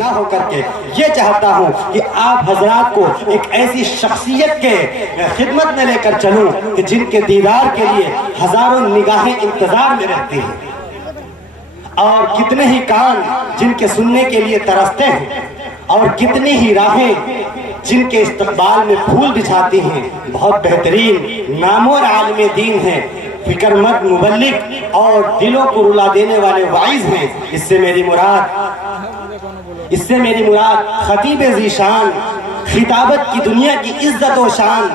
نہ ہو کر کے یہ چاہتا ہوں کہ آپ حضرات کو ایک ایسی شخصیت کے خدمت میں لے کر چلوں کہ جن کے دیدار کے لیے ہزاروں نگاہیں انتظار میں رہتی ہیں، اور کتنے ہی کان جن کے سننے کے لیے ترستے ہیں، اور کتنی ہی راہیں جن کے استقبال میں پھول بچھاتی ہیں۔ بہت بہترین نامور عالم دین ہیں، فکر مند مبلغ اور دلوں کو رلا دینے والے واعظ ہیں۔ اس سے میری مراد خطیب ذیشان، خطابت کی دنیا کی عزت و شان،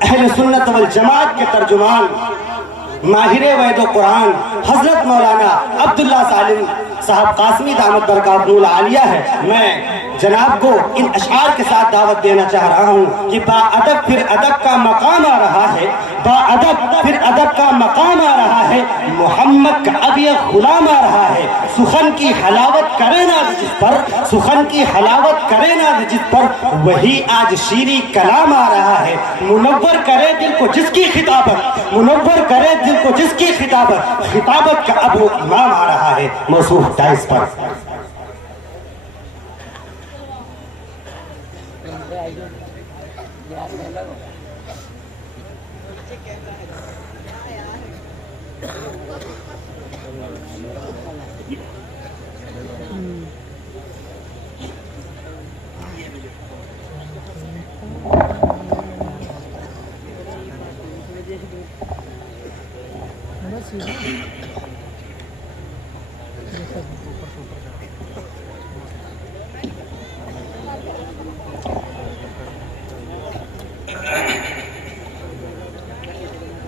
اہل سنت والجماعت کے ترجمان، ماہر وید و قرآن حضرت مولانا عبداللہ سالم صاحب قاسمی دامت برکاتہ العالیہ ہے۔ میں جناب کو ان اشعار کے ساتھ دعوت دینا چاہ رہا ہوں کہ با ادب پھر ادب کا مقام آ رہا ہے، با ادب پھر ادب کا مقام آ رہا ہے، محمد کا اب یہ غلام آ رہا ہے۔ سخن کی حلاوت کرے ناز جس پر، سخن کی حلاوت کرے ناز جس پر، وہی آج شیریں کلام آ رہا ہے۔ منور کرے دل کو جس کی خطابت، منور کرے دل کو جس کی خطابت، خطابت کا اب وہ امام آ رہا ہے۔ موصوف 22 پر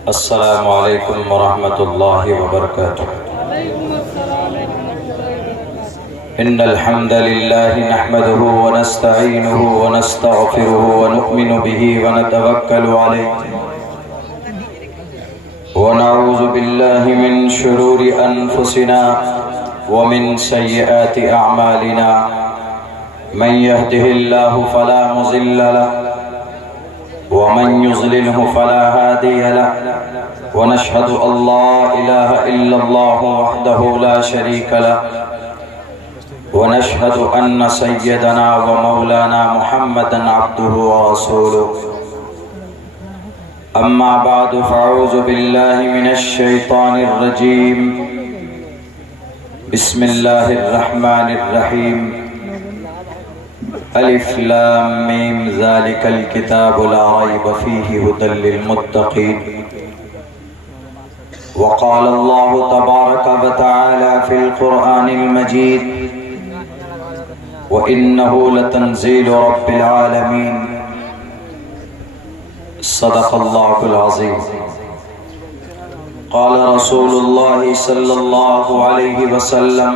السلام علیکم ورحمۃ اللہ وبرکاتہ۔ ان الحمد للہ نحمده ونستعینه ونستغفره ونؤمن به ونتوکل علیہ ونعوذ باللہ من شرور انفسنا ومن سیئات اعمالنا، من يهده اللہ فلا مضل له ومن يضلله فلا هادي له، ونشهد أن لا إله إلا الله وحده لا شريك له، ونشهد أن سيدنا ومولانا محمدا عبده ورسوله۔ أما بعد فأعوذ بالله من الشيطان الرجيم، بسم الله الرحمن الرحيم، الف لام میم ذالک الکتاب لا ریب فیہ ھدی للمتقین۔ وقال اللہ تبارک وتعالی فی القرآن المجید، وإنه لتنزیل رب العالمین۔ صدق اللہ العظیم۔ قال رسول اللہ صلی اللہ علیہ وسلم،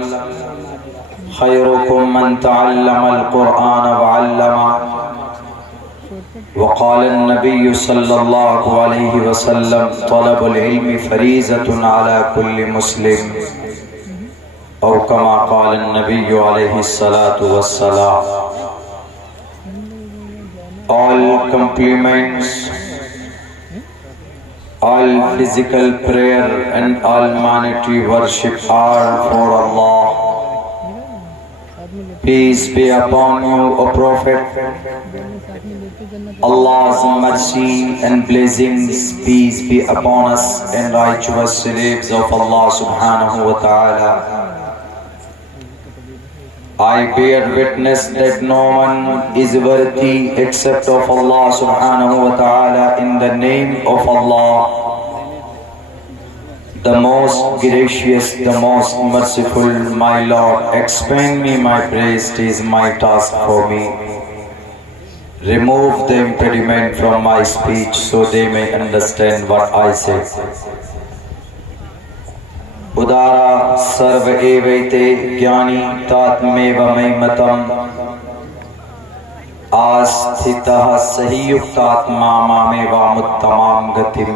خيركم من تعلم القرآن وعلمه۔ وقال النبي صلى الله عليه وسلم، طلب العلم فريضة على كل مسلم، أو كما قال النبي عليه الصلاة والسلام۔ All compliments, all physical prayer and all monetary worship are for Allah. Peace be upon you, O Prophet. Allah's mercy and blessings, peace be upon us and righteous slaves of Allah subhanahu wa ta'ala. I bear witness that no one is worthy except of Allah subhanahu wa ta'ala. In the name of Allah, the most gracious, the most merciful, my Lord, expand me my praise, it is my task for me. Remove the impediment from my speech so they may understand what I say. Udara sarva evaite jnani tatmeva maimatam, asthitah sahiyuktatma mameva muttamam gatim।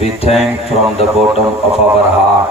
We thank from the bottom of our heart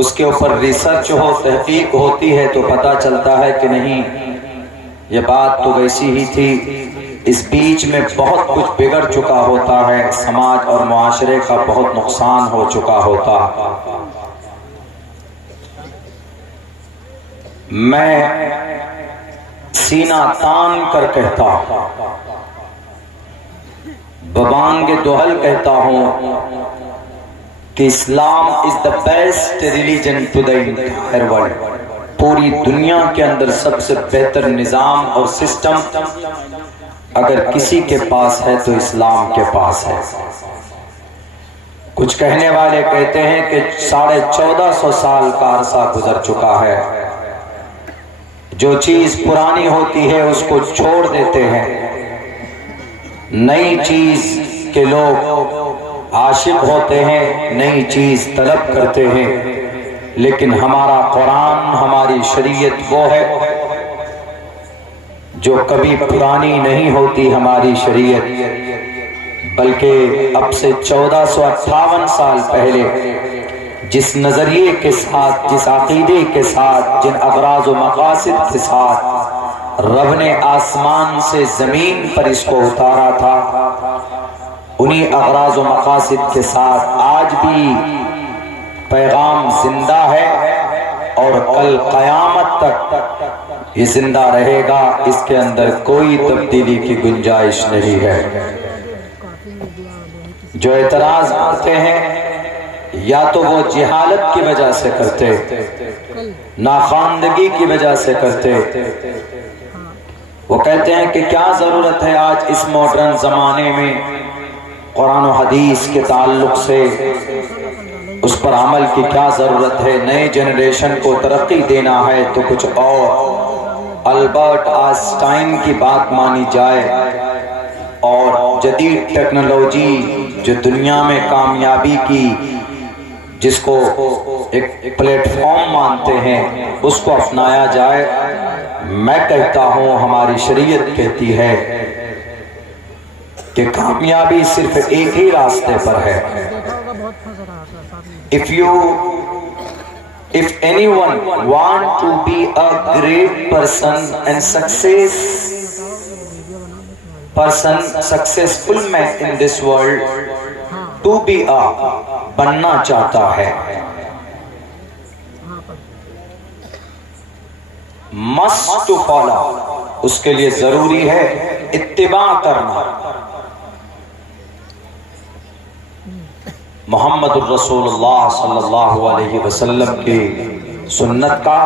اس کے اوپر research ہو، تحقیق ہوتی ہے تو پتہ چلتا ہے کہ نہیں یہ بات تو ویسی ہی تھی، اس بیچ میں بہت کچھ بگڑ چکا ہوتا ہے، سماج اور معاشرے کا بہت نقصان ہو چکا ہوتا۔ میں سینہ تان کر کہتا ہوں، ببانگ دوہل کہتا ہوں کہ اسلام is the best religion to the entire world۔ پوری دنیا کے اندر سب سے بہتر نظام اور سسٹم اگر کسی کے پاس ہے تو اسلام کے پاس ہے۔ کچھ کہنے والے کہتے ہیں کہ 1450 سال کا عرصہ گزر چکا ہے، جو چیز پرانی ہوتی ہے اس کو چھوڑ دیتے ہیں، نئی چیز کے لوگ عاشق ہوتے ہیں، نئی چیز طلب کرتے ہیں، لیکن ہمارا قرآن، ہماری شریعت وہ ہے جو کبھی پرانی نہیں ہوتی۔ ہماری شریعت بلکہ اب سے 1458 سال پہلے جس نظریے کے ساتھ، جس عقیدے کے ساتھ، جن اغراض و مقاصد کے ساتھ رب نے آسمان سے زمین پر اس کو اتارا تھا، انہی اغراض و مقاصد کے ساتھ آج بھی پیغام زندہ ہے اور کل قیامت تک یہ زندہ رہے گا، اس کے اندر کوئی تبدیلی کی گنجائش نہیں ہے۔ جو اعتراض کرتے ہیں یا تو وہ جہالت کی وجہ سے کرتے، ناخواندگی کی وجہ سے کرتے، وہ کہتے ہیں کہ کیا ضرورت ہے آج اس ماڈرن زمانے میں قرآن و حدیث کے تعلق سے اس پر عمل کی کیا ضرورت ہے، نئے جنریشن کو ترقی دینا ہے تو کچھ اور البرٹ آئنسٹائن کی بات مانی جائے اور جدید ٹیکنالوجی جو دنیا میں کامیابی کی، جس کو ایک پلیٹ فارم مانتے ہیں، اس کو اپنایا جائے۔ میں کہتا ہوں ہماری شریعت کہتی ہے کہ کامیابی صرف ایک ہی راستے پر ہے۔ If anyone want to be a great person and successful man in this world, to be a بننا چاہتا ہے، must to follow، اس کے لیے ضروری ہے اتباع کرنا۔ محمد الرسول اللہ صلی اللہ علیہ وسلم کی سنت کا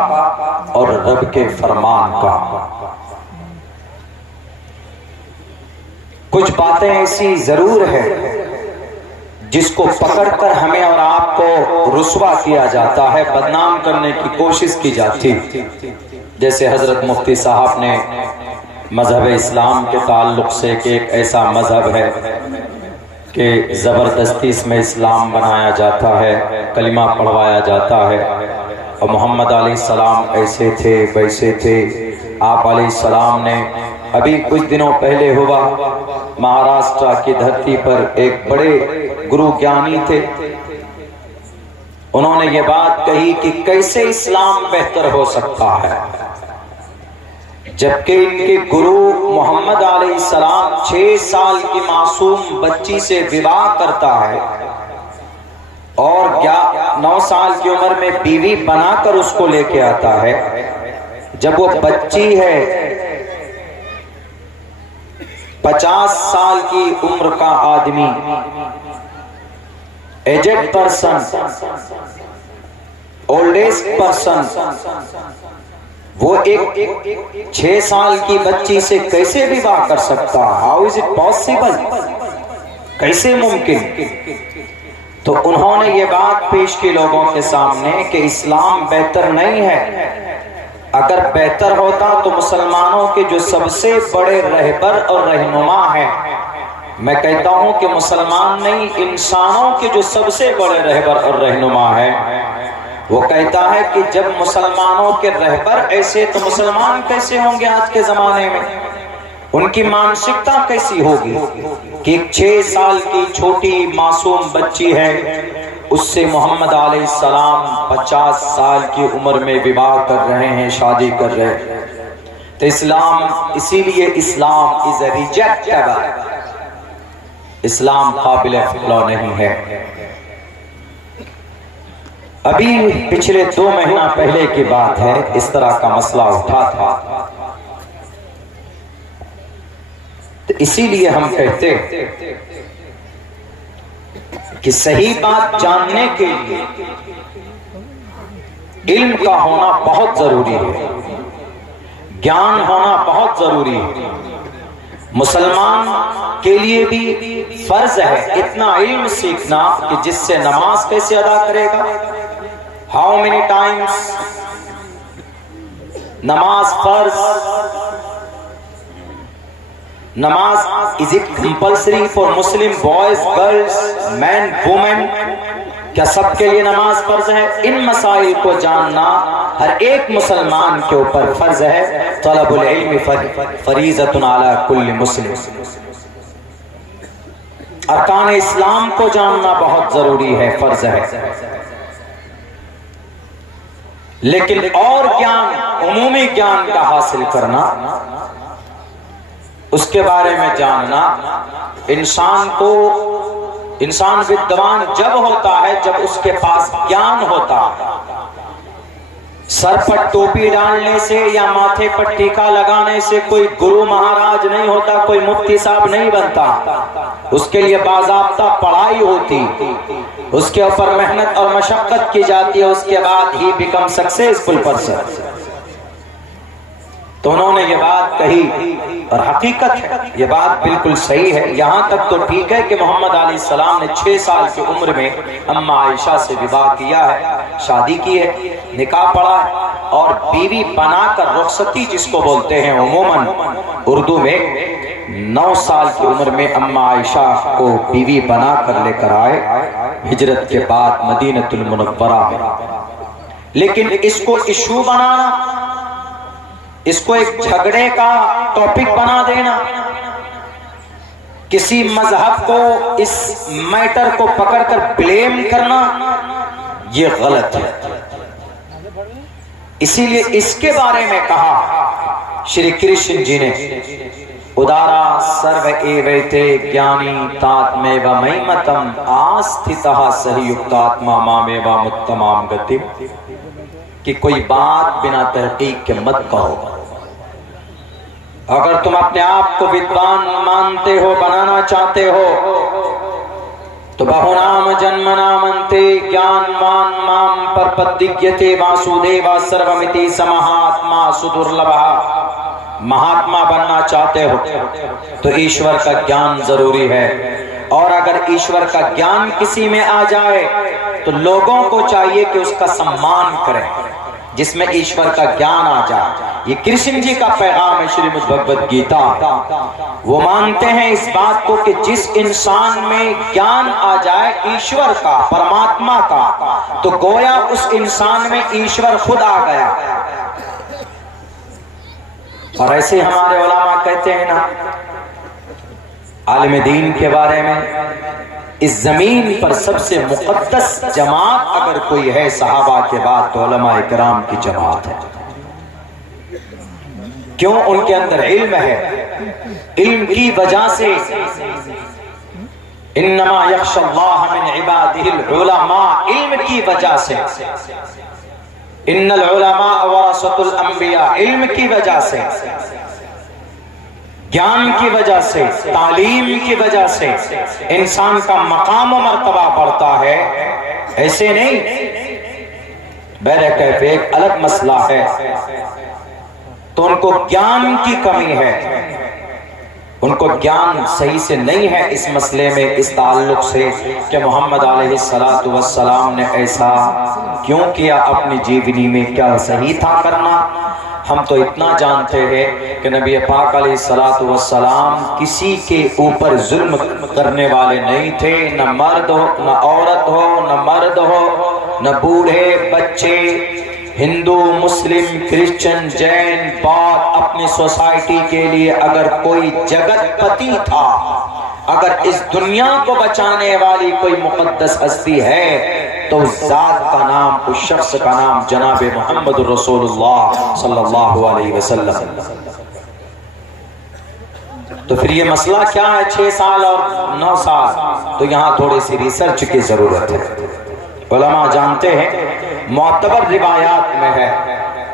اور رب کے فرمان کا۔ کچھ باتیں ایسی ضرور ہے جس کو پکڑ کر ہمیں اور آپ کو رسوا کیا جاتا ہے، بدنام کرنے کی کوشش کی جاتی، جیسے حضرت مفتی صاحب نے مذہب اسلام کے تعلق سے کہ ایک ایسا مذہب ہے کہ زبردستی اس میں اسلام بنایا جاتا ہے، کلمہ پڑھوایا جاتا ہے، اور محمد علیہ السلام ایسے تھے ویسے تھے۔ آپ علیہ السلام نے ابھی کچھ دنوں پہلے ہوا، مہاراشٹر کی دھرتی پر ایک بڑے گرو گیانی تھے، انہوں نے یہ بات کہی کہ کیسے اسلام بہتر ہو سکتا ہے، جبکہ ان کے گرو محمد علیہ السلام 6 سال کی معصوم بچی سے وواہ کرتا ہے اور 9 سال کی عمر میں بیوی بنا کر اس کو لے کے آتا ہے۔ جب وہ بچی ہے 50 سال کی عمر کا آدمی، ایجڈ پرسن، اولڈیسٹ پرسن، وہ ایک 6 سال کی بچی سے کیسے وواہ کر سکتا؟ How is it possible? کیسے ممکن؟ تو انہوں نے یہ بات پیش کی لوگوں کے سامنے کہ اسلام بہتر نہیں ہے، اگر بہتر ہوتا تو مسلمانوں کے جو سب سے بڑے رہبر اور رہنما ہیں، میں کہتا ہوں کہ مسلمان نہیں، انسانوں کے جو سب سے بڑے رہبر اور رہنما ہیں، وہ کہتا ہے کہ جب مسلمانوں کے رہبر ایسے تو مسلمان کیسے ہوں گے آج کے زمانے میں؟ ان کی مانسکتا کیسی ہوگی کہ 6 سال کی چھوٹی معصوم بچی ہے، اس سے محمد علیہ السلام 50 سال کی عمر میں وواہ کر رہے ہیں، شادی کر رہے ہیں۔ تو اسلام، اسی لیے اسلام از ریجیکٹیبل، اسلام قابل فالو نہیں ہے۔ ابھی پچھلے 2 مہینہ پہلے کی بات ہے، اس طرح کا مسئلہ اٹھا تھا، تو اسی لیے ہم کہتے کہ صحیح بات جاننے کے لیے علم کا ہونا بہت ضروری ہے، گیان ہونا بہت ضروری ہے۔ مسلمان کے لیے بھی فرض ہے اتنا علم سیکھنا کہ جس سے نماز کیسے ادا کرے گا، ہاؤ مینی ٹائمز نماز فرض، نماز is it compulsory for Muslim boys girls men women, کیا سب کے لیے نماز فرض ہے؟ ان مسائل کو جاننا ہر ایک مسلمان کے اوپر فرض ہے۔ طلب العلم فریضۃ علی کل مسلم، ارکان اسلام کو جاننا بہت ضروری ہے، فرض ہے۔ لیکن اور گیان، عمومی گیان کا حاصل کرنا، اس کے بارے میں جاننا، انسان ودوان جب ہوتا ہے جب اس کے پاس گیان ہوتا ہے۔ سر پر ٹوپی ڈالنے سے یا ماتھے پر ٹیکا لگانے سے کوئی گرو مہاراج نہیں ہوتا، کوئی مفتی صاحب نہیں بنتا، اس کے لیے باضابطہ پڑھائی ہوتی، اس کے اوپر محنت اور مشقت کی جاتی ہے، اس کے بعد ہی بیکم سکسیسفل پرسن۔ تو انہوں نے یہ بات کہی اور حقیقت ہے، یہ بات بالکل صحیح ہے۔ یہاں تک تو ٹھیک ہے کہ محمد علیہ السلام نے 6 سال کی عمر میں اماں عائشہ سے وواہ کیا ہے، شادی کی ہے، نکاح پڑھا ہے، اور بیوی بنا کر رخصتی جس کو بولتے ہیں عموماً اردو میں، 9 سال کی عمر میں اماں عائشہ کو بیوی بنا کر لے کر آئے ہجرت کے بعد مدینہ المنورہ میں۔ لیکن اس کو ایشو بنانا، اس کو ایک جھگڑے کا ٹاپک بنا دینا، کسی مذہب کو اس میٹر کو پکڑ کر بلیم کرنا، یہ غلط ہے۔ اسی لیے اس کے بارے میں کہا شری کرشن جی نے، ادارا سرو ایویتے گیانی تاتمیو مہیمتم آستھتہ سہیوکتاتما مامیو متمام گتیم، کہ کوئی بات بنا تحقیق کے مت کہو۔ اگر تم اپنے آپ کو ودوان مانتے ہو، بنانا چاہتے ہو، تو بہونام جنمنامنتے گیان مان مام پرپدیگیتے واسودیوا سرومتی سمہاتما سدرلبھا، مہاتما بننا چاہتے ہو تو ایشور کا گیان ضروری ہے۔ اور اگر ایشور کا گیان کسی میں آ جائے تو لوگوں کو چاہیے کہ اس کا سمان کریں، جس میں ایشور کا گیان آ جائے۔ یہ کرشن جی کا پیغام ہے شریمد بھگوت گیتا۔ وہ مانتے ہیں اس بات کو کہ جس انسان میں گیان آ جائے ایشور کا، پرماتما کا، تو گویا اس انسان میں ایشور خود آ گیا۔ اور ایسے ہمارے علماء کہتے ہیں نا، عالم دین کے بارے میں، اس زمین پر سب سے مقدس جماعت اگر کوئی ہے صحابہ کے بعد تو علماء کرام کی جماعت ہے۔ کیوں؟ ان کے اندر علم ہے، علم کی وجہ سے انما یخشى اللہ من عبادہ العلماء، علم کی وجہ سے، ان العلماء ورثۃ الانبیاء، علم کی وجہ سے، گیان کی وجہ سے، تعلیم کی وجہ سے انسان کا مقام و مرتبہ بڑھتا ہے۔ ایسے نہیں، بہرکیف ایک الگ مسئلہ ہے، تو ان کو گیان کی کمی ہے، ان کو گیان صحیح سے نہیں ہے اس مسئلے میں، اس تعلق سے کہ محمد علیہ السلام نے ایسا کیوں کیا اپنی جیونی میں، کیا صحیح تھا کرنا۔ ہم تو اتنا جانتے ہیں کہ نبی پاک علیہ السلام کسی کے اوپر ظلم کرنے والے نہیں تھے، نہ مرد ہو، نہ عورت ہو، نہ مرد ہو، نہ بوڑھے بچے، ہندو مسلم کرسچن جین بودھ، اپنی سوسائٹی کے لیے اگر کوئی جگت پتی تھا، اگر اس دنیا کو بچانے والی کوئی مقدس ہستی ہے تو اس ذات کا نام، اس شخص کا نام جناب محمد رسول اللہ صلی اللہ علیہ وسلم۔ تو پھر یہ مسئلہ کیا ہے 6 سال اور 9 سال؟ تو یہاں تھوڑی سی ریسرچ کی ضرورت ہے۔ علماء جانتے ہیں، معتبر روایات میں ہے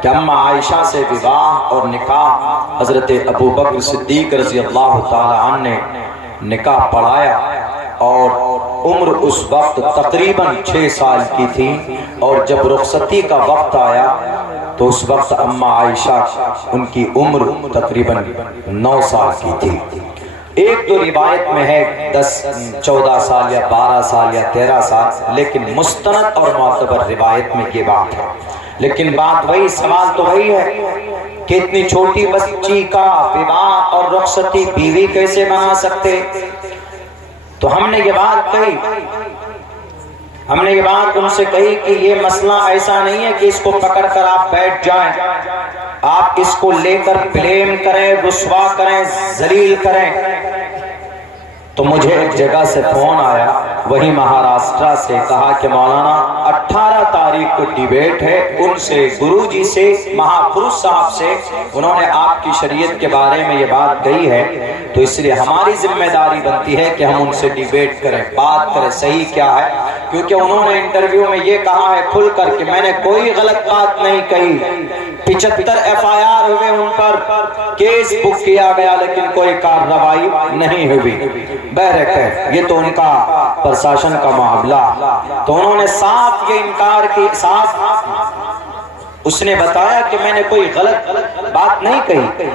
کہ اما عائشہ سے وواہ اور نکاح حضرت ابو بکر صدیق رضی اللہ تعالی عنہ نے نکاح پڑھایا، اور عمر اس وقت تقریباً 6 سال کی تھی، اور جب رخصتی کا وقت آیا تو اس وقت اما عائشہ ان کی عمر تقریباً 9 سال کی تھی۔ ایک دو روایت میں ہے 14 سال یا 12 سال یا 13 سال، لیکن مستند اور معتبر روایت میں یہ بات ہے۔ لیکن بات وہی، سوال تو وہی ہے کہ اتنی چھوٹی بچی کا وواہ اور رخصتی بیوی کیسے بنا سکتے؟ تو ہم نے یہ بات کہی، ہم نے یہ بات ان سے کہی کہ یہ مسئلہ ایسا نہیں ہے کہ اس کو پکڑ کر آپ بیٹھ جائیں، آپ اس کو لے کر بلیم کریں، رسوا کریں، ذلیل کریں۔ تو مجھے ایک جگہ سے فون آیا، وہی مہاراشٹرا سے، کہا کہ مولانا 18 تاریخ کو ڈیبیٹ ہے، ان سے گرو جی سے، مہاپرش صاحب سے، انہوں نے آپ کی شریعت کے بارے میں یہ بات کہی ہے، تو اس لیے ہماری ذمہ داری بنتی ہے کہ ہم ان سے ڈیبیٹ کریں، بات کریں صحیح کیا ہے، کیونکہ انہوں نے انٹرویو میں یہ کہا ہے کھل کر کہ میں نے کوئی غلط بات نہیں کہی۔ 75 FIR ہوئے، ان پر کیس بک کیا گیا، لیکن کوئی کارروائی نہیں ہوئی۔ بہرکہ یہ تو ان کا پرشاسن کا معاملہ۔ تو انہوں نے صاف یہ انکار کی، صاف اس نے بتایا کہ میں نے کوئی غلط بات نہیں کہی،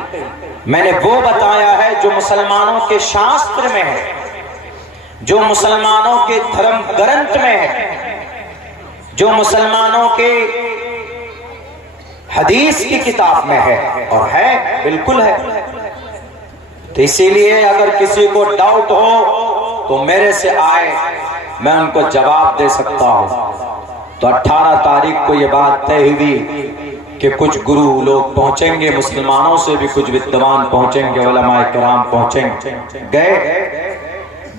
میں نے وہ بتایا ہے جو مسلمانوں کے شاستر میں ہے، جو مسلمانوں کے دھرم گرنتھ میں ہے، جو مسلمانوں کے حدیث کی کتاب میں ہے، اور ہے، بالکل ہے۔ تو اسی لیے اگر کسی کو ڈاؤٹ ہو تو میرے سے آئے، میں ان کو جواب دے سکتا ہوں۔ تو 18 تاریخ کو یہ بات طے ہوئی کہ کچھ گرو لوگ پہنچیں گے، مسلمانوں سے بھی کچھ ودوان پہنچیں گے، علماء کرام پہنچیں گے۔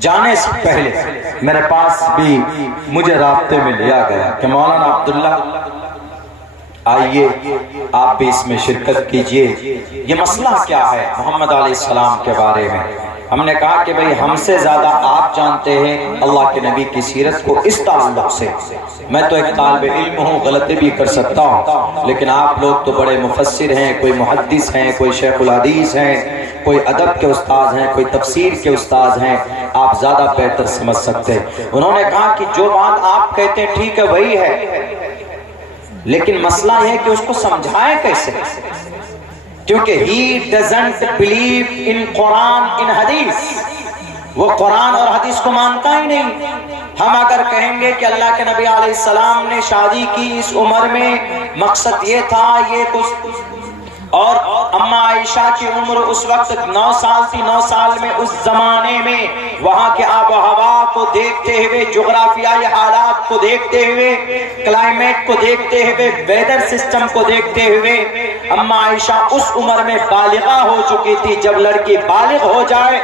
جانے سے پہلے میرے پاس بھی مجھے رابطے میں لیا گیا کہ مولانا عبداللہ آئیے آپ بھی اس میں شرکت کیجئے، یہ مسئلہ کیا ہے محمد علیہ السلام کے بارے میں۔ ہم نے کہا کہ بھئی ہم سے زیادہ آپ جانتے ہیں اللہ کے نبی کی سیرت کو اس تعلق سے، میں تو ایک طالب علم ہوں، غلطی بھی کر سکتا ہوں، لیکن آپ لوگ تو بڑے مفسر ہیں، کوئی محدث ہیں، کوئی شیخ الحدیث ہیں، کوئی ادب کے استاد ہیں، کوئی تفسیر کے استاد ہیں، آپ زیادہ بہتر سمجھ سکتے ہیں۔ انہوں نے کہا کہ جو بات آپ کہتے ہیں ٹھیک ہے وہی ہے، لیکن مسئلہ یہ ہے کہ اس کو سمجھائیں کیسے، کیونکہ he doesn't believe in Quran in حدیث، وہ قرآن اور حدیث کو مانتا ہی نہیں۔ ہم اگر کہیں گے کہ اللہ کے نبی علیہ السلام نے شادی کی اس عمر میں، مقصد یہ تھا، یہ کچھ، اور اما عائشہ کی عمر اس وقت 9 سال تھی، 9 سال میں اس زمانے میں وہاں کے آب و ہوا کو دیکھتے ہوئے، جغرافیائی حالات کو دیکھتے ہوئے، کلائمیٹ کو دیکھتے ہوئے، ویدر سسٹم کو دیکھتے ہوئے، اما عائشہ اس عمر میں بالغہ ہو چکی تھی۔ جب لڑکی بالغ ہو جائے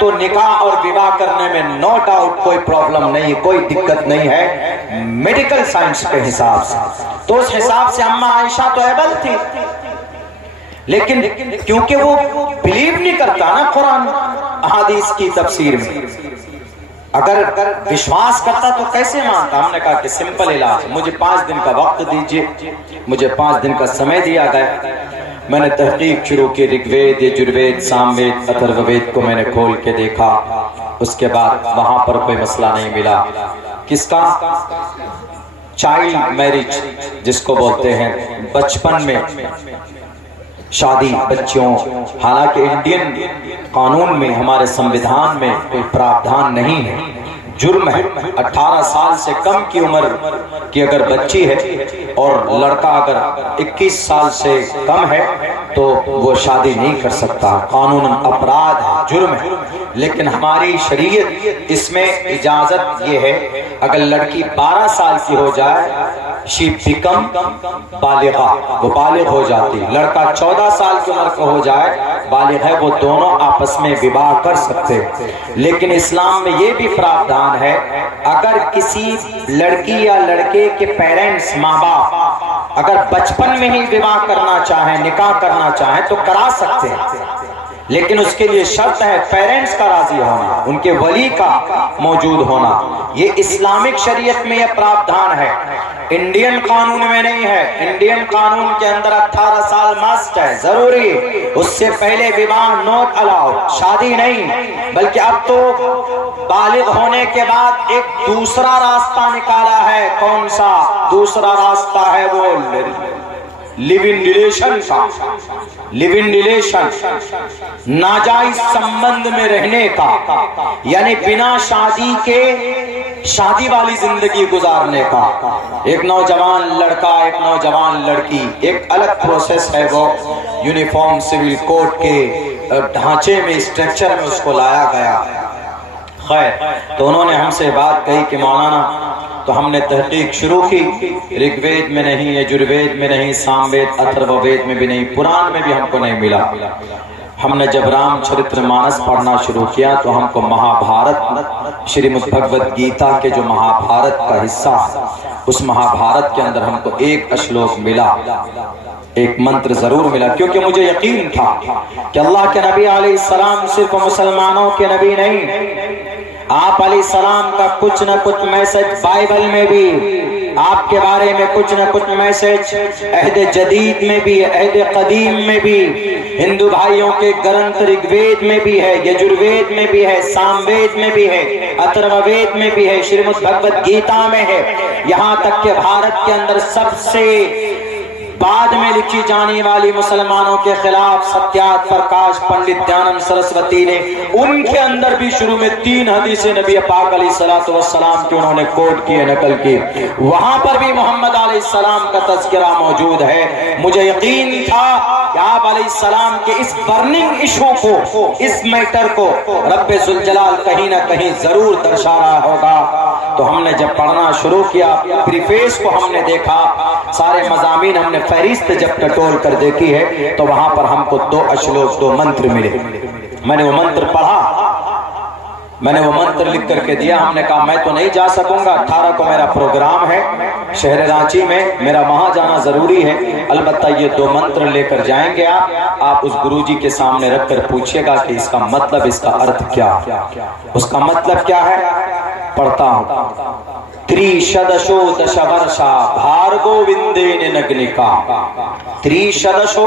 تو نکاح اور وواہ کرنے میں نو ڈاؤٹ کوئی پرابلم نہیں، کوئی دقت نہیں ہے میڈیکل سائنس کے حساب سے۔ تو اس حساب سے اما عائشہ تو ایبل تھی، لیکن کیونکہ وہ بلیو نہیں کرتا نا قرآن احادیث کی تفسیر میں، اگر وشواس کرتا تو کیسے مانتا؟ ہم نے کہا کہ سمپل علاج، مجھے 5 دن کا وقت دیجئے۔ مجھے 5 دن کا سمے دیا گیا، میں نے تحقیق شروع کی، رگ وید، یجروید، سام وید، اتھرو وید کو میں نے کھول کے دیکھا۔ اس کے بعد وہاں پر کوئی مسئلہ نہیں ملا۔ کس کا؟ چائلڈ میرج جس کو بولتے ہیں، بچپن میں شادی بچوں، حالانکہ انڈین قانون میں، ہمارے سمویدھان میں کوئی پراودھان نہیں ہے، جرم ہے۔ 18 سال سے کم کی عمر کی اگر بچی ہے اور لڑکا اگر 21 سال سے کم ہے تو وہ شادی نہیں کر سکتا، قانون اپرادھ ہے، جرم ہے۔ لیکن ہماری شریعت اس میں اجازت یہ ہے اگر لڑکی 12 سال کی ہو جائے شی بیکم بالغہ، وہ بالغ ہو جاتی، لڑکا 14 سال کی عمر کا ہو جائے بالغ ہے، وہ دونوں آپس میں وواہ کر سکتے۔ لیکن اسلام میں یہ بھی پراودھان ہے اگر کسی لڑکی یا لڑکے کے پیرنٹس ماں باپ اگر بچپن میں ہی وواہ کرنا چاہیں، نکاح کرنا چاہیں تو کرا سکتے ہیں، لیکن اس کے لیے شرط ہے پیرنٹس کا راضی ہونا، ان کے ولی کا موجود ہونا۔ یہ اسلامک شریعت میں یہ پراودھان ہے، انڈین قانون میں نہیں ہے۔ انڈین قانون کے اندر 18 سال ماسٹ ہے، ضروری، اس سے پہلے وواہ نوٹ الاؤڈ، شادی نہیں۔ بلکہ اب تو بالغ ہونے کے بعد ایک دوسرا راستہ نکالا ہے۔ کون سا دوسرا راستہ ہے؟ وہ لیو ان ریلیشن کا، لیو ان ریلیشن، ناجائز سمبند میں رہنے کا، یعنی بنا شادی کے شادی والی زندگی گزارنے کا۔ ایک نوجوان لڑکا، ایک نوجوان لڑکی، ایک الگ پروسیس ہے، وہ یونیفارم سول کوڈ کے ڈھانچے میں، اسٹرکچر میں اس کو لایا گیا۔ خیر، تو انہوں نے ہم سے بات کہی کہ مولانا، تو ہم نے تحقیق شروع کی، رگ وید میں نہیں، یجروید میں نہیں، سام وید اتھرو وید میں بھی نہیں، پران میں بھی ہم کو نہیں ملا۔ ہم نے جب رام چرتر مانس پڑھنا شروع کیا تو ہم کو مہا بھارت، شریمد بھگوت گیتا کے جو مہا بھارت کا حصہ، اس مہا بھارت کے اندر ہم کو ایک اشلوک ملا، ایک منتر ضرور ملا، کیونکہ مجھے یقین تھا کہ اللہ کے نبی علیہ السلام صرف مسلمانوں کے نبی نہیں، آپ علیہ السلام کا کچھ نہ کچھ میسج بائبل میں بھی، آپ کے بارے میں کچھ نہ کچھ میسج عہد جدید میں بھی، عہد قدیم میں بھی، ہندو بھائیوں کے گرنتھ رگ وید میں بھی ہے، یجروید میں بھی ہے، سام وید میں بھی ہے، اتھرو وید میں بھی ہے، شریمد بھگوت گیتا میں ہے، یہاں تک کہ بھارت کے اندر سب سے بعد میں لکھی جانے والی مسلمانوں کے خلاف ستیات پرکاش پنڈت دیانند سرسوتی نے، ان کے اندر بھی شروع میں 3 حدیثیں نبی پاک علیہ السلام کی انہوں نے کوٹ کی، نقل کی، وہاں پر بھی محمد علیہ السلام کا تذکرہ موجود ہے۔ مجھے یقین تھا کہ آپ علیہ السلام کے اس برننگ ایشو کو، اس میٹر کو رب ذوالجلال کہیں نہ کہیں ضرور درشا رہا ہوگا۔ تو ہم نے جب پڑھنا شروع کیا، پریفیس کو ہم نے دیکھا، سارے مضامین ہم نے فہرست جب ٹٹول کر دیکھی ہے تو وہاں پر ہم کو 2 اشلوک، 2 منتر ملے۔ میں نے وہ منتر پڑھا، میں نے وہ منتر لکھ کر کے دیا۔ ہم نے کہا میں تو نہیں جا سکوں گا، 18 کو میرا پروگرام ہے شہر رانچی میں، میرا وہاں جانا ضروری ہے، البتہ یہ 2 منتر لے کر جائیں گے آپ اس گرو جی کے سامنے رکھ کر پوچھئے گا کہ اس کا مطلب، اس کا ارتھ کیا، اس کا مطلب کیا ہے۔ پڑھتا ہوں۔ تریشدشو دش ورشا بھارگو وندین نگنکا، تریشدشو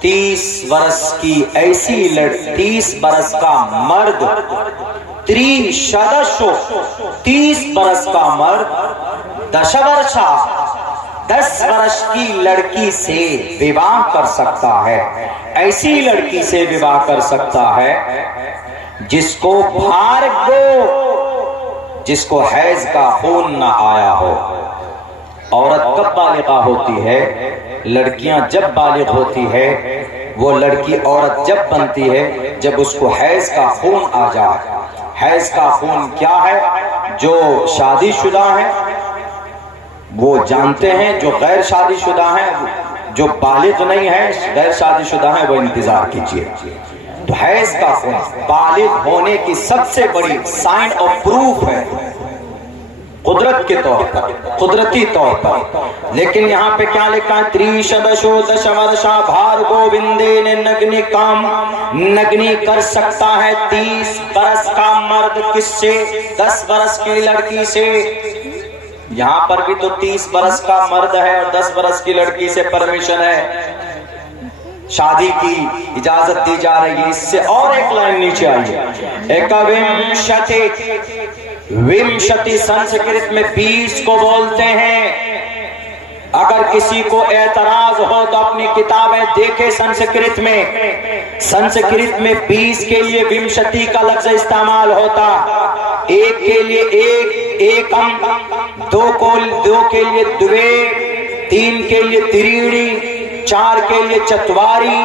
30 برس کی ایسی 30 برس کا مرد، تریشدشو 30 برس کا مرد، دش ورشا 10 برس کی لڑکی سے وواہ کر سکتا ہے، ایسی لڑکی سے وواہ کر سکتا ہے جس کو بھارگو، جس کو حیض کا خون نہ آیا ہو۔ عورت کب بالغہ ہوتی ہے؟ لڑکیاں جب بالغ ہوتی ہے، وہ لڑکی عورت جب بنتی ہے جب اس کو حیض کا خون آ جائے۔ حیض کا خون کیا ہے؟ جو شادی شدہ ہیں وہ جانتے ہیں، جو غیر شادی شدہ ہیں، جو بالغ نہیں ہیں، غیر شادی شدہ ہیں، وہ انتظار کیجئے۔ تو حیض کا خون بالغ ہونے کی سب سے بڑی سائن اور پروف ہے، قدرت کے طور پر، قدرتی طور پر۔ لیکن یہاں پہ کیا لکھا ہے؟ تریشدشو دش ورشا بھارگو وندین نگنکام، نگنی کر سکتا ہے 30 برس کا مرد، کس سے؟ 10 برس کی لڑکی سے۔ یہاں پر بھی تو 30 برس کا مرد ہے اور 10 برس کی لڑکی سے پرمیشن ہے، شادی کی اجازت دی جا رہی ہے۔ اس سے اور ایک لائن نیچے آئی ہے، ایکومشتی، ومشتی سنسکرت میں 20 کو بولتے ہیں۔ اگر کسی کو اعتراض ہو تو اپنی کتابیں دیکھے سنسکرت میں، سنسکرت میں 20 کے لیے ومشتی کا لفظ استعمال ہوتا، 1 کے لیے ایکم، 2 کے لیے دوے، 3 کے لیے تریڑی، 4 کے لیے چتواری،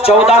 14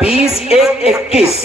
20 1 21,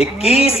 21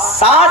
7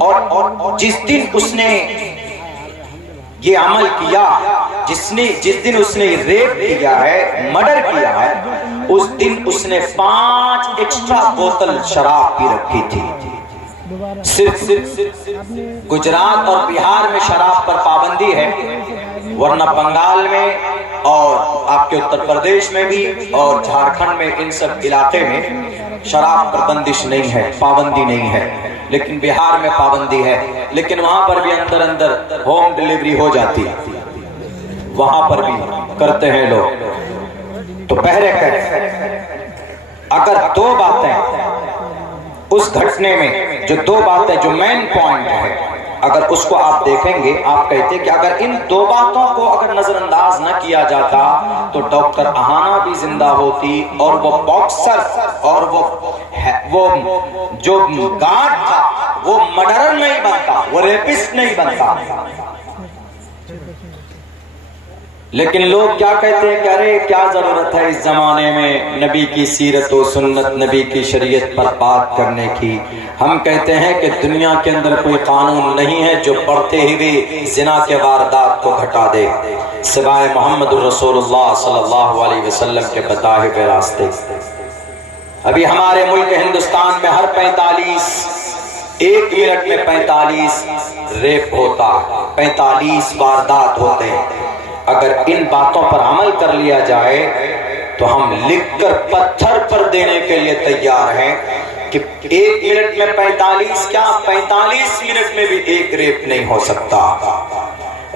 اور جس دن اس نے یہ عمل کیا، جس دن اس نے ریپ کیا ہے، مرڈر کیا ہے، اس دن اس نے 5 ایکسٹرا بوتل شراب پی رکھی تھی۔ صرف گجرات اور بہار میں شراب پر پابندی ہے، ورنہ بنگال میں اور آپ کے اتر پردیش میں بھی اور جھارکھنڈ میں ان سب علاقے میں شراب پر بندش نہیں ہے، پابندی نہیں ہے، لیکن بہار میں پابندی ہے۔ لیکن وہاں پر بھی اندر ہوم ڈیلیوری ہو جاتی ہے، وہاں پر بھی کرتے ہیں لوگ۔ تو پہلے اگر 2 باتیں اس گھٹنے میں، جو 2 باتیں جو مین پوائنٹ ہے، اگر اس کو آپ دیکھیں گے، آپ کہتے کہ اگر ان 2 باتوں کو اگر نظر انداز نہ کیا جاتا تو ڈاکٹر اہانا بھی زندہ ہوتی، اور وہ باکسر اور وہ جو گارڈ تھا وہ مرڈرر نہیں بنتا، وہ ریپسٹ نہیں بنتا۔ لیکن لوگ کیا کہتے ہیں کہ ارے کیا ضرورت ہے اس زمانے میں نبی کی سیرت و سنت، نبی کی شریعت پر بات کرنے کی۔ ہم کہتے ہیں کہ دنیا کے اندر کوئی قانون نہیں ہے جو بڑھتے ہوئے زنا کے واردات کو گھٹا دے، سوائے محمد الرسول اللہ صلی اللہ علیہ وسلم کے بتائے ہوئے راستے۔ ابھی ہمارے ملک ہندوستان میں ہر 1 منٹ میں 45 ریپ ہوتا، 45 واردات ہوتے ہیں۔ اگر ان باتوں پر عمل کر لیا جائے تو ہم لکھ کر پتھر پر دینے کے لیے تیار ہیں کہ 1 منٹ میں 45 کیا 45 منٹ میں بھی 1 ریپ نہیں ہو سکتا۔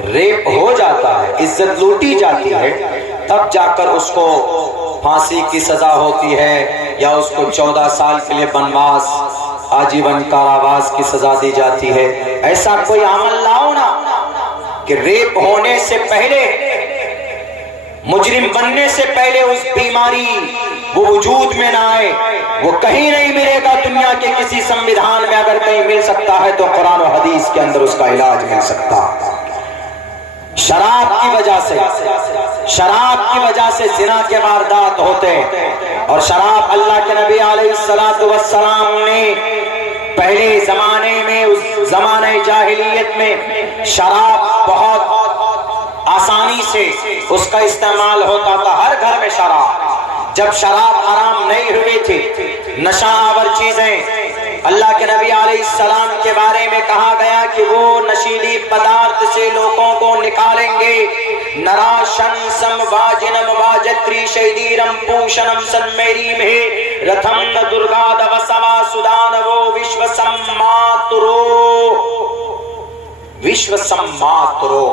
ریپ ہو جاتا ہے، عزت لوٹی جاتی ہے، تب جا کر اس کو پھانسی کی سزا ہوتی ہے، یا اس کو 14 سال کے لیے بنواس، آجیون کاراواس کی سزا دی جاتی ہے۔ ایسا کوئی عمل لاؤ نا کہ ریپ ہونے سے پہلے، مجرم بننے سے پہلے اس بیماری وہ وجود میں نہ آئے۔ وہ کہیں نہیں ملے گا دنیا کے کسی سمویدھان میں، اگر کہیں مل سکتا ہے تو قرآن و حدیث کے اندر اس کا علاج مل سکتا۔ شراب کی وجہ سے زنا کے واردات ہوتے، اور شراب اللہ کے نبی علیہ السلام نے پہلے زمانے میں، اس زمانہ جاہلیت میں شراب بہت آسانی سے اس کا استعمال ہوتا تھا، ہر گھر میں شراب۔ جب شراب حرام نہیں ہوئی تھی، نشہ آور چیزیں، اللہ کے نبی علیہ السلام کے بارے میں کہا گیا کہ وہ نشیلی پدارت سے لوگوں کو نکالیں گے۔ نرا شنسم واجنم واجتری شیدیرم پوشنم سنمیریم ہے رتھم درگاد وسوا سدانو وشو سماترو،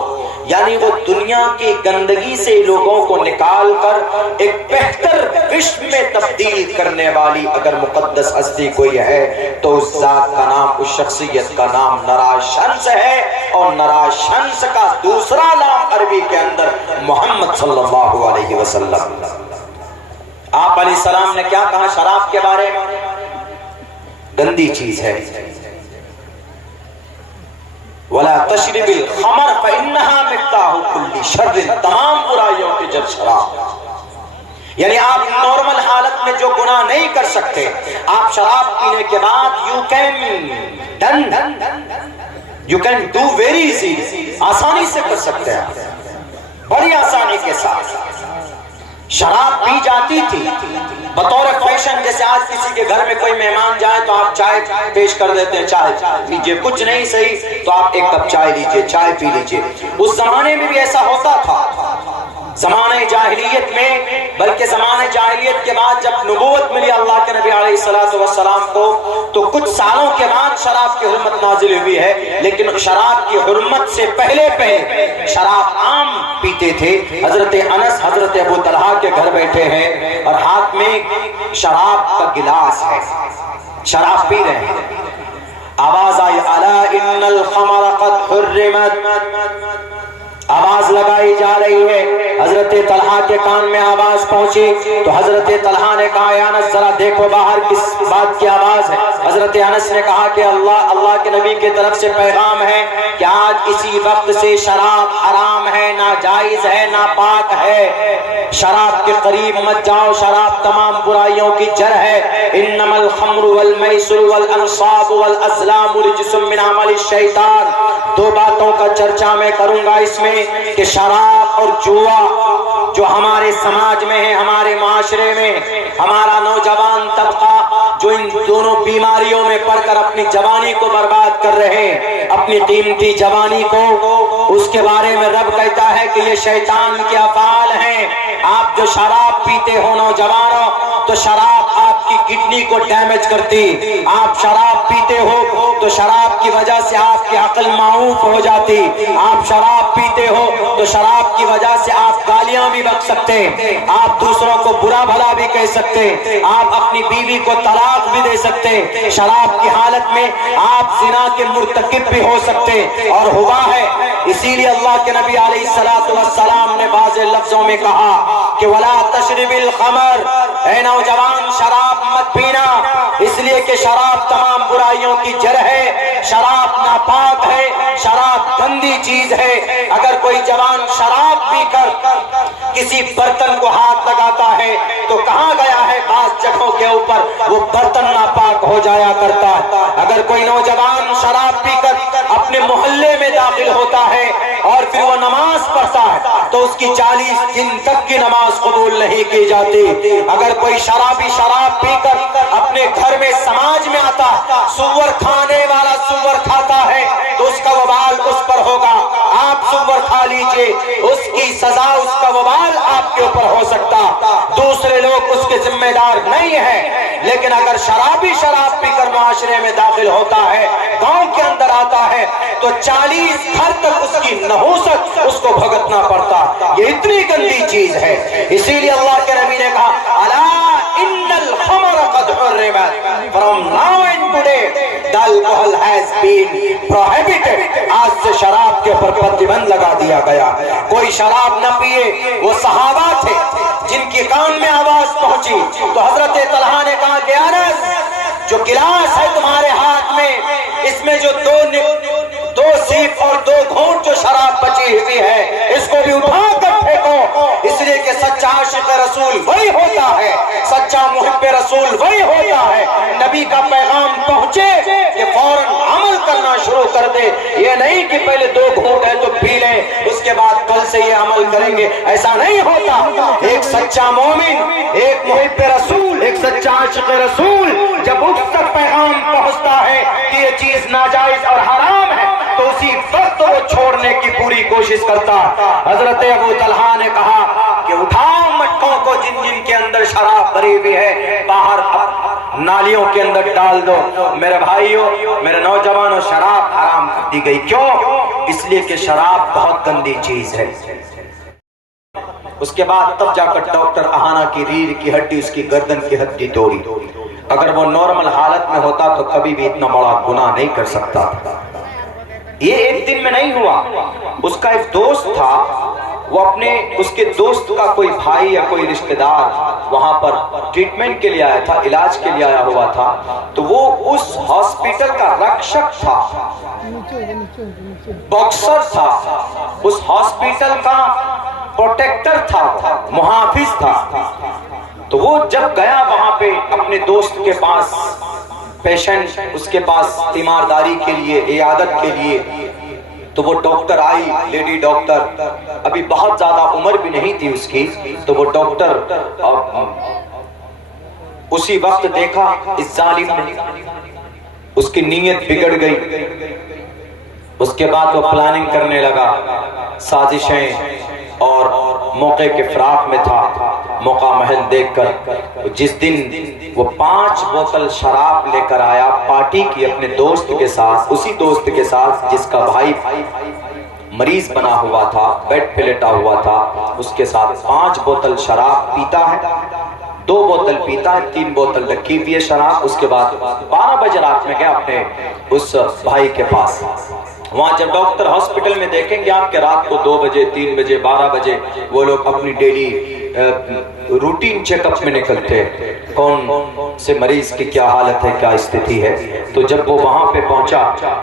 یعنی وہ دنیا کی گندگی سے لوگوں کو نکال کر ایک بہتر وشو میں تبدیل کرنے والی اگر مقدس ہستی کوئی ہے تو اس ذات کا نام، اس شخصیت کا نام نراشنس ہے، اور نراشنس کا دوسرا نام عربی کے اندر محمد صلی اللہ علیہ وسلم۔ آپ علیہ السلام نے کیا کہا شراب کے بارے میں؟ گندی چیز ہے۔ وَلَا تَشْرِبِ الْخَمَرَ فَإِنَّهَا مِفْتَاحُ كُلِّ شَرٍ، تمام برائیوں کی جڑ شراب۔ یعنی آپ نارمل حالت میں جو گناہ نہیں کر سکتے، آپ شراب پینے کے بعد you can do very easy، آسانی سے کر سکتے ہیں، بڑی آسانی کے ساتھ۔ شراب پی جاتی تھی بطور فیشن، جیسے آج کسی کے گھر میں کوئی مہمان جائے تو آپ چائے پیش کر دیتے ہیں، چائے لیجئے، کچھ نہیں صحیح تو آپ 1 کپ چائے لیجئے، چائے پی لیجئے۔ اس زمانے میں بھی ایسا ہوتا تھا، زمانہ جاہلیت میں، بلکہ زمانہ جاہلیت کے بعد جب نبوت ملی اللہ کے نبی علیہ السلام کو تو کچھ سالوں کے بعد شراب کی حرمت نازل ہوئی ہے، لیکن شراب کی حرمت سے پہلے شراب عام پیتے تھے۔ حضرت انس، حضرت ابو طلحہ کے گھر بیٹھے ہیں اور ہاتھ میں شراب کا گلاس ہے، شراب پی رہے ہیں، آواز آئی الا ان الخمر قد حرمت، آواز لگائی جا رہی ہے. حضرت طلحہ کے کان میں آواز پہنچی تو حضرت طلحہ نے کہا یا انس ذرا دیکھو باہر کس بات کی آواز ہے. حضرت انس نے کہا کہ اللہ کے نبی کی طرف سے پیغام ہے کہ آج اسی وقت سے شراب حرام ہے، ناجائز ہے، ناپاک ہے. شراب کے قریب مت جاؤ، شراب تمام برائیوں کی جڑ ہے. انما الخمر والمیسر والانصاب والازلام رجس من عمل الشیطان. دو باتوں کا چرچا میں کروں گا اس میں کہ شراب اور جوا جو ہمارے سماج میں ہے، ہمارے معاشرے میں ہمارا نوجوان طبقہ جو ان دونوں بیماریوں میں پڑ کر اپنی جوانی کو برباد کر رہے ہیں، اپنی قیمتی جوانی کو، اس کے بارے میں رب کہتا ہے کہ یہ شیطان کے افعال ہیں. آپ جو شراب پیتے ہو نوجوانوں، تو شراب آپ کی کڈنی کو ڈیمیج کرتی. آپ شراب پیتے ہو تو شراب کی وجہ سے آپ کی عقل معوف ہو جاتی. آپ شراب پیتے ہو تو شراب کی وجہ سے آپ گالیاں بھی بک سکتے، آپ دوسروں کو برا بھلا بھی کہہ سکتے، آپ اپنی بیوی کو طلاق بھی دے سکتے. شراب کی حالت میں آپ زنا کے مرتکب بھی ہو سکتے، اور ہوا ہے. اسی لیے اللہ کے نبی علیہ السلام نے بعض لفظوں میں کہا کہ وَلَا تَشْرِبِ الْخَمَرَ، اے نوجوان شراب مت پینا، اس لیے کہ شراب تمام برائیوں کی جڑ ہے. شراب ناپاک ہے، شراب گندی چیز ہے. اگر کوئی جوان شراب پی کر کسی برتن کو ہاتھ لگاتا ہے تو کہاں گیا ہے؟ بعض جگہوں کے اوپر وہ برتن ناپاک ہو جایا کرتا ہے. اگر کوئی نوجوان شراب پی کر اپنے محلے میں داخل ہوتا ہے اور پھر وہ نماز پڑھتا ہے تو اس کی 40 دن تک کی نماز قبول نہیں کی جاتی. اگر کوئی شرابی شراب پی کر اپنے گھر میں سماج میں آتا، سور کھانے والا سور کھاتا ہے تو اس کا وبال اس پر ہوگا. آپ سور کھا لیجئے، اس کی سزا، اس کا وبال آپ کے اوپر ہو سکتا، دوسرے لوگ اس کے ذمہ دار نہیں ہیں. لیکن اگر شرابی شراب پی کر معاشرے میں داخل ہوتا ہے، گاؤں کے اندر آتا ہے، تو 40 گھر تک اس کی نحوست اس کو بھگتنا پڑتا. یہ اتنی گندی چیز ہے. اسی لیے اللہ کے نبی نے کہا الا ان الخمر قد حرمت from now and today the alcohol has been prohibited. آج سے شراب کے اوپر پرتبند لگا دیا گیا. کوئی شراب نہ پیے. وہ صحابہ تھے جن کی کان میں آواز پہنچی تو حضرت طلحہ نے کہا کہ انس، جو گلاس ہے تمہارے ہاتھ میں، اس میں جو دو سیپ اور 2 گھونٹ جو شراب بچی ہوئی ہے، اس کو بھی اٹھا کر پھینکو. اس لیے کہ سچا عاشق رسول وہی ہوتا ہے، سچا محب رسول وہی ہوتا ہے. نبی کا پیغام پہنچے کہ فوراً عمل کرنا شروع کر دے. یہ نہیں کہ پہلے 2 گھونٹ ہے تو پی لیں، اس کے بعد کل سے یہ عمل کریں گے، ایسا نہیں ہوتا. ایک سچا مومن، ایک محب رسول، ایک سچا عاشق رسول جب اس تک پیغام پہنچتا ہے کہ یہ چیز ناجائز اور حرام ہے تو اسی وقت وہ چھوڑنے کی پوری کوشش کرتا. حضرت ابو طلحہ نے کہا کہ اٹھاؤ مٹکوں کو جن جن کے اندر شراب بھری ہوئی ہے، باہر نالیوں کے اندر ڈال دو. میرے بھائیوں، میرے نوجوانوں، شراب حرام کر دی گئی. کیوں؟ اس لیے کہ شراب بہت گندی چیز ہے. اس کے بعد تب جا کر ڈاکٹر اہانا کی ریڑھ کی ہڈی، اس کی گردن کی ہڈی توڑی. اگر وہ نارمل حالت میں ہوتا تو کبھی بھی اتنا بڑا گناہ نہیں کر سکتا. یہ ایک دن میں نہیں ہوا. اس کا ایک دوست تھا، وہ اس کے دوست کا کوئی بھائی یا کوئی رشتہ دار وہاں پر ٹریٹمنٹ کے لیے آیا تھا، علاج کے لیے آیا ہوا تھا. تو وہ اس ہاسپٹل کا رکشک تھا، باکسر تھا، اس ہاسپٹل کا پروٹیکٹر تھا، محافظ تھا. تو وہ جب گیا وہاں پہ اپنے دوست کے پاس، پیشنٹ اس کے پاس تیمارداری کے لیے، عیادت کے لیے، تو وہ ڈاکٹر آئی، لیڈی ڈاکٹر، ابھی بہت زیادہ عمر بھی نہیں تھی اس کی. تو وہ ڈاکٹر اسی وقت دیکھا اس ظالم نے، اس کی نیت بگڑ گئی. اس کے بعد وہ پلاننگ کرنے لگا، سازشیں، اور موقع کے فراق میں تھا. موقع محل دیکھ کر جس دن وہ 5 بوتل شراب لے کر آیا پارٹی کی اپنے دوست کے ساتھ، اسی دوست کے ساتھ جس کا بھائی مریض بنا ہوا تھا، بیڈ پہ لیٹا ہوا تھا، اس کے ساتھ 5 بوتل شراب پیتا ہے. 2 بوتل پیتا ہے، 3 بوتل رکھی ہوئی ہے شراب. اس کے بعد 12 بجے رات میں گیا اپنے اس بھائی کے پاس وہاں جب ڈاکٹر ہاسپٹل میں دیکھیں گے آپ کے رات کو 2 بجے 3 بجے 12 بجے وہ لوگ اپنی ڈیلی روٹین چیک اپ میں نکلتے کون سے مریض کی کیا حالت ہے کیا استھتی ہے. تو جب وہ وہاں پہ پہنچا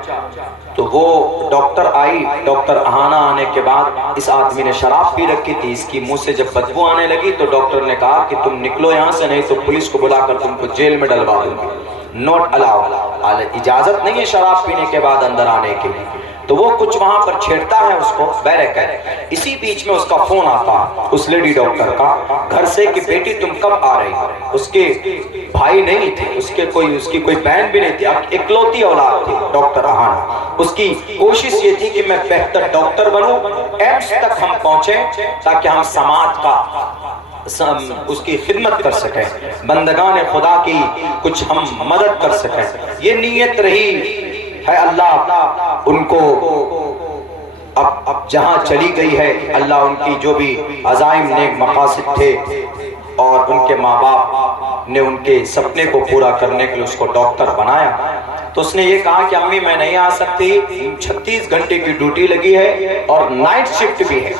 تو وہ ڈاکٹر آئی. ڈاکٹر اہانہ آنے کے بعد اس آدمی نے شراب پی رکھی تھی. اس کی منہ سے جب بدبو آنے لگی تو ڈاکٹر نے کہا کہ تم نکلو یہاں سے نہیں تو پولیس کو بلا کر تم کو جیل میں ڈلوا دوں گا. نوٹ الاؤ, اجازت نہیں ہے شراب پینے کے بعد اندر آنے کے لیے. تو وہ کچھ وہاں پر چھیڑتا ہے اس کو بیرک ہے. اسی بیچ میں اس کا فون آتا اس لیڈی ڈاکٹر کا گھر سے کہ بیٹی تم کب آ رہی. اس کے بھائی نہیں تھے, اس کی کوئی بہن بھی نہیں تھی, اکلوتی اولاد تھی ڈاکٹر اہانہ. اس کی کوشش یہ تھی کہ میں بہتر ڈاکٹر بنوں, ایمس تک ہم پہنچیں تاکہ ہم سماج کا اس کی خدمت کر سکیں, بندگان خدا کی کچھ ہم مدد کر سکیں. یہ نیت رہی ہے. اللہ ان کو اب جہاں چلی گئی ہے, اللہ ان کی جو بھی عزائم نیک مقاصد تھے اور ان کے ماں باپ نے ان کے سپنے کو پورا کرنے کے لیے اس کو ڈاکٹر بنایا. تو اس نے یہ کہا کہ امی میں نہیں آ سکتی, 36 گھنٹے کی ڈیوٹی لگی ہے اور نائٹ شفٹ بھی ہے.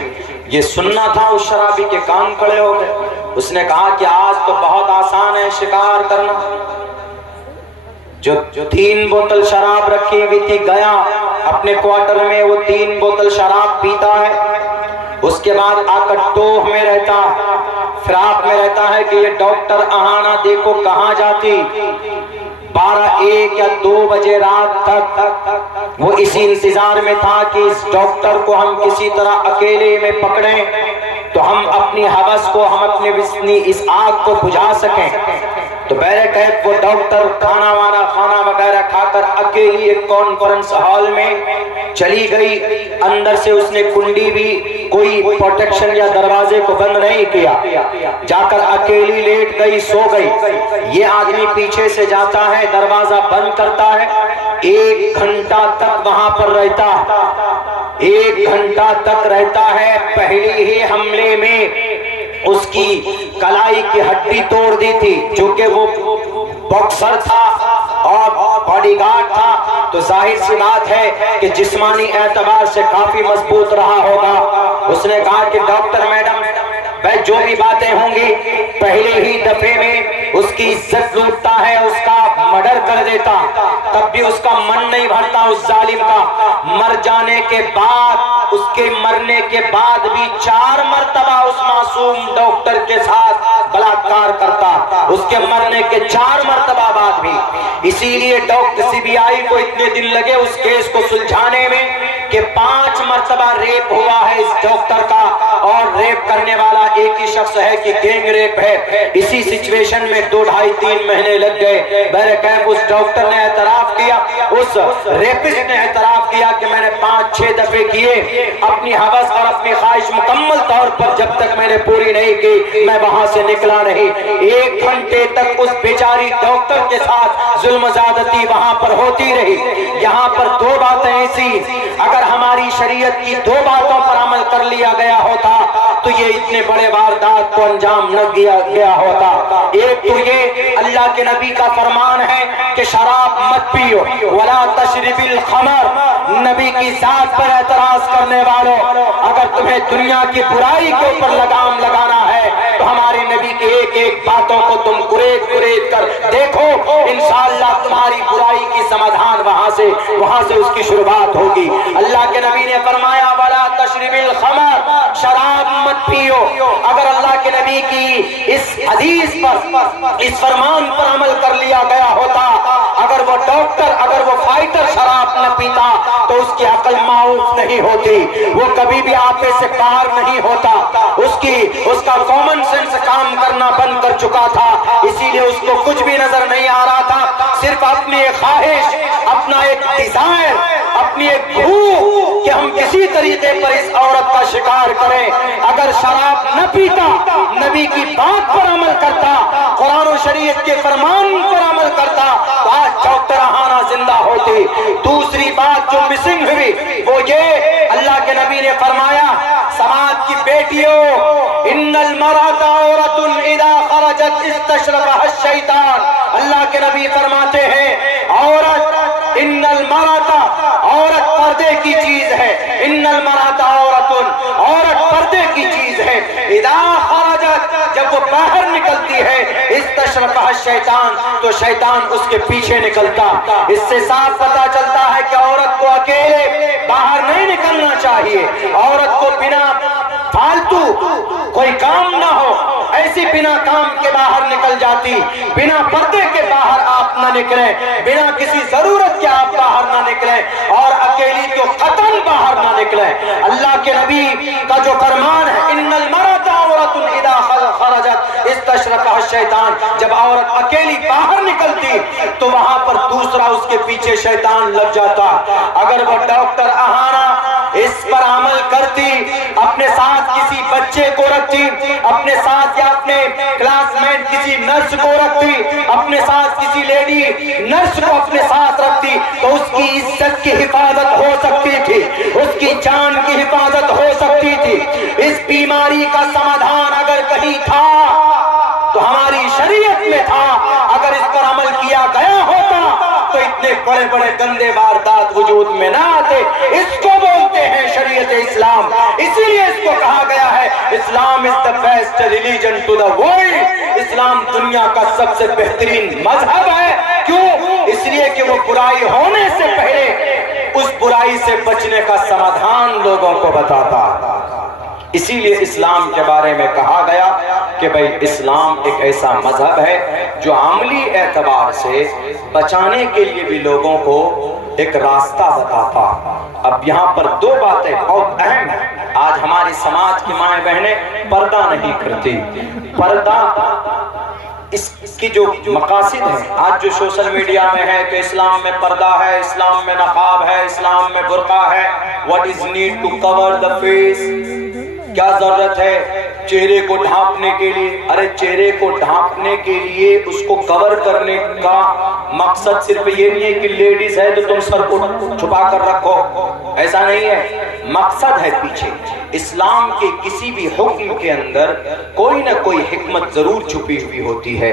یہ سننا تھا, اس شرابی کے کان کھڑے ہو گئے. اس نے کہا کہ آج تو بہت آسان ہے شکار کرنا. جو 3 بوتل شراب رکھی ہوئی تھی گیا اپنے کوارٹر میں, وہ 3 بوتل شراب پیتا ہے. اس کے بعد آ کر ٹوہ میں رہتا, فراق میں رہتا ہے کہ یہ ڈاکٹر اہانہ دیکھو کہاں جاتی. 12 1 یا 2 بجے رات تک وہ اسی انتظار میں تھا کہ اس ڈاکٹر کو ہم کسی طرح اکیلے میں پکڑیں تو ہم اپنی حوث کو, ہم اپنی اس آگ کو بجھا سکیں. تو بیرکیف وہ ڈاکٹر کھانا وغیرہ کھا کر اکیلی ایک کانفرنس ہال میں چلی گئی. اندر سے اس نے کنڈی بھی کوئی پروٹیکشن یا دروازے کو بند نہیں کیا, جا کر اکیلی لیٹ گئی, سو گئی. یہ آدمی پیچھے سے جاتا ہے, دروازہ بند کرتا ہے, 1 گھنٹہ تک وہاں پر رہتا ہے. 1 گھنٹہ تک رہتا ہے. پہلے ہی حملے میں اس کی کلائی کی ہڈی توڑ دی تھی, جو کہ وہ باکسر تھا اور باڈی گارڈ تھا. تو ظاہر سی بات ہے کہ جسمانی اعتبار سے کافی مضبوط رہا ہوگا. اس نے کہا کہ ڈاکٹر میڈم جو بھی باتیں ہوں گی پہلے ہی دفعے میں اس کی عزت لوٹتا ہے, اس کا مرڈر کر دیتا, تب بھی اس کا من نہیں بھرتا اس ظالم کا. مر جانے کے بعد, اس کے مرنے کے بعد بھی 4 مرتبہ اس معصوم ڈاکٹر کے ساتھ بلاکار کرتا, اس کے مرنے کے 4 مرتبہ بعد بھی. اسی لیے ڈاکٹر CBI کو اتنے دن لگے اس کیس کو سلجھانے میں کہ 5 مرتبہ ریپ ہوا ہے اس ڈاکٹر کا, اور ریپ کرنے والا ایک ہی شخص ہے کہ گینگ ریپ ہے. اسی سچویشن میں 2 ڈھائی 3 مہینے لگ گئے. بہرکیف اس ڈاکٹر نے اعتراف کیا, اس ریپسٹ نے اعتراف کیا کہ میں نے 5-6 دفعے کیے. اپنی حوث اور اپنی خواہش مکمل طور پر جب تک میں نے پوری نہیں کی میں وہاں سے نکلا نہیں. 1 گھنٹے تک اس بیچاری ڈاکٹر کے ساتھ ظلم زیادتی وہاں پر ہوتی رہی. یہاں پر 2 باتیں ایسی, اگر ہماری شریعت کی 2 باتوں پر عمل کر لیا گیا ہوتا تو یہ اتنے بڑے واردات کو انجام نہ دیا گیا ہوتا. ایک تو یہ اللہ کے نبی کا فرمان ہے کہ شراب مت پیو, ولا تشرب الخمر. نبی کی ذات پر اعتراض کرنے والوں, اگر تمہیں دنیا کی برائی کے اوپر لگام لگانا ہے تو ہمارے نبی کی ایک باتوں کو تم گریز کر دیکھو, انشاءاللہ تمہاری برائی کی سمادھان وہاں سے اس کی شروعات ہوگی. اللہ کے نبی نے فرمایا ولا تشرب الخمر, شراب مت پیو. اگر اللہ کے نبی کی اس حدیث پر, اس فرمان پر عمل کر لیا گیا ہوتا, اگر وہ ڈاکٹر, اگر وہ فائٹر شراب نہ پیتا تو اس کی عقل معاف نہیں ہوتی, وہ کبھی بھی آپے سے باہر نہیں ہوتا, اس کا کامن سینس کام کرنا بند کر چکا تھا. اسی لیے اس کو کچھ بھی نظر نہیں آ رہا تھا, صرف اپنی ایک خواہش, اپنا ایک ڈیزائر, اپنی ایک بھوک کہ ہم کسی طریقے پر اس عورت کا شکار کریں. اگر شراب نہ پیتا, نبی کی بات پر عمل کرتا, قرآن و شریعت کے فرمان پر عمل کرتا تو آج ڈاکٹر اہانہ زندہ ہوتی. دوسری بات جو مسنگ ہوئی وہ یہ, اللہ کے نبی نے فرمایا سماج کی بیٹیوں, ان المرأة عورة اذا خرجت استشرفها الشیطان. اللہ کے نبی فرماتے ہیں عورت ان المرأة عورت پردے کی چیز ہے، ان المرأة عورت پردے کی چیز ہے، اذا خرجت جب وہ باہر نکلتی ہے استشرقها الشیطان تو شیطان اس کے پیچھے نکلتا۔ اس سے صاف پتا چلتا ہے کہ عورت کو اکیلے باہر نہیں نکلنا چاہیے، عورت کو بنا فالتو کوئی کام نہ ہو ایسی بنا کام کے باہر نکل جاتی، بنا پردے کے باہر آپ نہ نکلیں، بنا کسی ضرورت کے آپ باہر نہ نکلیں، اور اکیلی تو قطعاً باہر نہ نکلیں۔ اللہ کے نبی کا جو فرمان ہے ان المرأة عورت اذا خرجت استشرقها الشیطان، جب عورت اکیلی باہر نکلتی تو وہاں پر دوسرا اس کے پیچھے شیطان لگ جاتا۔ اگر وہ ڈاکٹر اہانا اس پر عمل کرتی، اپنے ساتھ کسی بچے کو رکھتی، اپنے ساتھ یا اپنے کلاس میٹ کسی نرس کو رکھتی، اپنے ساتھ کسی لیڈی نرس کو اپنے ساتھ رکھتی تو اس کی عزت کی حفاظت ہو سکتی تھی، اس کی جان کی حفاظت ہو سکتی تھی۔ اس بیماری کا سمادھان اگر کہیں تھا تو ہماری شریعت میں تھا، اگر اس پر عمل کیا گیا ہوتا تو اتنے بڑے بڑے گندے واردات وجود میں نہ آتے۔ اس کو بولتے ہیں شریعت اسلام، اسی لیے اس کو کہا گیا ہے اسلام is the best religion to the world، اسلام دنیا کا سب سے بہترین مذہب ہے۔ کیوں؟ اس لیے کہ وہ برائی ہونے سے پہلے اس برائی سے بچنے کا سمادھان لوگوں کو بتاتا۔ اسی لیے اسلام کے بارے میں کہا گیا کہ بھئی اسلام ایک ایسا مذہب ہے جو عملی اعتبار سے بچانے کے لیے بھی لوگوں کو ایک راستہ بتاتا۔ اب یہاں پر دو باتیں بہت اہم ہیں۔ آج ہماری سماج کی مائیں بہنیں پردہ نہیں کرتی۔ پردہ اس کی جو مقاصد ہیں، آج جو سوشل میڈیا میں ہے کہ اسلام میں پردہ ہے، اسلام میں نقاب ہے، اسلام میں برقع ہے، what is need to cover the face، کیا ضرورت ہے چہرے کو ڈھانپنے کے لیے؟ ارے چہرے کو ڈھانپنے کے لیے اس کو کور کرنے کا مقصد صرف یہ نہیں ہے کہ لیڈیز ہے تو تم سر کو چھپا کر رکھو، ایسا نہیں ہے۔ مقصد ہے پیچھے اسلام کے کسی بھی حکم کے اندر کوئی نہ کوئی حکمت ضرور چھپی ہوئی ہوتی ہے،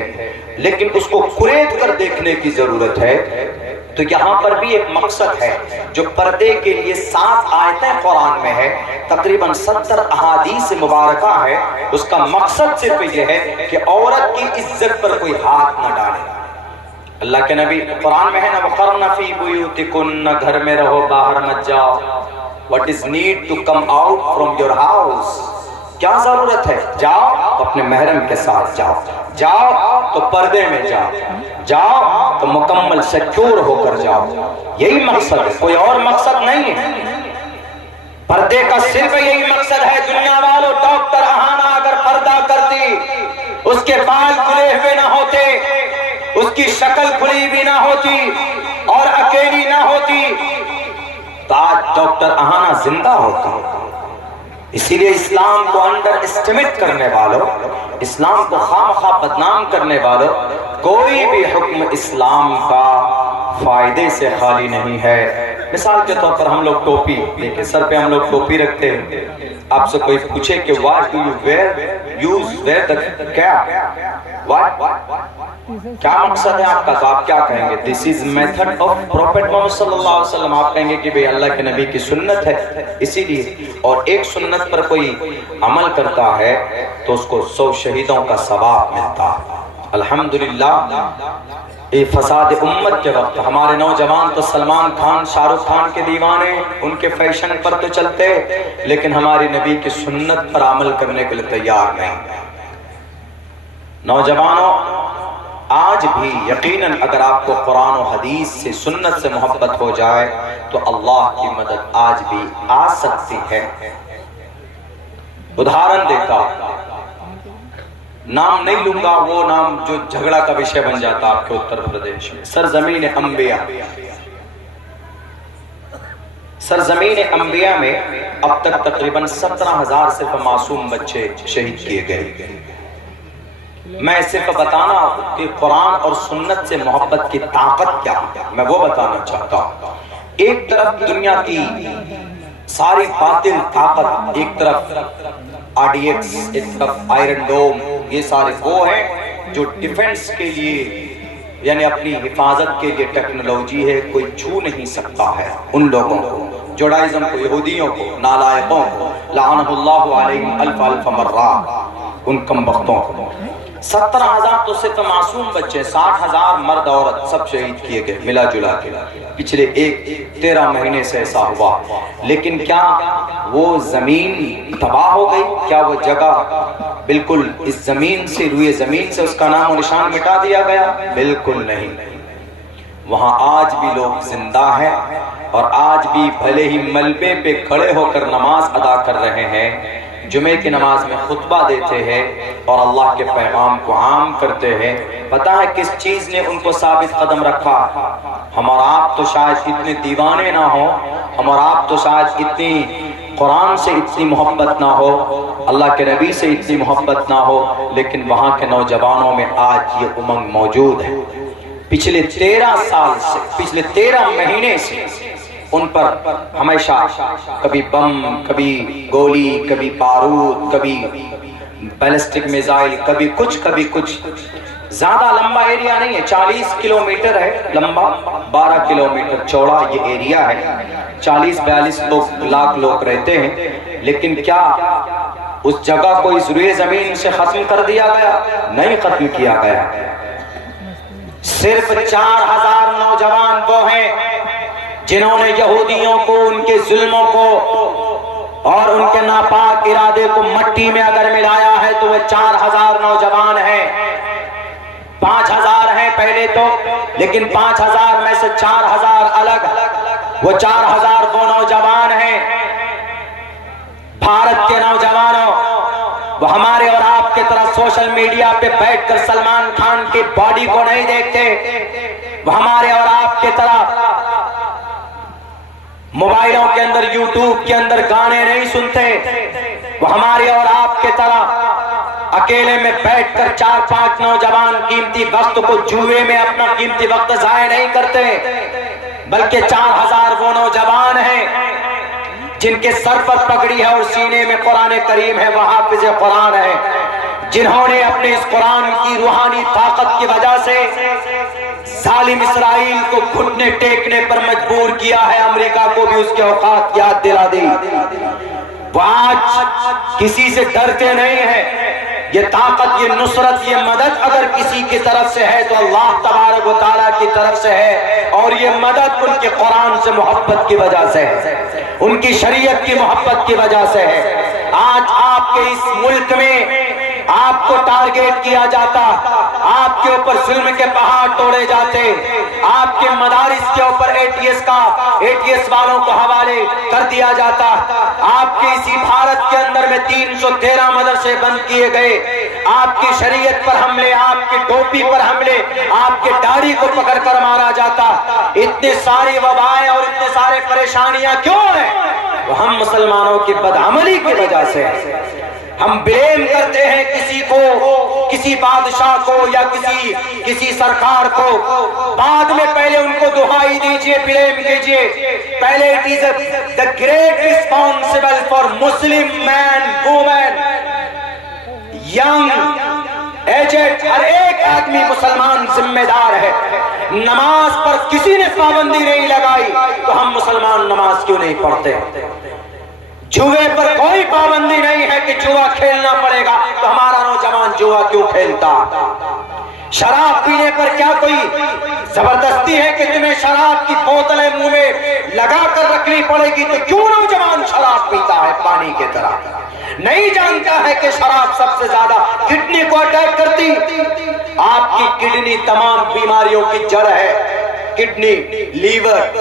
لیکن اس کو قرید کر دیکھنے کی ضرورت ہے۔ تو یہاں پر بھی ایک مقصد ہے جو پردے کے لیے 7 آیتیں قرآن میں ہے، تقریباً 70 احادیث مبارکہ ہے۔ اس کا مقصد صرف یہ ہے کہ عورت کی عزت پر کوئی ہاتھ نہ ڈالے۔ اللہ کے نبی قرآن میں ہے نا وَقَرْنَ فِي بُيُوتِكُنَّ، گھر میں رہو باہر مت جاؤ۔ What is need to come out from your house، کیا ضرورت ہے؟ جاؤ تو اپنے محرم کے ساتھ جاؤ، جاؤ تو پردے میں جاؤ، جاؤ تو مکمل سیکیور ہو کر جاؤ۔ یہی مقصد ہے، کوئی اور مقصد نہیں ہے۔ پردے کا صرف یہی مقصد ہے۔ دنیا والوں، ڈاکٹر اہانا اگر پردہ کرتی، اس کے بال کھلے ہوئے نہ ہوتے، اس کی شکل کھلی بھی نہ ہوتی اور اکیلی نہ ہوتی تو آج ڈاکٹر اہانا زندہ ہوتا۔ اسی لیے اسلام کو انڈر اسٹیمیٹ کرنے والوں، اسلام کو خواہ بدنام کرنے والوں، کوئی بھی حکم اسلام کا فائدے سے خالی نہیں ہے۔ مثال کے طور پر ہم لوگ ٹوپی دیکھیں، سر پہ ہم لوگ ٹوپی رکھتے ہیں۔ آپ سے کوئی پوچھے کہ what do you wear the cap, کیا مقصد ہے آپ کا، تو آپ کیا کہیں گے؟ دس از میتھڈ آف پروفیٹ محمد صلی اللہ علیہ وسلم۔ آپ کہیں گے کہ بھئی اللہ کے نبی کی سنت ہے، اسی لیے۔ اور ایک سنت پر کوئی عمل کرتا ہے تو اس کو 100 شہیدوں کا ثواب ملتا۔ الحمدللہ فساد امت کے وقت ہمارے نوجوان تو سلمان خان، شاہ رخ خان کے دیوانے، ان کے فیشن پر تو چلتے، لیکن ہماری نبی کی سنت پر عمل کرنے کے لیے تیار نہیں۔ نوجوانوں، آج بھی یقیناً اگر آپ کو قرآن و حدیث سے، سنت سے محبت ہو جائے تو اللہ کی مدد آج بھی آ سکتی ہے۔ ادھارن دیتا، نام نہیں لوں گا، وہ نام جو جھگڑا کا وشے بن جاتا آپ کے اتر پردیش میں، سرزمین انبیاء۔ سرزمین انبیاء میں اب تک تقریباً 17,000 صرف معصوم بچے شہید کیے گئے۔ میں صرف بتانا کہ قرآن اور سنت سے محبت کی طاقت کیا ہے، میں وہ بتانا چاہتا ہوں۔ ایک طرف دنیا کی ساری باطل طاقت، ایک طرف RDX، ایک طرف آئرن ڈوم، یہ سارے وہ ہیں جو ڈیفنس کے لیے یعنی اپنی حفاظت کے لیے ٹیکنالوجی ہے، کوئی چھو نہیں سکتا ہے ان لوگوں کو، جوڈائزم کو، یہودیوں کو، نالائقوں کو، لعنہ اللہ علیہم الف الف مرہ، ان کم بختوں کو۔ 70,000 تو صرف معصوم بچے، 60,000 مرد عورت سب شہید کیے گئے ملا جلا کے پچھلے 13 مہینے سے ایسا ہوا۔ لیکن کیا وہ زمین تباہ ہو گئی؟ کیا وہ جگہ بالکل اس زمین سے، روئے زمین سے اس کا نام و نشان مٹا دیا گیا؟ بالکل نہیں۔ وہاں آج بھی لوگ زندہ ہیں، اور آج بھی بھلے ہی ملبے پہ کھڑے ہو کر نماز ادا کر رہے ہیں، جمعے کی نماز میں خطبہ دیتے ہیں اور اللہ کے پیغام کو عام کرتے ہیں۔ پتہ ہے کس چیز نے ان کو ثابت قدم رکھا؟ ہم اور آپ تو شاید اتنے دیوانے نہ ہوں، ہم اور آپ تو شاید اتنی قرآن سے اتنی محبت نہ ہو، اللہ کے نبی سے اتنی محبت نہ ہو، لیکن وہاں کے نوجوانوں میں آج یہ امنگ موجود ہے۔ پچھلے 13 سال سے، پچھلے 13 مہینے سے ان پر ہمیشہ کبھی بم، کبھی گولی، کبھی بارود، کبھی بیلسٹک میزائل، کبھی کچھ۔ زیادہ لمبا ایریا نہیں ہے، 40 کلومیٹر ہے لمبا، 12 کلومیٹر چوڑا یہ ایریا ہے، 40-42 لاکھ لوگ رہتے ہیں۔ لیکن کیا اس جگہ کو اس روئے زمین سے ختم کر دیا گیا؟ نہیں ختم کیا گیا۔ صرف 4,000 نوجوان وہ ہیں جنہوں نے یہودیوں کو، ان کے ظلموں کو اور ان کے ناپاک ارادے کو مٹی میں اگر ملایا ہے تو وہ 4,000 نوجوان ہیں۔ 5,000 ہیں پہلے تو، لیکن 5,000 میں سے 4,000 الگ، وہ 4,000 وہ نوجوان ہیں بھارت کے نوجوانوں، وہ ہمارے اور آپ کے طرح سوشل میڈیا پہ بیٹھ کر سلمان خان کی باڈی کو نہیں دیکھتے، وہ ہمارے اور آپ کے طرح موبائلوں کے اندر، یوٹیوب کے اندر گانے نہیں سنتے، وہ ہمارے اور آپ کے طرح اکیلے میں بیٹھ کر 4-5 نوجوان قیمتی وقت کو جوئے میں اپنا قیمتی وقت ضائع نہیں کرتے، بلکہ 4,000 وہ نوجوان ہیں جن کے سر پر پگڑی ہے اور سینے میں قرآن کریم ہے، وہ حافظ قرآن ہے، جنہوں نے اپنے اس قرآن کی روحانی طاقت کی وجہ سے ظالم اسرائیل کو گھٹنے ٹیکنے پر مجبور کیا ہے، امریکہ کو بھی اس کے اوقات یاد دلا دی۔ وہ آج کسی سے ڈرتے نہیں ہیں۔ یہ طاقت، یہ نصرت، یہ مدد اگر کسی کی طرف سے ہے تو اللہ تبارک و تعالیٰ کی طرف سے ہے، اور یہ مدد ان کے قرآن سے محبت کی وجہ سے ہے، ان کی شریعت کی محبت کی وجہ سے ہے۔ آج آپ کے اس ملک میں آپ کو ٹارگیٹ کیا جاتا، آپ کے اوپر ظلم کے پہاڑ توڑے جاتے، آپ کے مدارس کے اوپر اے ٹی ایس والوں کو حوالے کر دیا جاتا، آپ کے اسی بھارت کے اندر میں 313 مدرسے بند کیے گئے، آپ کی شریعت پر حملے، آپ کی ٹوپی پر حملے، آپ کے داڑھی کو پکڑ کر مارا جاتا۔ اتنے ساری وبائیں اور اتنے سارے پریشانیاں کیوں ہیں؟ وہ ہم مسلمانوں کی بدعملی کی وجہ سے ہیں۔ ہم بلیم کرتے ہیں کسی کو، کسی بادشاہ کو یا کسی سرکار کو، بعد میں پہلے ان کو دہائی دیجئے، بلیم کیجئے۔ پہلے it is the great responsible for Muslim man, woman, young, aged، ہر ایک آدمی مسلمان ذمہ دار ہے۔ نماز پر کسی نے پابندی نہیں لگائی تو ہم مسلمان نماز کیوں نہیں پڑھتے؟ جوئے پر کوئی پابندی نہیں ہے کہ جوا کھیلنا پڑے گا تو ہمارا نوجوان جوا کیوں کھیلتا؟ شراب پینے پر کیا کوئی زبردستی ہے کہ تمہیں شراب کی بوتلیں منہ میں لگا کر رکھنی پڑے گی؟ تو کیوں نوجوان شراب پیتا ہے پانی کی طرح؟ نہیں جانتا ہے کہ شراب سب سے زیادہ کڈنی کو اٹیک کرتی۔ آپ کی کڈنی تمام بیماریوں کی جڑ ہے۔ کڈنی، لیور،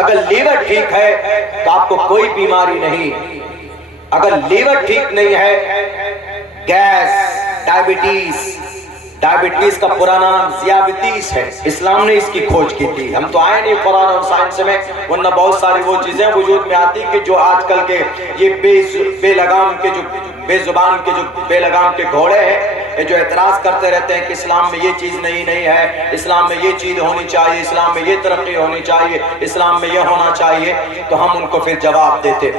اگر لیور ٹھیک ہے تو آپ کو کوئی بیماری نہیں، اگر لیور ٹھیک نہیں ہے، گیس، ڈائبٹیز کا پرانا نام ذیابیطیس ہے، اسلام نے اس کی کھوج کی تھی۔ ہم تو آئے نہیں قرآن اور سائنس میں، ورنہ بہت ساری وہ چیزیں وجود میں آتی کہ جو آج کل کے یہ بے لگام کے جو بے زبان کے جو بے لگام کے گھوڑے ہیں، جو اعتراض کرتے رہتے ہیں کہ اسلام میں یہ چیز نہیں ہے، اسلام میں یہ چیز ہونی چاہیے، اسلام میں یہ ترقی ہونی چاہیے، اسلام میں یہ ہونا چاہیے، تو ہم ان کو پھر جواب دیتے۔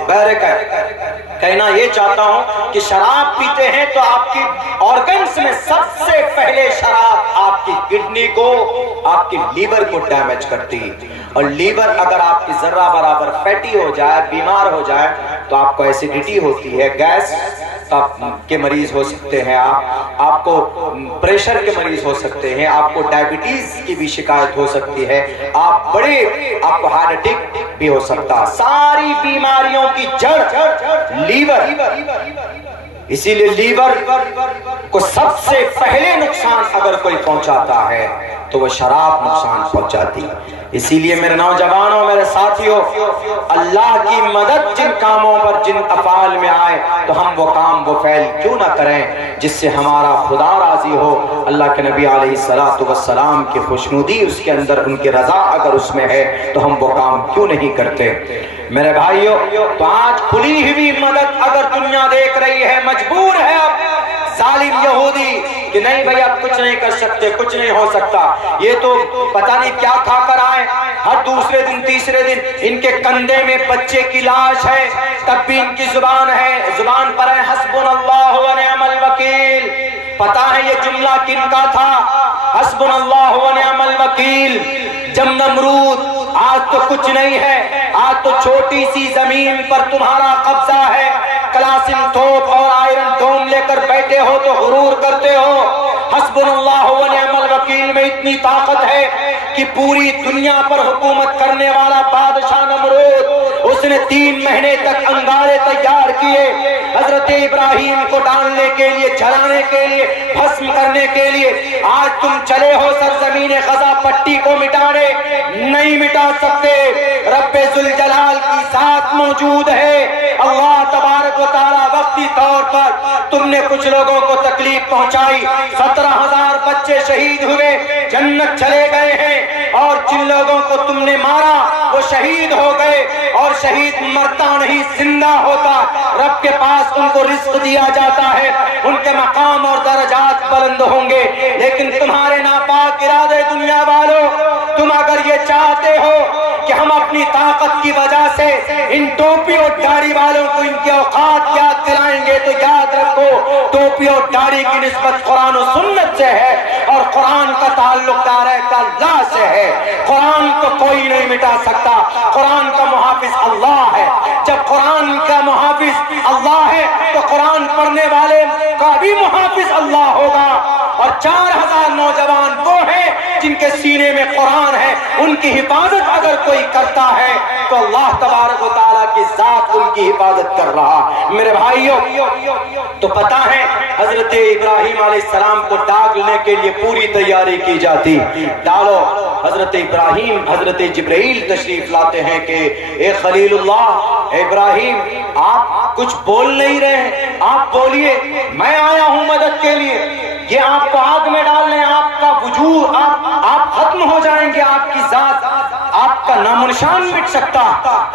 کہنا یہ چاہتا ہوں کہ شراب پیتے ہیں تو آپ کی آرگنز میں سب سے پہلے شراب آپ کی کڈنی کو آپ کی لیور کو ڈیمیج کرتی، اور لیور اگر آپ کی ذرہ برابر فیٹی ہو جائے، بیمار ہو جائے، تو آپ کو ایسیڈیٹی ہوتی ہے، گیس کے مریض ہو سکتے ہیں، آپ کو پریشر کے مریض ہو سکتے ہیں، آپ کو ڈائبٹیز کی بھی شکایت ہو سکتی ہے، آپ کو ہارٹ اٹیک بھی ہو سکتا ہے۔ ساری بیماریوں کی جڑ لیور۔ اسی لیے لیور کو سب سے پہلے نقصان اگر کوئی پہنچاتا ہے تو وہ شراب نقصان پہنچاتی ہے۔ اسی لیے میرے نوجوانوں، میرے ساتھیوں، اللہ کی مدد جن کاموں پر، جن افعال میں آئے تو ہم وہ کام وہ فعل کیوں نہ کریں جس سے ہمارا خدا راضی ہو، اللہ کے نبی علیہ السلام کی خوشنودی اس کے اندر، ان کی رضا اگر اس میں ہے تو ہم وہ کام کیوں نہیں کرتے؟ میرے بھائیوں، تو آج کھلی ہوئی مدد اگر دنیا دیکھ رہی ہے، مجبور ہے اب ظالم یہودی کہ نہیں بھئی اب کچھ نہیں کر سکتے، کچھ نہیں ہو سکتا، یہ تو پتہ نہیں کیا کھا کر آئے، ہر دوسرے دن تیسرے دن ان کے کندھے میں بچے کی لاش ہے، تب بھی ان کی زبان پر ہے حسبنا اللہ و نعم الوکیل۔ پتہ ہے یہ جملہ کن کا تھا؟ حسبنا اللہ و نعم الوکیل۔ جب نمرود آج تو کچھ نہیں ہے، آج تو چھوٹی سی زمین پر تمہارا قبضہ ہے، کلاسن توپ اور آئرن ڈوم لے کر بیٹھے ہو تو غرور کرتے ہو۔ حسبنا اللہ و نعم الوکیل میں اتنی طاقت ہے کہ پوری دنیا پر حکومت کرنے والا بادشاہ نمرود، اس نے 3 مہینے تک انگارے تیار کیے حضرت ابراہیم کو ڈالنے کے لیے، جلانے کے لیے، بھسم کرنے کے لیے۔ آج تم چلے ہو سرزمین غزہ پٹی کو مٹانے، نہیں مٹا سکتے۔ رب ذوالجلال کی ذات موجود ہے، اللہ تبارک و تعالیٰ وقتی طور پر تم نے کچھ لوگوں کو تکلیف پہنچائی، 17,000 بچے شہید ہوئے، جنت چلے گئے ہیں، اور جن لوگوں کو تم نے مارا وہ شہید ہو گئے، اور شہید مرتا نہیں زندہ ہوتا، رب کے پاس ان کو رزق دیا جاتا ہے، ان کے مقام اور درجات بلند ہوں گے۔ لیکن تمہارے ناپاک ارادے دنیا والوں، تم اگر یہ چاہتے ہو کہ ہم اپنی طاقت کی وجہ سے ان ٹوپی اور داڑھی والوں کو ان کے اوقات یاد دلائیں گے، تو یاد رکھو ٹوپی اور داڑھی کی نسبت قرآن و سنت سے ہے، اور قرآن کا تعلق ڈائریکٹ اللہ سے ہے۔ قرآن کو کوئی نہیں مٹا سکتا، قرآن کا محافظ اللہ ہے۔ جب قرآن کا محافظ اللہ ہے تو قرآن پڑھنے والے کا بھی محافظ اللہ ہوگا، اور 4,000 نوجوان وہ ہیں جن کے سینے میں قرآن ہے، ان کی حفاظت اگر کوئی کرتا ہے تو اللہ تبارک و تعالیٰ کی ذات ان کی حفاظت کر رہا۔ میرے بھائیوں، تو پتہ ہے حضرت ابراہیم علیہ السلام کو ڈالنے کے لیے پوری تیاری کی جاتی، ڈالو۔ حضرت ابراہیم، حضرت جبرائیل تشریف لاتے ہیں کہ اے خلیل اللہ، اے ابراہیم آپ کچھ بول نہیں رہے ہیں، آپ بولیے، میں آیا ہوں مدد کے لیے۔ یہ آپ کو آگ میں ڈالنے، آپ کا وجود، آپ ختم ہو جائیں گے، آپ کی ذات، آپ کا نام و نشان مٹ سکتا۔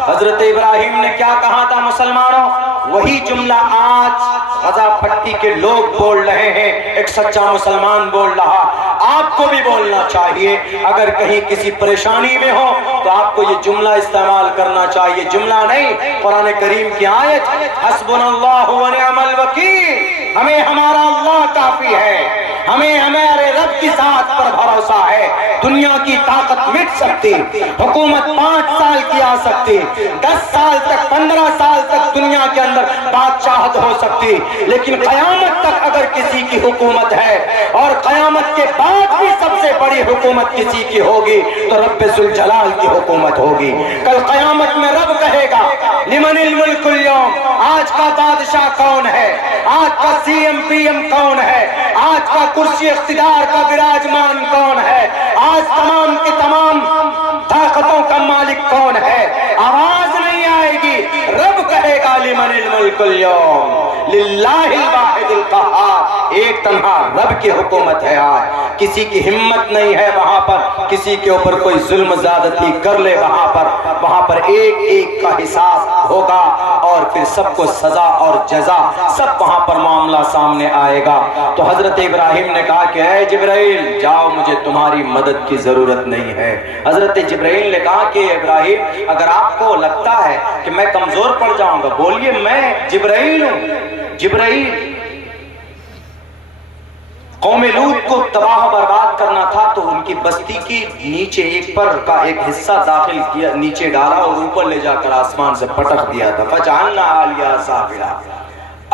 حضرت ابراہیم نے کیا کہا تھا مسلمانوں؟ وہی جملہ آج غزہ پٹی کے لوگ بول رہے ہیں، ایک سچا مسلمان بول رہا، آپ کو بھی بولنا چاہیے۔ اگر کہیں کسی پریشانی میں ہو تو آپ کو یہ جملہ استعمال کرنا چاہیے، جملہ نہیں، قرآن کریم کی آیت، حسبنا اللہ و نعم الوکیل، ہمیں ہمارا اللہ کافی ہے، ہمیں ہمارے رب کی ذات پر بھروسہ ہے۔ دنیا کی طاقت مٹ سکتی، حکومت 5 سال کی آ سکتی، 10 سال تک، 15 سال تک دنیا کے اندر بادشاہت ہو سکتی، لیکن قیامت تک اگر کسی کی حکومت ہے، اور قیامت کے بعد بھی سب سے بڑی حکومت کسی کی ہوگی تو رب ذوالجلال کی حکومت ہوگی۔ کل قیامت میں رب کہے گا لمن الملک اليوم، آج کا بادشاہ کون ہے، آج کا سی ایم پی ایم کون ہے، آج کا کرسی اقتدار کا براجمان کون ہے، آج تمام کے تمام طاقتوں کا مالک کون ہے؟ آواز نہیں آئے گی، رب کہے گا لمن الملک اليوم للہ الواحد القہار، ایک تنہا رب کی حکومت ہے۔ آج کسی کی ہمت نہیں ہے وہاں پر کسی کے اوپر کوئی ظلم زیادتی کر لے، وہاں پر ایک ایک کا حساب ہوگا، اور پھر سب کو سزا اور جزا، سب وہاں پر معاملہ سامنے آئے گا۔ تو حضرت ابراہیم نے کہا کہ اے جبرائیل جاؤ، مجھے تمہاری مدد کی ضرورت نہیں ہے۔ حضرت جبرائیل نے کہا کہ ابراہیم اگر آپ کو لگتا ہے کہ میں کمزور پڑ جاؤں گا، بولیے میں جبرائیل ہوں۔ جبرائیل قوم لوط کو تباہ و برباد کرنا تھا تو ان کی بستی کی نیچے ایک پر کا ایک حصہ داخل کیا، نیچے ڈالا اور اوپر لے جا کر آسمان سے پٹک دیا تھا. فجعلنا عالیہا سافلہ.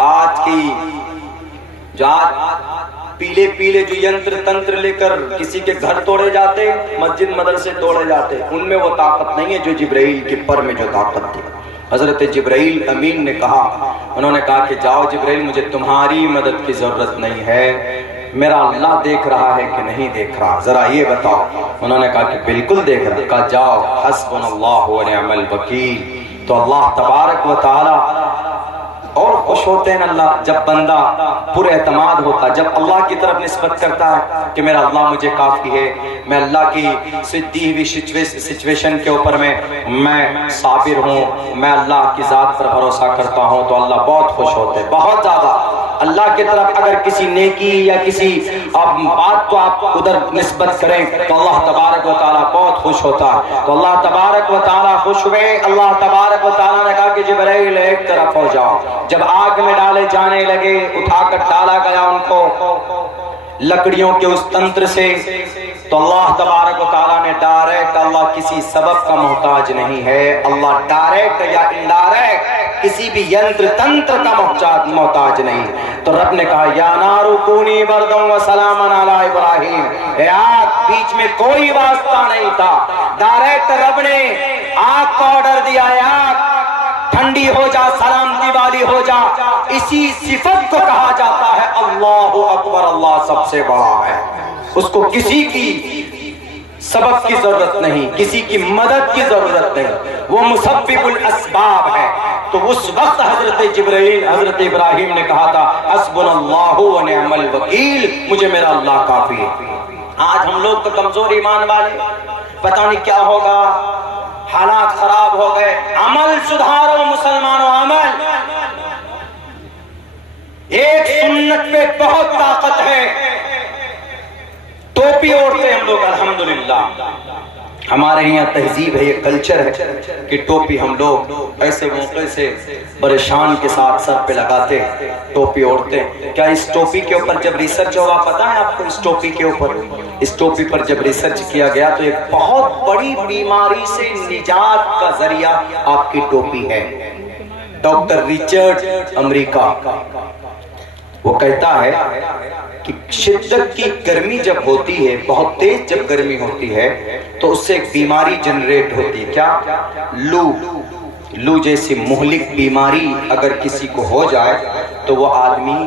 آج کی جو پیلے پیلے جو ینتر تنتر لے کر کسی کے گھر توڑے جاتے، مسجد مدرسے توڑے جاتے، ان میں وہ طاقت نہیں ہے جو جبرائیل کے پر میں جو طاقت تھی. حضرت جبرائیل امین نے کہا، انہوں نے کہا کہ جاؤ جبرائیل، مجھے تمہاری مدد کی ضرورت نہیں ہے، میرا اللہ دیکھ رہا ہے کہ نہیں دیکھ رہا، ذرا یہ بتاؤ. انہوں نے کہا کہ بالکل دیکھ رہا. کہا جاؤ، حسبنا اللہ ونعم الوکیل. تو اللہ تبارک و تعالی اور خوش ہوتے ہیں اللہ جب بندہ پر اعتماد ہوتا، جب اللہ کی طرف نسبت کرتا ہے کہ میرا اللہ مجھے کافی ہے، میں اللہ کی دی ہوئی سچویشن کے اوپر میں صابر ہوں، میں اللہ کی ذات پر بھروسہ کرتا ہوں، تو اللہ بہت خوش ہوتے ہیں، بہت زیادہ. اللہ کی طرف اگر کسی نیکی یا کسی بات کو آپ ادھر نسبت کریں تو اللہ تبارک و تعالیٰ بہت خوش ہوتا ہے. تو اللہ تبارک و تعالیٰ خوش ہوئے. اللہ تبارک و تعالیٰ نے کہا کہ جبرائیل ایک طرف ہو جاؤ. جب آگ میں ڈالے جانے لگے، اٹھا کر ڈالا گیا ان کو لکڑیوں کے اس تنتر سے، تو اللہ تبارک و تعالیٰ نے ڈائریکٹ، اللہ کسی سبب کا محتاج نہیں ہے، اللہ ڈائریکٹ یا انڈائریکٹ کسی بھی ینتر تنتر کا محتاج نہیں. تو رب نے کہا یا نار کونی بردا و سلاما علی ابراہیم. اے آگ، بیچ میں کوئی واسطہ نہیں تھا، ڈائریکٹ رب نے آگ کو آرڈر دیا، آگ ٹھنڈی ہو جا، سلامتی والی ہو جا. اسی صفت کو کہا جاتا ہے اللہ اکبر، اللہ سب سے بڑا ہے. اس کو کسی کی سبب کی ضرورت نہیں، کسی کی مدد کی ضرورت نہیں، وہ مسبب الاسباب ہے. تو اس وقت حضرت جبرائیل، حضرت ابراہیم نے کہا تھا حسبنا اللہ ونعم الوکیل، مجھے میرا اللہ کافی ہے. آج ہم لوگ تو کمزور ایمان والے، پتہ نہیں کیا ہوگا، حالات خراب ہو گئے. عمل سدھارو مسلمانوں، عمل. ایک سنت پہ بہت طاقت ہے. ٹوپی اوڑھتے ہم لوگ الحمدللہ، ہمارے یہاں تہذیب ہے، یہ کلچر ہے کہ ٹوپی ہم لوگ ایسے موقع سے بڑے شان کے ساتھ سر پہ لگاتے، ٹوپی اوڑھتے. کیا اس ٹوپی کے اوپر جب ریسرچ ہوا، پتہ ہے آپ کو اس ٹوپی کے اوپر، اس ٹوپی پر جب ریسرچ کیا گیا تو ایک بہت بڑی بیماری سے نجات کا ذریعہ آپ کی ٹوپی ہے. ڈاکٹر ریچرڈ امریکہ وہ کہتا ہے کہ شدت کی گرمی جب ہوتی ہے، بہت تیز جب گرمی ہوتی ہے تو اس سے ایک بیماری جنریٹ ہوتی ہے. کیا؟ لو جیسی مہلک بیماری اگر کسی کو ہو جائے تو وہ آدمی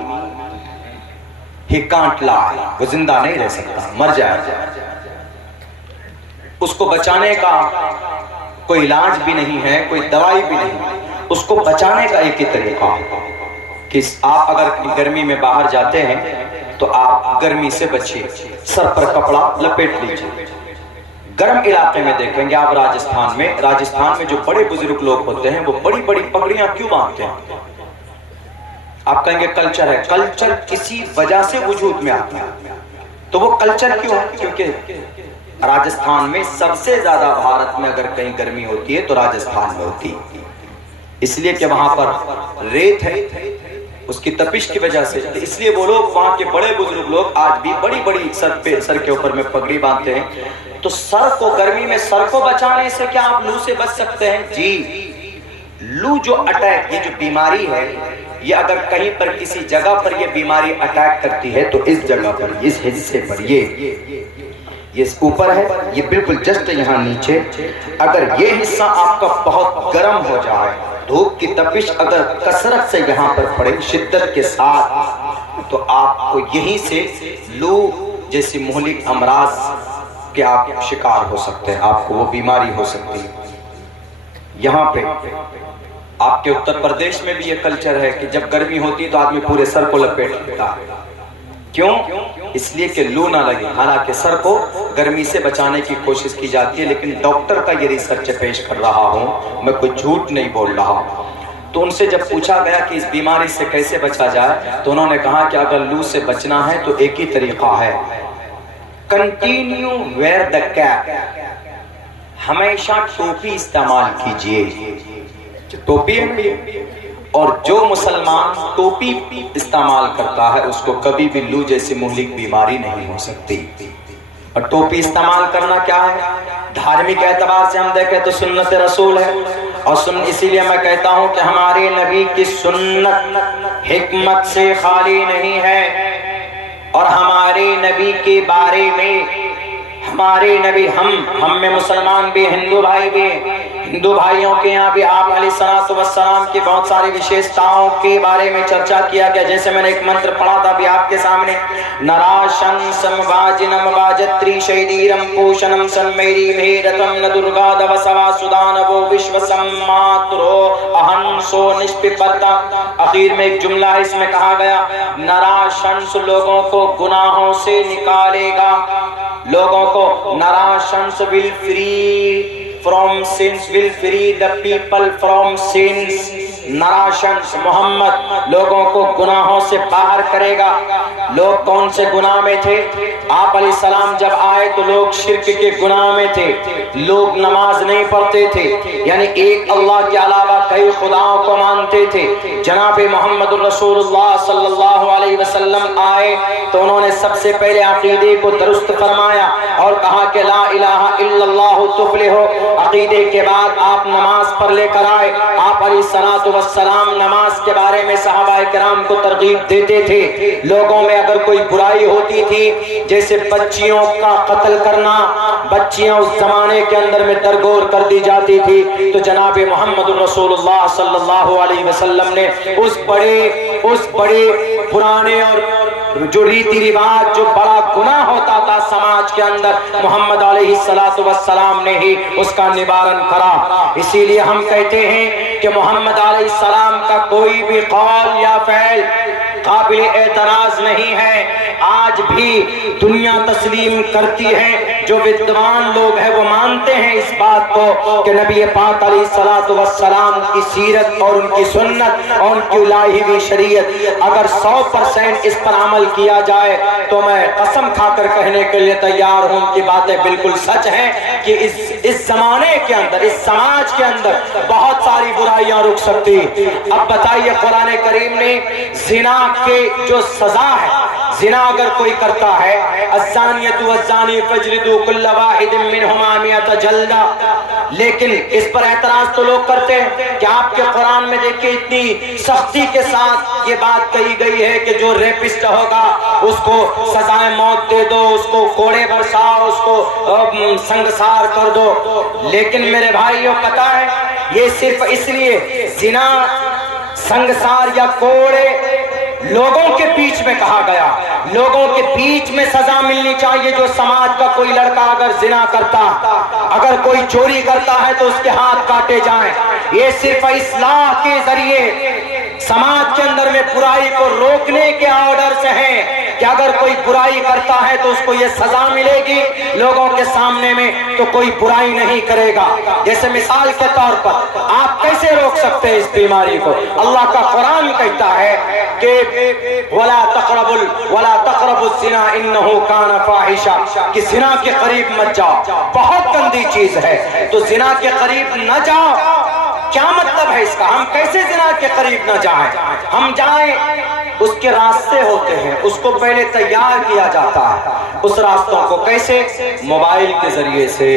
ہی کانٹ لا، وہ زندہ نہیں رہ سکتا، مر جائے. اس کو بچانے کا کوئی علاج بھی نہیں ہے، کوئی دوائی بھی نہیں. اس کو بچانے کا ایک ہی طریقہ کہ آپ اگر گرمی میں باہر جاتے ہیں تو آپ گرمی سے بچیے، سر پر کپڑا لپیٹ لیجیے. گرم علاقے میں دیکھیں گے آپ راجستھان میں جو بڑے بزرگ لوگ ہوتے ہیں وہ بڑی بڑی پگڑیاں کیوں باندھتے ہیں؟ آپ کہیں گے کلچر ہے. کلچر کسی وجہ سے وجود میں آتا ہے. تو وہ کلچر کیوں ہے؟ کیونکہ راجستھان میں سب سے زیادہ بھارت میں اگر کہیں گرمی ہوتی ہے تو راجستھان میں ہوتی ہے، اس لیے کہ وہاں پر ریت ہے، اس کی تپش کی وجہ سے. اس لیے وہ لوگ، وہاں کے بڑے بزرگ لوگ آج بھی بڑی بڑی سر کے اوپر میں پگڑی باندھتے ہیں. تو سر کو، گرمی میں سر کو بچانے سے کیا آپ لو سے بچ سکتے ہیں؟ جی. لو جو اٹیک، یہ جو بیماری ہے، یہ اگر کہیں پر کسی جگہ پر یہ بیماری اٹیک کرتی ہے تو اس جگہ پر، اس حصے پر، یہ اوپر ہے، یہ بالکل جسٹ یہاں نیچے. اگر یہ حصہ آپ کا بہت گرم ہو جائے، دھوپ کی تپش اگر کثرت سے یہاں پر پڑے شدت کے ساتھ، تو آپ کو یہیں سے لو جیسی مہلک امراض کے آپ شکار ہو سکتے ہیں، آپ کو وہ بیماری ہو سکتی ہے. یہاں پہ آپ کے اتر پردیش میں بھی یہ کلچر ہے کہ جب گرمی ہوتی ہے تو آدمی پورے سر کو لپیٹ لیتا ہے. کیوں؟ اس لیے کہ لو نہ لگے. حالانکہ سر کو گرمی سے بچانے کی کوشش کی جاتی ہے، لیکن ڈاکٹر کا یہ ریسرچ پیش کر رہا ہوں، میں کوئی جھوٹ نہیں بول رہا ہوں. تو ان سے جب پوچھا گیا کہ اس بیماری سے کیسے بچا جائے تو انہوں نے کہا کہ اگر لو سے بچنا ہے تو ایک ہی طریقہ ہے، کنٹینیو ویئر دا کیپ، ہمیشہ ٹوپی استعمال کیجئے. ٹوپی ہے، اور جو مسلمان ٹوپی استعمال کرتا ہے اس کو کبھی بھی لو جیسی مہلک بیماری نہیں ہو سکتی. اور ٹوپی استعمال کرنا کیا ہے؟ دھارمک اعتبار سے ہم دیکھیں تو سنت رسول ہے، اور اسی لیے میں کہتا ہوں کہ ہمارے نبی کی سنت حکمت سے خالی نہیں ہے، اور ہمارے نبی کے بارے میں ہمارے نبی ہم میں مسلمان بھی، ہندو بھائی بھی، ہندو بھائیوں کے یہاں بھی آپ علیہ الصلوۃ والسلام کی بہت ساری وشیشتاؤں کے بارے میں چرچا کیا گیا. جیسے میں نے ایک منتر پڑھا تھا ابھی آپ کے سامنے، نراشن سمواجنم واجتری شیدیرم پوشنم سنمیری بھیرتم ن درگا دوسوا سدانو وشو سماترو اہنسو نشپپتا. اخیر میں ایک جملہ ہے، اس میں کہا گیا نراشنس لوگوں کو گناہوں سے نکالے گا، لوگوں کو نراشنس will free from sins, will free the people from sins. نراشنس محمد لوگوں کو گناہوں سے باہر کرے گا. لوگ کون سے گناہ میں تھے؟ آپ علیہ السلام جب آئے تو لوگ شرک کے گناہ میں تھے، لوگ نماز نہیں پڑھتے تھے، یعنی ایک اللہ کے علاوہ کئی خداؤں کو مانتے تھے. جناب محمد الرسول اللہ صلی اللہ علیہ وسلم آئے تو انہوں نے سب سے پہلے عقیدے کو درست فرمایا اور کہا کہ لا الہ الا اللہ تفلحو. عقیدے کے بعد آپ نماز پر لے کر آئے. آپ علیہ الصلوۃ والسلام نماز کے بارے میں صحابہ کرام کو ترغیب دیتے تھے. لوگوں میں اگر کوئی برائی ہوتی تھی جیسے بچیوں کا قتل کرنا، بچیاں اس زمانے کے اندر میں درگور کر دی جاتی تھی، تو جناب محمد الرسول اللہ صلی اللہ علیہ وسلم نے اس بڑے پرانے اور جو ریتی رواج، جو بڑا گناہ ہوتا تھا سماج کے اندر، محمد علیہ الصلوۃ والسلام نے ہی اس کا نبارن کرا. اسی لیے ہم کہتے ہیں کہ محمد علیہ السلام کا کوئی بھی قول یا فعل قابل اعتراض نہیں ہے. آج بھی دنیا تسلیم کرتی ہے، جو ودوان لوگ ہیں وہ مانتے ہیں اس بات کو کہ نبی پاک علیہ الصلوۃ والسلام کی سیرت اور ان کی سنت اور ان کی الہی ہوئی شریعت اگر 100% اس پر عمل کیا جائے تو میں قسم کھا کر کہنے کے لیے تیار ہوں کہ باتیں بالکل سچ ہیں کہ اس زمانے کے اندر، اس سماج کے اندر بہت ساری برائیاں رک سکتی. اب بتائیے قرآن کریم نے زنا کے جو سزا ہے، زنا اگر کوئی کرتا ہے الزانیۃ والزانی فاجلدوا کل واحد منہما 100 جلدہ، لیکن اس پر اعتراض تو لوگ کرتے ہیں کہ آپ کے قرآن میں دیکھیں اتنی سختی کے ساتھ یہ بات کہی گئی ہے کہ جو ریپسٹ ہوگا اس کو سزائے موت دے دو، اس کو کوڑے برساؤ، اس کو سنگسار کر دو. لیکن میرے بھائیوں پتہ ہے یہ صرف اس لیے زنا، سنگسار یا کوڑے لوگوں کے بیچ میں کہا گیا، لوگوں کے بیچ میں سزا ملنی چاہیے. جو سماج کا کوئی لڑکا اگر زنا کرتا، اگر کوئی چوری کرتا ہے تو اس کے ہاتھ کاٹے جائیں. یہ صرف اصلاح کے ذریعے سماج کے اندر میں برائی کو روکنے کے آرڈر سے ہیں کہ اگر کوئی برائی کرتا ہے تو اس کو یہ سزا ملے گی، لوگوں کے سامنے میں تو کوئی برائی نہیں کرے گا. جیسے مثال کے طور پر آپ کیسے روک سکتے ہیں اس بیماری کو؟ اللہ کا قرآن کہتا ہے کہ وَلَا تَقْرَبُوا الزِّنَا إِنَّهُ كَانَ فَاحِشًا، کہ زنا کے قریب مت جاؤ، بہت گندی چیز ہے. تو زنا کے قریب نہ جاؤ، کیا مطلب ہے اس کا؟ ہم کیسے زنا کے قریب نہ جائیں؟ ہم جائیں، اس کے راستے ہوتے ہیں، اس کو پہلے تیار کیا جاتا ہے. اس راستوں کو کیسے؟ موبائل کے ذریعے سے،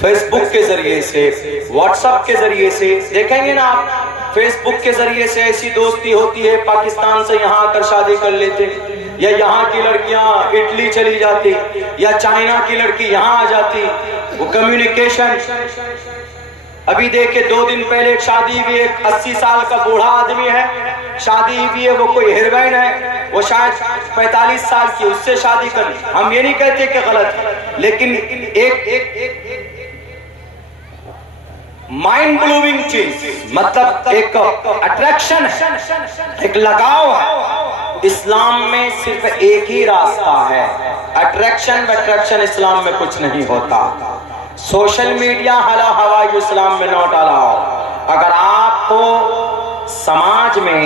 فیس بک کے ذریعے سے، واٹس ایپ کے ذریعے سے. دیکھیں گے نا آپ فیس بک کے ذریعے سے ایسی دوستی ہوتی ہے، پاکستان سے یہاں آ کر شادی کر لیتے، یا یہاں کی لڑکیاں اٹلی چلی جاتی، یا چائنا کی لڑکی یہاں آ جاتی. وہ کمیونیکیشن. ابھی دیکھیں 2 دن پہلے ایک شادی ہوئی، ایک 80 سال کا بوڑھا آدمی ہے، شادی ہوئی ہے، وہ کوئی ہیروین ہے، وہ شاید 45 سال کی، اس سے شادی کر لی. ہم یہ نہیں کہتے کہ غلط ہے، لیکن ایک مائنڈ بلوئنگ چیز، مطلب ایک اٹریکشن ہے، ایک لگاؤ ہے. اسلام میں صرف ایک ہی راستہ ہے. اٹریکشن اسلام میں کچھ نہیں ہوتا. سوشل میڈیا حلا ہوائی اسلام میں نوٹ الاؤ. اگر آپ کو سماج میں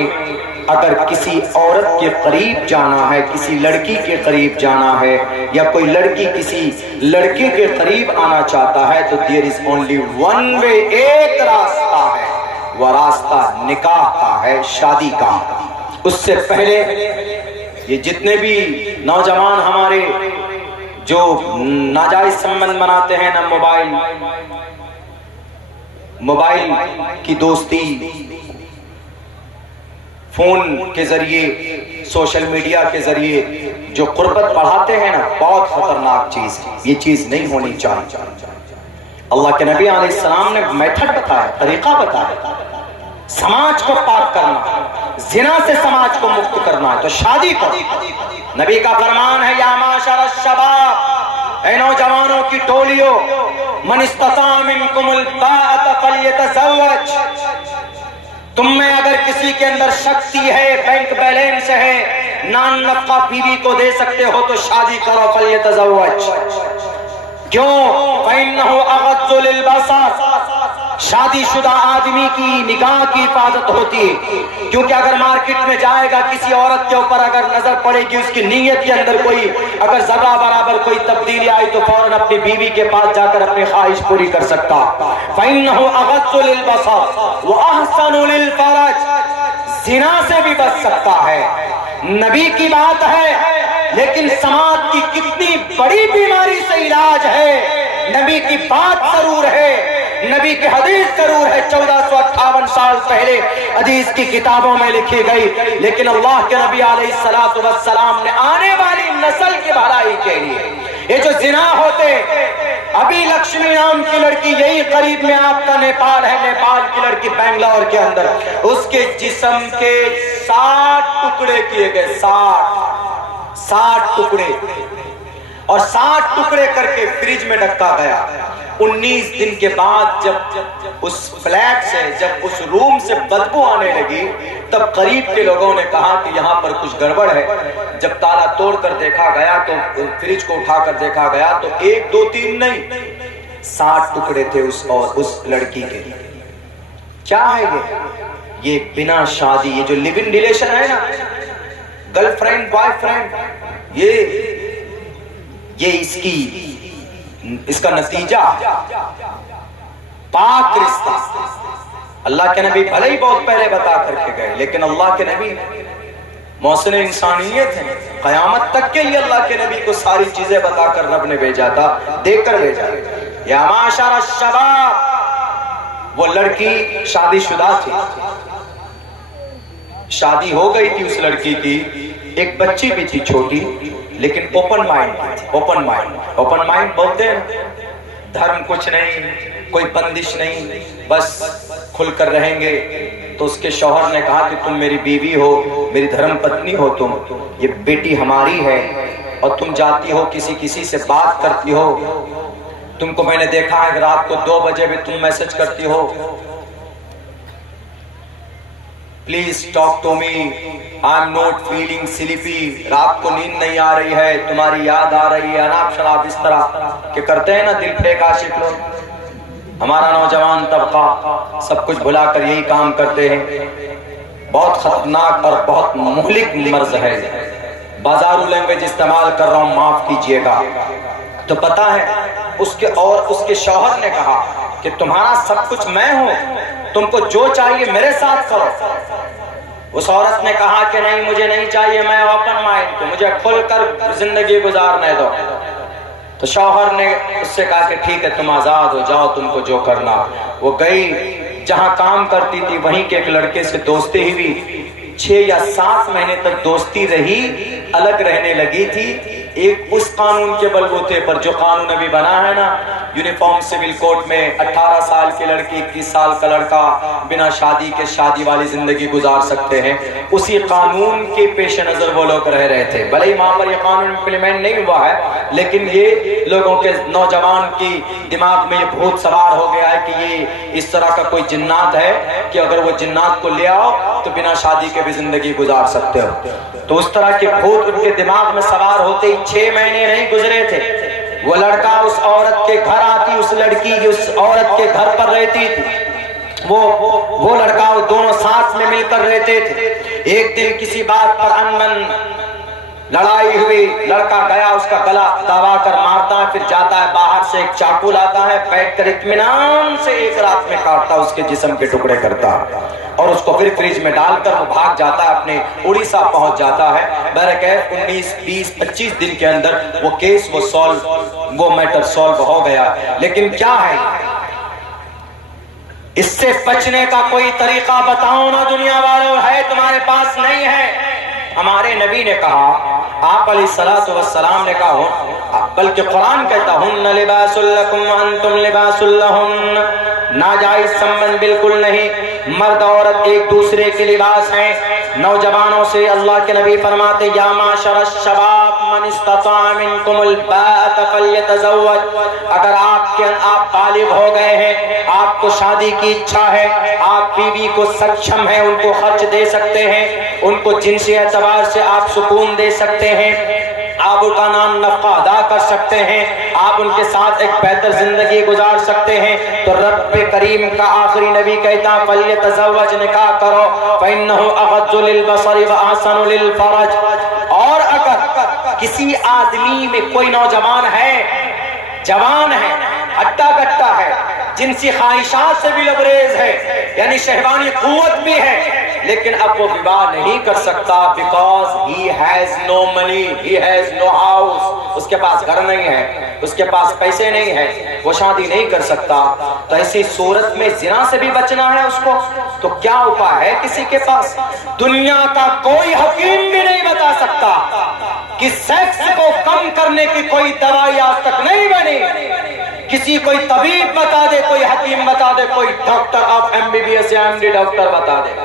اگر کسی عورت کے قریب جانا ہے، کسی لڑکی کے قریب جانا ہے، یا کوئی لڑکی کسی لڑکے کے قریب آنا چاہتا ہے تو there is only one way، ایک راستہ ہے، وہ راستہ نکاح کا ہے، شادی کا. اس سے پہلے یہ جتنے بھی نوجوان ہمارے جو ناجائز سمبند بناتے ہیں، نہ موبائل کی دوستی، فون کے ذریعے، سوشل میڈیا کے ذریعے جو قربت بڑھاتے ہیں نا، بہت خطرناک چیز ہے، یہ چیز نہیں ہونی چاہیے۔ اللہ کے نبی علیہ السلام نے میتھڈ بتایا، طریقہ بتایا، سماج کو پاک کرنا، زنا سے سماج کو مکت کرنا ہے تو شادی کرو۔ نبی کا فرمان ہے، یا معاشر الشباب، اے نوجوانوں کی ٹولیوں، من استطاع منکم الباءۃ فلیتزوج، تم میں اگر کسی کے اندر شکتی ہے، بینک بیلنس ہے، نان نفقہ بیوی کو دے سکتے ہو تو شادی کرو، فلیتزوج۔ کیوں؟ فإنہ اغض للبصر، شادی شدہ آدمی کی نگاہ کی حفاظت ہوتی ہے، کیونکہ اگر مارکیٹ میں جائے گا، کسی عورت کے اوپر اگر نظر پڑے گی، اس کی نیت کے اندر کوئی اگر ذرہ برابر کوئی تبدیلی آئی تو فوراً اپنی بیوی کے پاس جا کر اپنی خواہش پوری کر سکتا۔ فإنہ اغض للبصر وأحسن للفرج، زنا سے بھی بچ سکتا ہے۔ نبی کی بات ہے، لیکن سماج کی کتنی بڑی بیماری سے علاج ہے۔ نبی کی بات ضرور ہے، نبی کی حدیث ضرور ہے، 1458 سال پہلے حدیث کی کتابوں میں لکھی گئی، لیکن اللہ کے نبی علیہ السلام نے آنے والی نسل کی بھلائی کے لیے یہ جو زنا ہوتے، ابھی لکشمی نام کی لڑکی، یہی قریب میں آپ کا نیپال ہے، نیپال کی لڑکی بنگلور کے اندر، اس کے جسم کے 60 ٹکڑے کیے گئے، 60 ٹکڑے، اور 60 ٹکڑے کر کے فریج میں ڈھکا گیا۔ 19 دن کے بعد جب اس فلیٹ سے، جب اس روم سے بدبو آنے لگی، تب قریب کے لوگوں نے کہا کہ یہاں پر کچھ گڑبڑ ہے۔ جب تالا توڑ کر دیکھا گیا تو فریج کو اٹھا کر دیکھا گیا تو 1 2 3 نہیں، 60 ٹکڑے تھے اس لڑکی کے۔ کیا ہے یہ بنا شادی، یہ جو لیو ان ریلیشن ہے نا، گرل فرینڈ بوائے فرینڈ، یہ اس کا نتیجہ پاک رشتہ۔ اللہ کے نبی بھلے ہی بہت پہلے بتا کر کے گئے، لیکن اللہ کے نبی محسن انسانیت ہیں، قیامت تک کے لیے اللہ کے نبی کو ساری چیزیں بتا کر رب نے بھیجا تھا، دیکھ کر بھیجا۔ یا معاشر الشباب، وہ لڑکی شادی شدہ تھی، شادی ہو گئی تھی اس لڑکی کی، ایک بچی بھی تھی چھوٹی، لیکن اوپن مائنڈ بولتے ہیں، دھرم کچھ نہیں، کوئی بندش نہیں، بس کھل کر رہیں گے۔ تو اس کے شوہر نے کہا کہ تم میری بیوی ہو، میری دھرم پتنی ہو، تم یہ بیٹی ہماری ہے، اور تم جاتی ہو کسی سے بات کرتی ہو، تم کو میں نے دیکھا ہے رات کو 2 بجے بھی تم میسج کرتی ہو، please talk to me, I am not feeling sleepy, رات کو نیند نہیں آ رہی ہے، تمہاری یاد آ رہی ہے، اناپ شناپ اس طرح کہ کرتے ہیں نا دل پھیک عاشق لوگ۔ ہمارا نوجوان طبقہ سب کچھ بھلا کر یہی کام کرتے ہیں، بہت خطرناک اور بہت مہلک مرض ہے۔ بازارو لینگویج استعمال کر رہا ہوں، معاف کیجئے گا۔ تو پتہ ہے اس کے شوہر نے کہا کہ تمہارا سب کچھ میں ہوں، تم کو جو چاہیے میرے ساتھ کرو۔ اس عورت نے کہا کہ نہیں، مجھے نہیں چاہیے، میں اوپن مائنڈ ہوں، مجھے کھل کر زندگی گزارنے دو۔ تو شوہر نے اس سے کہا کہ ٹھیک ہے، تم آزاد ہو جاؤ، تم کو جو کرنا۔ وہ گئی جہاں کام کرتی تھی، وہیں کے ایک لڑکے سے دوستی ہوئی، 6 یا 7 مہینے تک دوستی رہی، الگ رہنے لگی تھی۔ ایک اس قانون کے بلبوتے پر جو قانون ابھی بنا ہے نا، یونیفارم سول کوڈ میں 18 سال کی لڑکی 21 سال کا لڑکا بنا شادی کے شادی والی زندگی گزار سکتے ہیں، اسی قانون کے پیش نظر وہ لوگ رہ رہے تھے۔ بھلے ہی وہاں پر یہ قانون امپلیمنٹ نہیں ہوا ہے، لیکن یہ لوگوں کے نوجوان کی دماغ میں یہ بھوت سوار ہو گیا ہے کہ یہ اس طرح کا کوئی جنات ہے کہ اگر وہ جنات کو لے آؤ تو بنا شادی کے بھی زندگی گزار سکتے ہو۔ تو اس طرح کے بھوت ان کے دماغ میں سوار ہوتے ہی 6 مہینے نہیں گزرے تھے، وہ لڑکا اس عورت کے گھر آتی، اس لڑکی اس عورت کے گھر پر رہتی تھی، وہ لڑکا وہ دونوں ساتھ میں مل کر رہتے تھے۔ ایک دن کسی بات پر انمن لڑائی ہوئی، لڑکا گیا اس کا گلا دبا کر مارتا ہے، پھر جاتا ہے باہر سے ایک چاقو لاتا ہے، بیٹھ کر اطمینان سے ایک رات میں کاٹتا، اس کے جسم کے ٹکڑے کرتا اور اس کو پھر فریج میں ڈال کر وہ بھاگ جاتا ہے، اپنے اڑیسہ پہنچ جاتا ہے۔ بہرکیف 19 20 25 دن کے اندر وہ کیس وہ میٹر سولو ہو گیا۔ لیکن کیا ہے اس سے بچنے کا کوئی طریقہ بتاؤ نا دنیا والوں، ہے تمہارے پاس؟ نہیں ہے۔ ہمارے نبی نے کہا، آپ علیہ الصلوۃ والسلام نے کہا، بلکہ قرآن کہتا ہن لباس لکم وانتم لباس لہن، ناجائز سمبند بالکل نہیں، مرد عورت ایک دوسرے کے لباس ہیں۔ نوجوانوں سے اللہ کے نبی فرماتے یا معاشر الشباب من استطاع منکم الباءۃ فلیتزوج، اگر آپ بالغ ہو گئے ہیں، آپ کو شادی کی اچھا ہے، آپ بیوی کو سکشم ہیں، ان کو خرچ دے سکتے ہیں، ان کو جنسی اعتبار سے آپ سکون دے سکتے ہیں، آپ ان کا نام نفقہ ادا کر سکتے ہیں، آپ ان کے ساتھ ایک بہتر زندگی گزار سکتے ہیں، تو رب کریم کا آخری نبی کہتا فلیتزوج، نکاح کرو، فإنہ اغض للبصر وأحسن للفرج۔ اور اگر کسی آدمی میں کوئی نوجوان ہے، جوان ہے، ہٹا کٹا ہے، جنسی خواہشات سے بھی لبریز ہے، یعنی شہوانی قوت بھی ہے، لیکن اب وہ وواہ نہیں کر سکتا because he has no money, he has no house، اس کے پاس گھر نہیں ہے، اس کے پاس پیسے نہیں ہے، وہ شادی نہیں کر سکتا، تو ایسی صورت میں زنا سے بھی بچنا ہے اس کو، تو کیا اپائے ہے کسی کے پاس؟ دنیا کا کوئی حکیم بھی نہیں بتا سکتا کہ سیکس کو کم کرنے کی کوئی دوائی آج تک نہیں بنی۔ کسی کوئی طبیب بتا دے، کوئی حکیم بتا دے، کوئی ڈاکٹر آف MBBS یا MD ڈاکٹر بتا دے،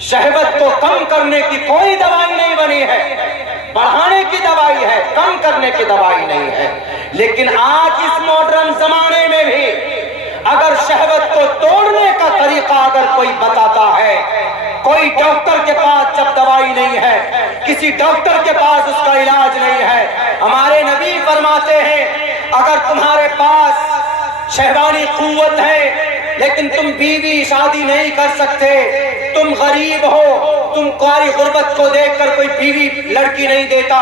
شہوت کو کم کرنے کی کوئی دوائی نہیں بنی ہے، بڑھانے کی دوائی ہے، کم کرنے کی دوائی نہیں ہے۔ لیکن آج اس ماڈرن زمانے میں بھی اگر شہوت کو توڑنے کا طریقہ اگر کوئی بتاتا ہے، کوئی ڈاکٹر کے پاس جب دوائی نہیں ہے، کسی ڈاکٹر کے پاس اس کا علاج نہیں ہے، ہمارے نبی فرماتے ہیں اگر تمہارے پاس شہوانی قوت ہے لیکن تم بیوی شادی نہیں کر سکتے، تم غریب ہو، تم قاری غربت کو دیکھ کر کوئی بیوی لڑکی نہیں دیتا،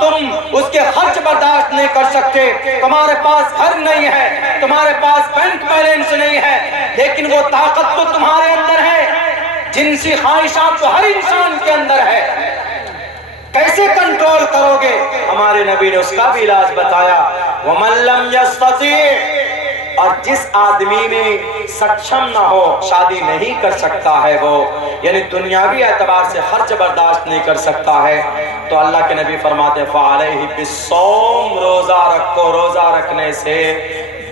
تم اس کے خرچ برداشت نہیں کر سکتے، تمہارے پاس گھر نہیں ہے، تمہارے پاس بینک بیلنس نہیں ہے، لیکن وہ طاقت تو تمہارے اندر ہے، جنسی خواہشات تو ہر انسان کے اندر ہے، کیسے کنٹرول کرو گے؟ ہمارے نبی نے اس کا بھی علاج بتایا، وَمَن لَّمْ يَسْتَطِعْ، اور جس آدمی میں سکشم نہ ہو، شادی نہیں کر سکتا ہے، وہ یعنی دنیاوی اعتبار سے خرچ برداشت نہیں کر سکتا ہے، تو اللہ کے نبی فرماتے فَعَلَيْهِ بِالصَّوْمِ، روزہ رکھو، روزہ رکھنے سے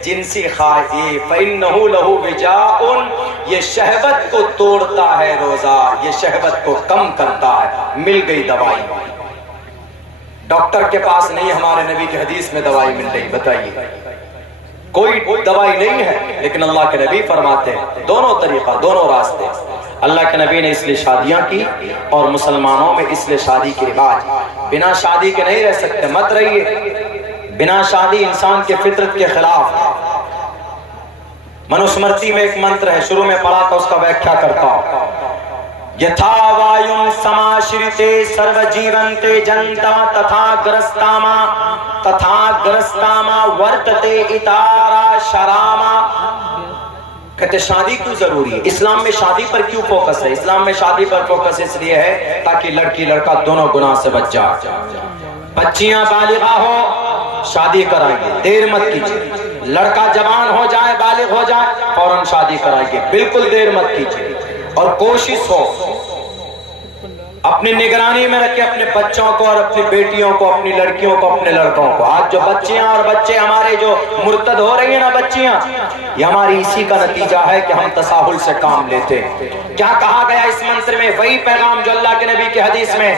جنسی خواہی فَإِنَّهُ لَهُ وِجَاءٌ، یہ شہوت کو توڑتا ہے، روزہ یہ شہوت کو کم کرتا ہے۔ مل گئی دوائی، ڈاکٹر کے پاس نہیں، ہمارے نبی کی حدیث میں دوائی مل رہی، بتائیے کوئی دوائی نہیں ہے، لیکن اللہ کے نبی فرماتے ہیں دونوں طریقہ، دونوں راستے۔ اللہ کے نبی نے اس لیے شادیاں کی، اور مسلمانوں میں اس لیے شادی کے رواج، بنا شادی کے نہیں رہ سکتے، مت رہیے، بنا شادی انسان کے فطرت کے خلاف۔ منوسمرتی میں ایک منتر ہے، شروع میں پڑھا تھا، اس کا ویکھیا کرتا ہوں، یتھا وایوں سماشرتے سرو جیونتے جنتا تتھا گرستاما ورتتے اتارا شراما۔ کہتے شادی کیوں ضروری ہے؟ اسلام میں شادی پر کیوں فوکس ہے؟ اسلام میں شادی پر فوکس اس لیے ہے تاکہ لڑکی لڑکا دونوں گناہ سے بچ جائے۔ بچیاں بالغہ ہو، شادی کرائیے، دیر مت کیجیے، لڑکا جوان ہو جائے، بالغ ہو جائے، فوراً شادی کرائیے، بالکل دیر مت کیجیے، اور کوشش ہو اپنی نگرانی میں رکھے اپنے بچوں کو اور اپنی بیٹیوں کو، اپنی لڑکیوں کو، اپنے لڑکوں کو۔ آج جو بچیاں اور بچے ہمارے جو مرتد ہو رہی ہیں نا بچیاں، یہ ہماری اسی کا نتیجہ ہے کہ ہم تساہل سے کام لیتے ہیں۔ کیا کہا گیا اس منتر میں؟ وہی پیغام جو اللہ کے نبی کی حدیث میں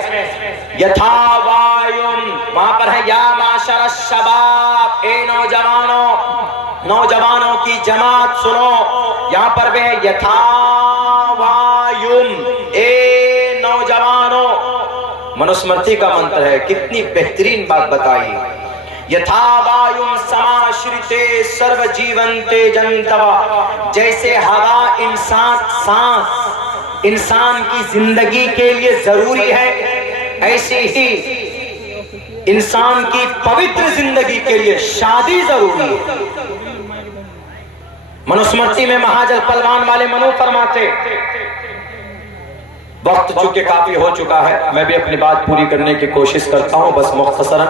یتھا وایوں، وہاں پر ہے یا معاشر الشباب، اے نوجوانوں، نوجوانوں کی جماعت سنو، یہاں پر بھی ہے یتھا وایوں، اے نوجوانوں، منوسمرتی کا منتر ہے، کتنی بہترین بات بتائی، یتھا وایوں سماشرتے سرو جیونتے جنتوا، جیسے ہوا سانس انسان کی زندگی کے لیے ضروری ہے، ایسے ہی انسان کی پوتر زندگی کے لیے شادی ضروری ہے۔ منوسمرتی میں مہاجل پلوان والے منو فرماتے، وقت چونکہ کافی ہو چکا ہے، میں بھی اپنی بات پوری کرنے کی کوشش کرتا ہوں، بس مختصراً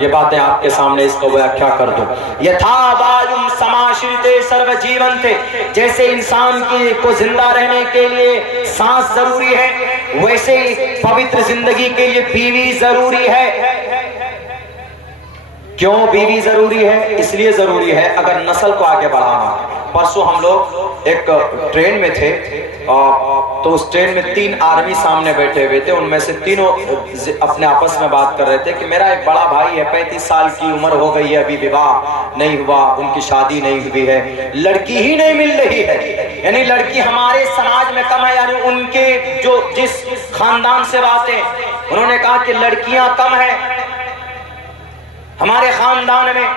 یہ باتیں آپ کے سامنے اس کو ویاخیا کر دوں۔ یتھا وایوں سماشریتے سرو جیونتے، جیسے انسان کو زندہ رہنے کے لیے سانس ضروری ہے، ویسے ہی پوتر زندگی کے لیے بیوی ضروری ہے۔ کیوں بیوی ضروری ہے؟ اس لیے ضروری ہے اگر نسل کو آگے بڑھانا۔ پرسوں ہم لوگ ایک ٹرین میں تھے تو اس ٹرین میں 3 آدمی سامنے بیٹھے ہوئے تھے، ان میں سے تینوں اپنے آپس میں بات کر رہے تھے کہ میرا ایک بڑا بھائی ہے، 35 سال کی عمر ہو گئی ہے، ابھی وواہ نہیں ہوا، ان کی شادی نہیں ہوئی ہے، لڑکی ہی نہیں مل رہی ہے، یعنی لڑکی ہمارے سماج میں کم ہے، یعنی ان کے جو جس خاندان سے باتیں، انہوں نے کہا کہ لڑکیاں کم ہیں ہمارے خاندان میں۔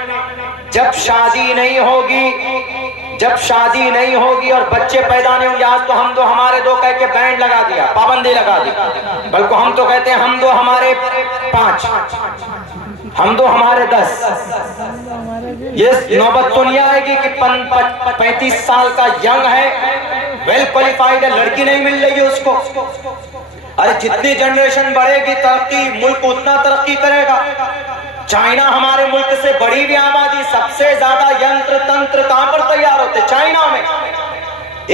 جب شادی نہیں ہوگی اور بچے پیدا نہیں ہوں گے، آج تو ہم دو ہمارے دو کہہ کے بینڈ لگا دیا، پابندی لگا دی، بلکہ ہم تو کہتے ہیں ہم دو ہمارے 5، ہم دو ہمارے 10۔ یہ نوبت تو نہیں آئے گی کہ 35 سال کا ینگ ہے، ویل کوالیفائڈ ہے، لڑکی نہیں مل رہی ہے اس کو۔ ارے جتنی جنریشن بڑھے گی ترقی، ملک اتنا ترقی کرے گا۔ چائنا ہمارے ملک سے بڑی بھی آبادی، سب سے زیادہ ینتر تنتر کہاں پر تیار ہوتے؟ چائنا میں۔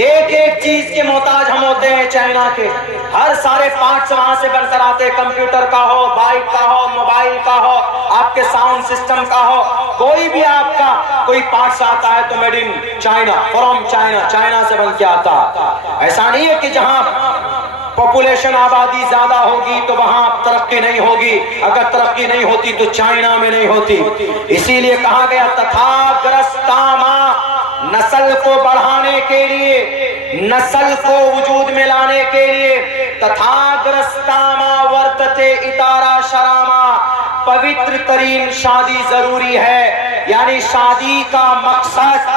ایک ایک چیز کے محتاج ہم ہوتے ہیں چائنا کے، ہر سارے پارٹس وہاں سے بن کر آتے، کمپیوٹر کا ہو، بائک کا ہو، موبائل کا ہو، آپ کے ساؤنڈ سسٹم کا ہو، کوئی بھی آپ کا کوئی پارٹس آتا ہے تو made in China, from China, China سے بن کے آتا۔ ایسا نہیں ہے کہ جہاں پاپولیشن آبادی زیادہ ہوگی تو وہاں ترقی نہیں ہوگی، اگر ترقی نہیں ہوتی تو چائنا میں نہیں ہوتی۔ اسی لیے کہا گیا تتھاگرستاما، نسل کو بڑھانے کے لیے، نسل کو وجود میں لانے کے لیے، تتھاگرستاما ورتتے اتارا شراما، پوتر ترین شادی ضروری ہے، یعنی شادی کا مقصد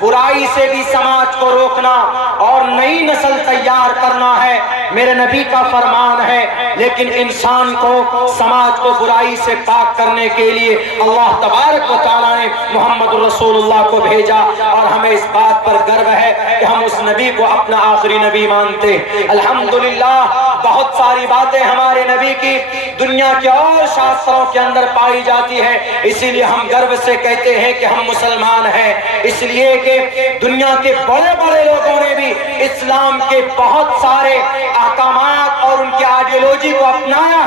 برائی سے بھی سماج کو روکنا اور نئی نسل تیار کرنا ہے، میرے نبی کا فرمان ہے۔ لیکن انسان کو، سماج کو برائی سے پاک کرنے کے لیے اللہ تبارک و تعالیٰ نے محمد رسول اللہ کو بھیجا، اور ہمیں اس بات پر گرو ہے کہ ہم اس نبی کو اپنا آخری نبی مانتے۔ الحمدللہ بہت ساری باتیں ہمارے نبی کی دنیا کے اور شاستروں کے اندر پائی جاتی ہے، اسی لیے ہم گرو سے کہتے ہیں کہ ہم مسلمان ہیں، اس لیے کہ دنیا کے بڑے بڑے لوگوں نے بھی اسلام کے بہت سارے احکامات اور ان کی آئیڈیالوجی کو اپنایا۔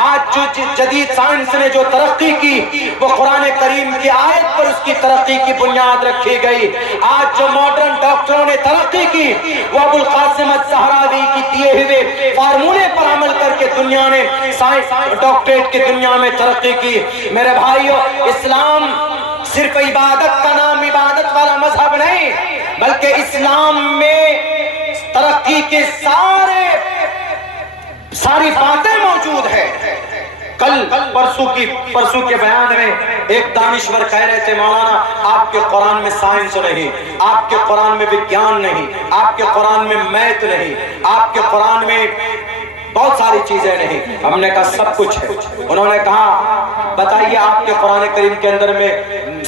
آج جو جدید سائنس نے جو ترقی کی وہ قرآن کریم کی آیت پر اس کی ترقی کی بنیاد رکھی گئی۔ آج جو ماڈرن ڈاکٹروں نے ترقی کی وہ ابو القاسم الزہراوی کی دیے ہوئے فارمولے پر عمل کر کے دنیا نے سائنس ڈاکٹریٹ کی دنیا میں ترقی کی۔ میرے بھائیو، اسلام صرف عبادت کا نام، عبادت والا مذہب نہیں، بلکہ اسلام میں ترقی کے ساری باتیں موجود ہیں۔ کل پرسوں کے بیان میں ایک دانشور کہہ رہے تھے، مولانا آپ کے قرآن میں سائنس نہیں، آپ کے قرآن میں وگیان نہیں، آپ کے قرآن میں میتھ نہیں، آپ کے قرآن میں بہت ساری چیزیں نہیں۔ ہم نے کہا سب کچھ ہے۔ انہوں نے کہا بتائیے آپ کے قرآن کریم کے اندر میں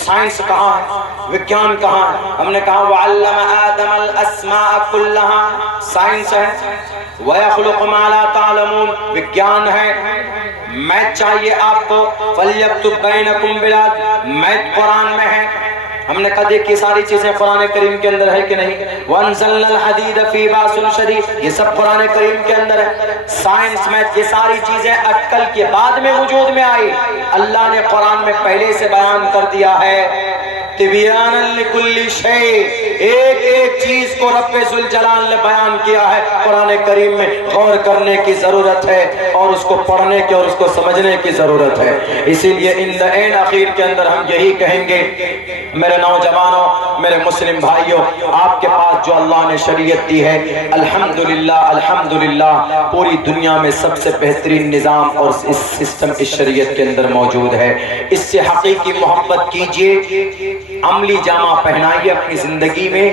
سائنس کہاں ہے، وگیان کہاں ہے؟ ہم نے کہا وَعَلَّمَ آدَمَ الْأَسْمَاءَ كُلَّهَا، سائنس ہے۔ وَيَخْلُقُ مَا لَا تَعْلَمُونَ، وگیان ہے۔ میتھ چاہیے آپ کو، فَلْيَكْتُبْ بَيْنَكُمْ بِالْعَدْلِ، میتھ قرآن میں ہے۔ ہم نے کہا دیکھیے ساری چیزیں قرآن کریم کے اندر ہے کہ نہیں؟ وَأَنزَلْنَا الْحَدِيدَ فِي بَأْسٍ شَدِيدٍ، یہ سب قرآن کریم کے اندر ہے۔ سائنس میں یہ ساری چیزیں اٹکل کے بعد میں وجود میں آئی، اللہ نے قرآن میں پہلے سے بیان کر دیا ہے۔ تبیانا لکل شیء، ایک ایک چیز کو رب ذوالجلال نے بیان کیا ہے قرآن کریم میں۔ غور کرنے کی ضرورت ہے اور اس کو پڑھنے کی اور اس کو سمجھنے کی ضرورت ہے۔ اسی لیے ان دا اینڈ اخیر کے اندر ہم یہی کہیں گے، میرے نوجوانوں، میرے مسلم بھائیوں، آپ کے پاس جو اللہ نے شریعت دی ہے، الحمدللہ الحمدللہ پوری دنیا میں سب سے بہترین نظام اور اس سسٹم اس شریعت کے اندر موجود ہے۔ اس سے حقیقی محبت کیجئے، عملی جامہ پہنائیے اپنی زندگی میں،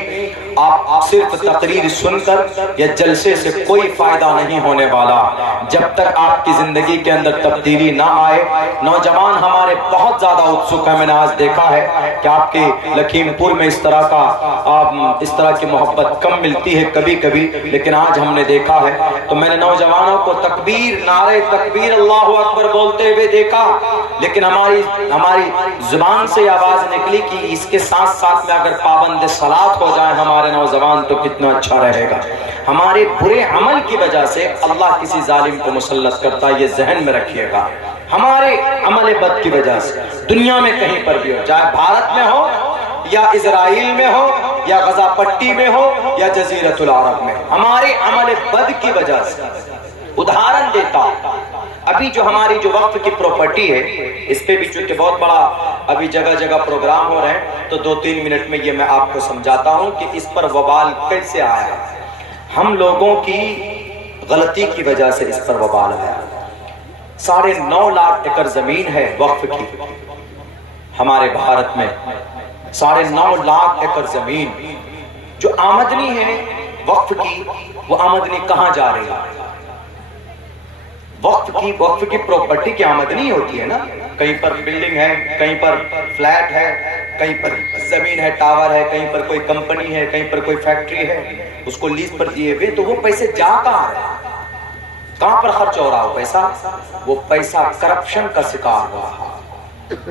آپ صرف تقریر سن کر یا جلسے سے کوئی فائدہ نہیں ہونے والا جب تک آپ کی زندگی کے اندر تبدیلی نہ آئے۔ نوجوان ہمارے بہت زیادہ اتسک ہیں، میں نے آج دیکھا ہے کہ آپ کے لکھیم پور میں اس طرح کی محبت کم ملتی ہے کبھی کبھی، لیکن آج ہم نے دیکھا ہے تو میں نے نوجوانوں کو تکبیر، نعرہ تکبیر اللہ اکبر بولتے ہوئے دیکھا، لیکن ہماری زبان سے آواز نکلی کہ اس کے ساتھ ساتھ میں اگر پابند صلاۃ ہو جائیں ہمارے نوجوان تو کتنا اچھا رہے گا۔ ہمارے برے عمل کی وجہ سے اللہ کسی ظالم کو مسلط کرتا ہے، یہ ذہن میں رکھیے گا۔ ہمارے عمل بد کی وجہ سے دنیا میں کہیں پر بھی ہو، چاہے بھارت میں ہو یا اسرائیل میں ہو یا غزہ پٹی میں ہو یا جزیرۃ العرب میں، ہمارے عمل بد کی وجہ سے۔ ادھارن دیتا ہوں، ابھی جو ہماری جو وقف کی پراپرٹی ہے، اس پہ بھی چونکہ بہت بڑا ابھی جگہ جگہ پروگرام ہو رہے ہیں تو 2-3 منٹ میں یہ میں آپ کو سمجھاتا ہوں کہ اس پر وبال کیسے آیا۔ ہم لوگوں کی غلطی کی وجہ سے اس پر وبال آیا۔ 9.5 لاکھ ایکڑ زمین ہے وقف کی ہمارے بھارت میں، 9.5 لاکھ ایکڑ زمین جو آمدنی ہے وقف کی، وہ آمدنی کہاں جا رہی ہے؟ وقف کی پراپرٹی کی آمدنی ہوتی ہے نا، کہیں پر بلڈنگ ہے، کہیں پر فلیٹ ہے، کہیں پر زمین ہے، ٹاور ہے، کہیں پر کوئی کمپنی ہے، کہیں پر کوئی فیکٹری ہے، اس کو لیز پر دیے ہوئے، تو وہ پیسے جا کہاں رہے ہیں؟ کہاں پر خرچ ہو رہا ہو پیسہ؟ وہ پیسہ کرپشن کا شکار ہو رہا،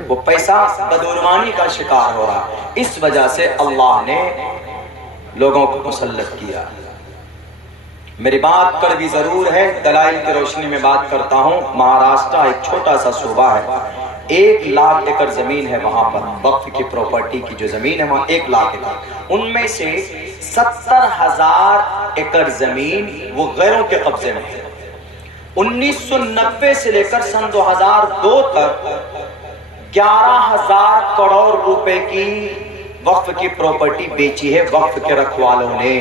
وہ پیسہ بدعنوانی کا شکار ہو رہا۔ اس وجہ سے اللہ نے لوگوں کو مسلط کیا۔ میری بات کڑوی ضرور ہے، دلائل کی روشنی میں بات کرتا ہوں۔ مہاراشٹر ایک چھوٹا سا صوبہ ہے، 1 لاکھ ایکڑ زمین ہے وہاں پر، وقف کی پراپرٹی کی جو زمین ہے وہاں 1 لاکھ ایکڑ، ان میں سے 70,000 ایکڑ زمین وہ غیروں کے قبضے میں ہے۔ 1990 سے لے کر سن 2002 تک 11,000 کروڑ روپے کی وقف کی پراپرٹی بیچی ہے وقف کے رکھوالوں نے۔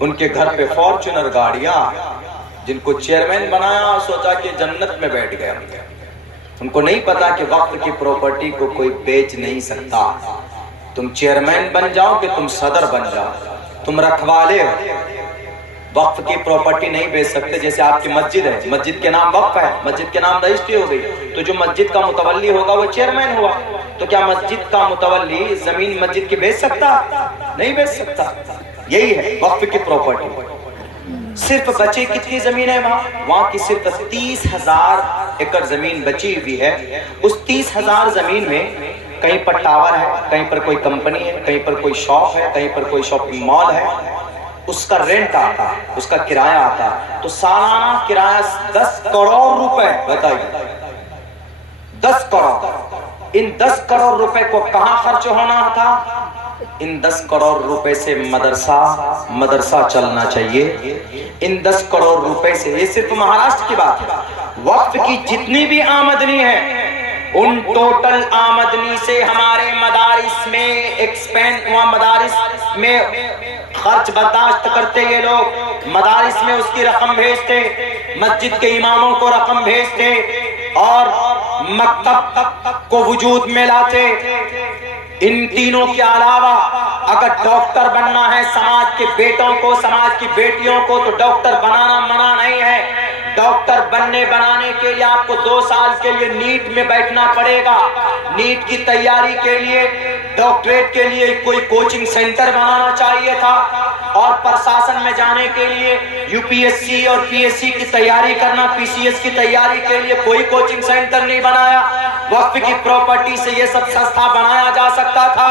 ان کے گھر پہ فارچونر گاڑیاں، جن کو چیئرمین بنایا سوچا کہ جنت میں بیٹھ گیا، ان کو نہیں پتا کہ وقف کی پراپرٹی کو کوئی بیچ نہیں سکتا۔ تم چیئرمین بن جاؤ کہ تم صدر بن جاؤ، تم رکھوالے ہو، وقف کی پراپرٹی نہیں بیچ سکتے۔ جیسے آپ کی مسجد ہے، مسجد کے نام وقف ہے، مسجد کے نام رجسٹری ہو گئی، تو جو مسجد کا متولی ہوگا وہ چیئرمین ہوا، تو کیا مسجد کا متولی زمین مسجد کی بیچ سکتا؟ نہیں بیچ سکتا۔ یہی ہے وقف کی پراپرٹی۔ صرف بچی کتنی زمین ہے وہاں کی صرف 30,000 ایکڑ زمین بچی ہوئی ہے۔ اس 30,000 زمین میں کہیں پر ٹاور ہے، کہیں پر کوئی کمپنی ہے، کہیں پر کوئی شاپ ہے، کہیں پر کوئی شاپنگ مال ہے، اس کا رینٹ آتا، اس کا کرایہ آتا، تو سالانہ کرایہ 10 کروڑ روپے۔ بتائیے 10 کروڑ، ان 10 کروڑ روپے کو کہاں خرچ ہونا تھا؟ ان 10 کروڑ روپے سے مدرسہ چلنا چاہیے۔ ان 10 کروڑ روپے سے، یہ صرف مہاراشٹر کی بات ہے، وقف کی جتنی بھی آمدنی ہے ان ٹوٹل آمدنی سے ہمارے مدارس میں ایکسپینڈ ہوا، مدارس میں خرچ برداشت کرتے یہ لوگ، مدارس میں اس کی رقم بھیجتے، مسجد کے اماموں کو رقم بھیجتے اور مکتب کو وجود میں لاتے۔ ان تینوں کے علاوہ اگر ڈاکٹر بننا ہے سماج کے بیٹوں کو، سماج کی بیٹیوں کو، تو ڈاکٹر بنانا منع نہیں ہے۔ ڈاکٹر بنانے کے لیے آپ کو 2 سال کے لیے نیٹ میں بیٹھنا پڑے گا۔ نیٹ کی تیاری کے لیے، ڈاکٹریٹ کے لیے کوئی کوچنگ سینٹر بنانا چاہیے تھا، اور پرشاسن میں جانے کے لیے UPSC اور PSC کی تیاری کرنا، PCS کی تیاری کے لیے کوئی کوچنگ سینٹر نہیں بنایا۔ وقف کی پراپرٹی سے یہ سب سنستھا بنایا جا سکتا تھا۔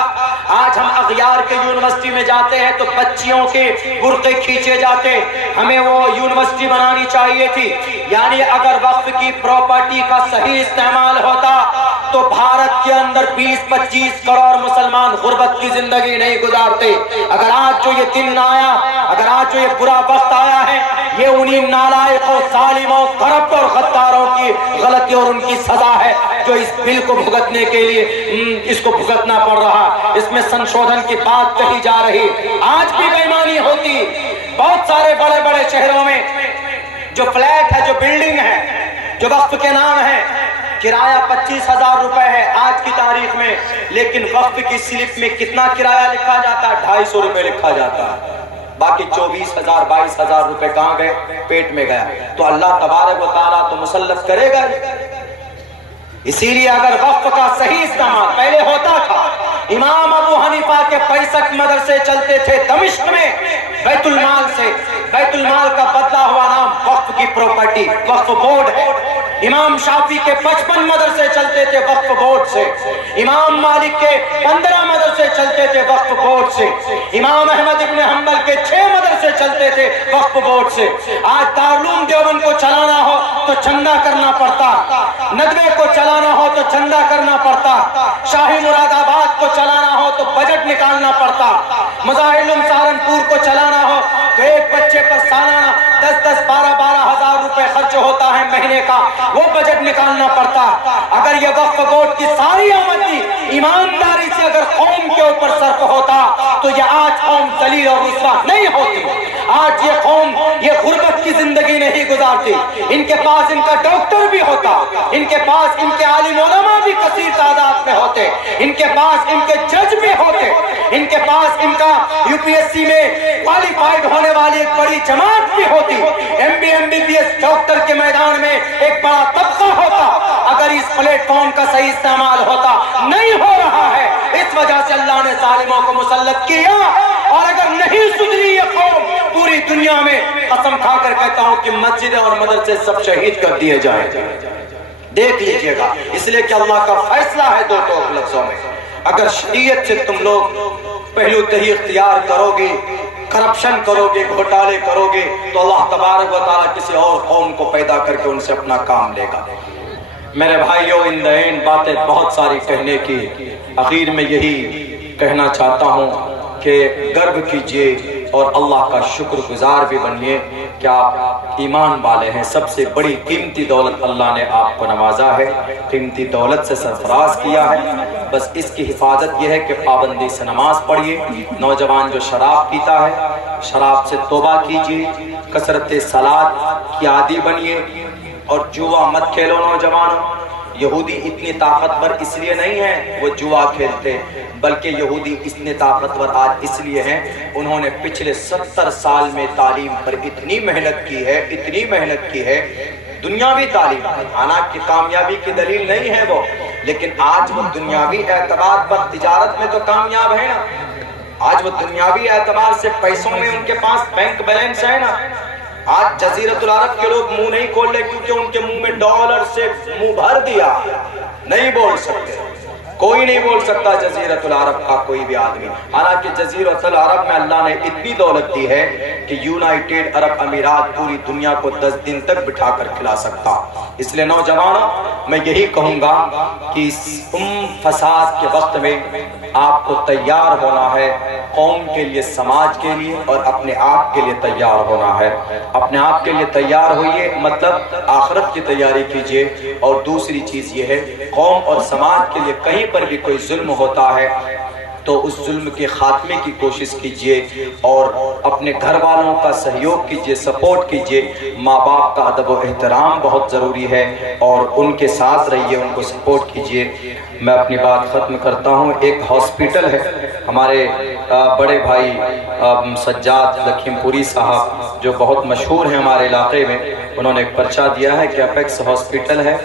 آج ہم اغیار کے یونیورسٹی میں جاتے ہیں تو بچیوں کے برقعے کھینچے جاتے، ہمیں وہ یونیورسٹی بنانی چاہیے تھی۔ یعنی اگر وقف کی پراپرٹی کا صحیح استعمال ہوتا تو بھارت کے اندر 20-25 کروڑ مسلمان غربت کی زندگی نہیں گزارتے۔ اگر آج جو یہ دن آیا، اگر آج جو یہ برا وقت آیا ہے، یہ انہی نالائقوں، ظالموں، کرپٹ اور غداروں کی غلطی اور ان کی سزا ہے جو اس بل کو بھگتنے کے لیے اس کو بھگتنا پڑ رہا۔ اس میں سنشودھن کی بات کہی جا رہی، آج بھی بے ایمانی ہوتی۔ بہت سارے بڑے بڑے شہروں میں جو فلیٹ ہے، جو بلڈنگ ہے، جو وقف کے نام ہے، کرایہ 25,000 روپے ہے آج کی تاریخ میں، لیکن وقف کی سلپ میں کتنا کرایہ لکھا جاتا ہے؟ 250 روپے لکھا جاتا ہے، باقی 24,000 22,000 روپے کہاں گئے؟ پیٹ میں گیا۔ تو اللہ تبارک و تعالیٰ تو مسلط کرے گا۔ اسی لیے اگر وقف کا صحیح استعمال پہلے ہوتا تھا، امام ابو حنیفہ کے 65 مدرسے چلتے تھے دمشق میں بیت المال سے، بیت المال کا بدلا ہوا نام وقف کی پراپرٹی، وقف بورڈ ہے۔ امام شافعی کے 55 مدرسے چلتے تھے وقف بورڈ سے، امام مالک کے 15 مدرسے چلتے تھے وقف بورڈ سے، امام احمد ابن حنبل کے 6 مدرسے چلتے تھے وقف بورڈ سے۔ آج دارالعلوم دیوبند کو چلانا ہو تو چندہ کرنا پڑتا، ندوے کو چلانا ہو تو چندہ کرنا پڑتا، شاہی مراد آباد کو چلانا ہو تو بجٹ نکالنا پڑتا، مظاہر سہارنپور کو چلانا ہو تو ایک بچے پر سالانہ 10-10 12-12 ہزار روپے خرچ ہوتا ہے مہینے کا، وہ بجٹ نکالنا پڑتا۔ اگر یہ وقف بورڈ کی ساری آمدنی ایمانداری سے اگر قوم کے اوپر صرف ہوتا تو یہ آج قوم ذلیل اور رسوا نہیں ہوتی، آج یہ قوم یہ غربت کی زندگی نہیں گزارتی۔ ان کے پاس ان کا ڈاکٹر بھی ہوتا، ان کے پاس ان کے عالم علماء بھی کثیر تعداد میں ہوتے، ان کے پاس ان کے جج بھی ہوتے، ان کے پاس ان کا UPSC میں کوالیفائڈ ہونے والی ایک بڑی جماعت بھی ہوتی، MB MBBS ڈاکٹر کے میدان میں ایک بڑا طبقہ ہوتا، اگر اس پلیٹ فارم کا صحیح استعمال ہوتا۔ نہیں ہو رہا ہے، اس وجہ سے اللہ نے ظالموں کو مسلط کیا، اور اگر نہیں سدھری یہ قوم پوری دنیا میں قسم کھا کر کہتا ہوں کہ مسجدیں اور مدرسے سب شہید کر دیے جائیں۔ دیکھ لیجئے گا، اس لیے کہ اللہ کا فیصلہ ہے دو ٹوک لفظوں میں۔ اگر شریعت سے تم لوگ پہلو تہی اختیار کرو گے، کرپشن کرو گے، گھوٹالے کرو گے، تو اللہ تبارک و تعالیٰ کسی اور قوم کو پیدا کر کے ان سے اپنا کام لے گا۔ میرے بھائیوں، ان دا اینڈ باتیں بہت ساری کہنے کی، آخر میں یہی کہنا چاہتا ہوں کہ گرو کیجئے اور اللہ کا شکر گزار بھی بنیے کہ آپ ایمان والے ہیں۔ سب سے بڑی قیمتی دولت اللہ نے آپ کو نوازا ہے، قیمتی دولت سے سرفراز کیا ہے۔ بس اس کی حفاظت یہ ہے کہ پابندی سے نماز پڑھیے۔ نوجوان جو شراب پیتا ہے، شراب سے توبہ کیجیے، کثرت صلاۃ کی عادی بنیے، اور جوا مت کھیلو نوجوانوں۔ یہودی اتنی طاقتور اس لیے نہیں ہیں وہ جوا کھیلتے، بلکہ یہودی اتنے طاقتور آج اس لیے ہیں، انہوں نے پچھلے 70 سال میں تعلیم پر اتنی محنت کی ہے، اتنی محنت کی ہے، دنیاوی تعلیم، حالانکہ کامیابی کی دلیل نہیں ہے وہ، لیکن آج وہ دنیاوی اعتبار پر تجارت میں تو کامیاب ہے نا، آج وہ دنیاوی اعتبار سے پیسوں میں ان کے پاس بینک بیلنس ہے نا۔ آج جزیرت العرب کے لوگ منہ نہیں کھول رہے کیونکہ ان کے منہ میں ڈالر سے منہ بھر دیا، نہیں بول سکتے، کوئی نہیں بول سکتا جزیرت العرب کا کوئی بھی آدمی، حالانکہ جزیرت العرب میں اللہ نے اتنی دولت دی ہے کہ یونائٹڈ عرب امارات پوری دنیا کو 10 دن تک بٹھا کر کھلا سکتا۔ اس لیے نوجوانوں، میں یہی کہوں گا کہ اس فساد کے وقت میں آپ کو تیار ہونا ہے، قوم کے لیے، سماج کے لیے اور اپنے آپ کے لیے تیار ہونا ہے۔ اپنے آپ کے لیے تیار ہوئیے، مطلب آخرت کی تیاری کیجئے، اور دوسری چیز یہ ہے قوم اور سماج کے لیے کہیں پر بھی کوئی ظلم ہوتا ہے تو اس ظلم کے خاتمے کی کوشش کیجئے، اور اپنے گھر والوں کا سہیوگ کیجئے، سپورٹ کیجئے۔ ماں باپ کا ادب و احترام بہت ضروری ہے، اور ان کے ساتھ رہیے، ان کو سپورٹ کیجئے۔ میں اپنی بات ختم کرتا ہوں۔ ایک ہاسپٹل ہے، ہمارے بڑے بھائی سجاد لکھیم پوری صاحب جو بہت مشہور ہیں ہمارے علاقے میں، انہوں نے ایک پرچہ دیا ہے کہ اپیکس ہاسپٹل ہے،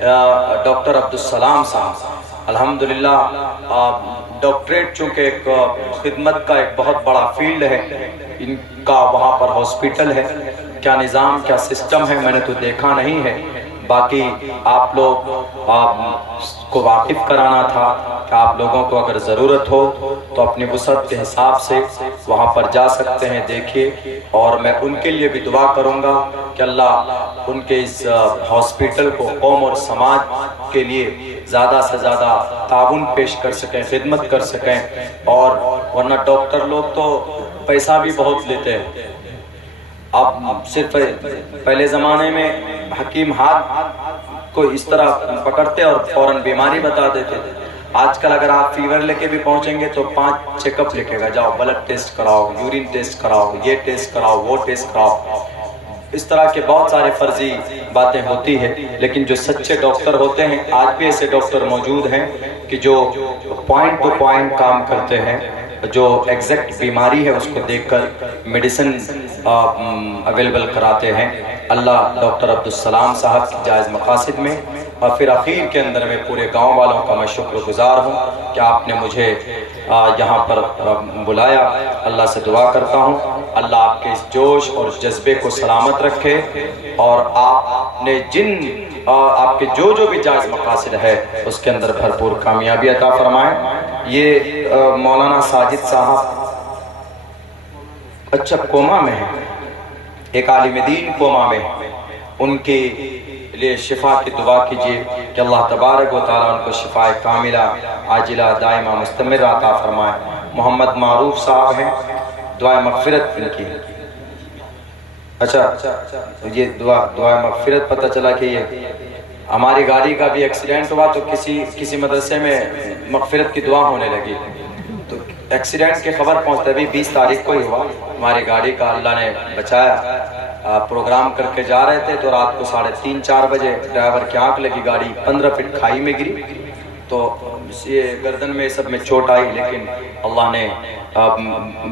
ڈاکٹر عبدالسلام صاحب، الحمدللہ ڈاکٹریٹ چونکہ ایک خدمت کا ایک بہت بڑا فیلڈ ہے، ان کا وہاں پر ہاسپٹل ہے۔ کیا نظام، کیا سسٹم ہے میں نے تو دیکھا نہیں ہے، باقی آپ لوگ کو واقف کرانا تھا کہ آپ لوگوں کو اگر ضرورت ہو تو اپنی وسعت کے حساب سے وہاں پر جا سکتے ہیں، دیکھیے۔ اور میں ان کے لیے بھی دعا کروں گا کہ اللہ ان کے اس ہاسپٹل کو قوم اور سماج کے لیے زیادہ سے زیادہ تعاون پیش کر سکیں، خدمت کر سکیں، اور ورنہ ڈاکٹر لوگ تو پیسہ بھی بہت لیتے ہیں۔ اب صرف پہلے زمانے میں حکیم ہاتھ کو اس طرح پکڑتے اور فوراً بیماری بتا دیتے تھے، آج کل اگر آپ فیور لے کے بھی پہنچیں گے تو 5 چیک اپ لکھے گا، جاؤ بلڈ ٹیسٹ کراؤ، یورین ٹیسٹ کراؤ، یہ ٹیسٹ کراؤ، وہ ٹیسٹ کراؤ۔ اس طرح کے بہت سارے فرضی باتیں ہوتی ہیں، لیکن جو سچے ڈاکٹر ہوتے ہیں، آج بھی ایسے ڈاکٹر موجود ہیں کہ جو پوائنٹ ٹو پوائنٹ کام کرتے ہیں، جو ایگزیکٹ بیماری ہے اس کو دیکھ کر میڈیسن اویلیبل کراتے ہیں۔ اللہ ڈاکٹر عبدالسلام صاحب کی جائز مقاصد میں اور پھر اخیر کے اندر میں پورے گاؤں والوں کا میں شکر گزار ہوں کہ آپ نے مجھے یہاں پر بلایا۔ اللہ سے دعا کرتا ہوں اللہ آپ کے اس جوش اور جذبے کو سلامت رکھے، اور آپ نے آپ کے جو بھی جائز مقاصد ہے اس کے اندر بھرپور کامیابی عطا فرمائیں۔ یہ مولانا ساجد صاحب اچھا کوما میں ہیں، ایک عالم دین کوما میں، ان کے لیے شفا کی دعا کیجیے کہ اللہ تبارک و تعالیٰ ان کو شفا کاملہ عاجلہ دائمہ مستمرہ عطا فرمائے۔ محمد معروف صاحب ہیں، دعائے مغفرت ان کی۔ اچھا یہ دعائے مغفرت پتہ چلا کہ یہ ہماری گاڑی کا بھی ایکسیڈنٹ ہوا تو کسی مدرسے میں مغفرت کی دعا ہونے لگی، تو ایکسیڈنٹ کی خبر پہنچتے بھی 20 تاریخ کو ہی ہوا۔ ہماری گاڑی کا اللہ نے بچایا، پروگرام کر کے جا رہے تھے تو رات کو 3:30-4 بجے ڈرائیور کی آنکھ لگی، گاڑی 15 فٹ کھائی میں گری، تو یہ گردن میں سب میں چوٹ آئی، لیکن اللہ نے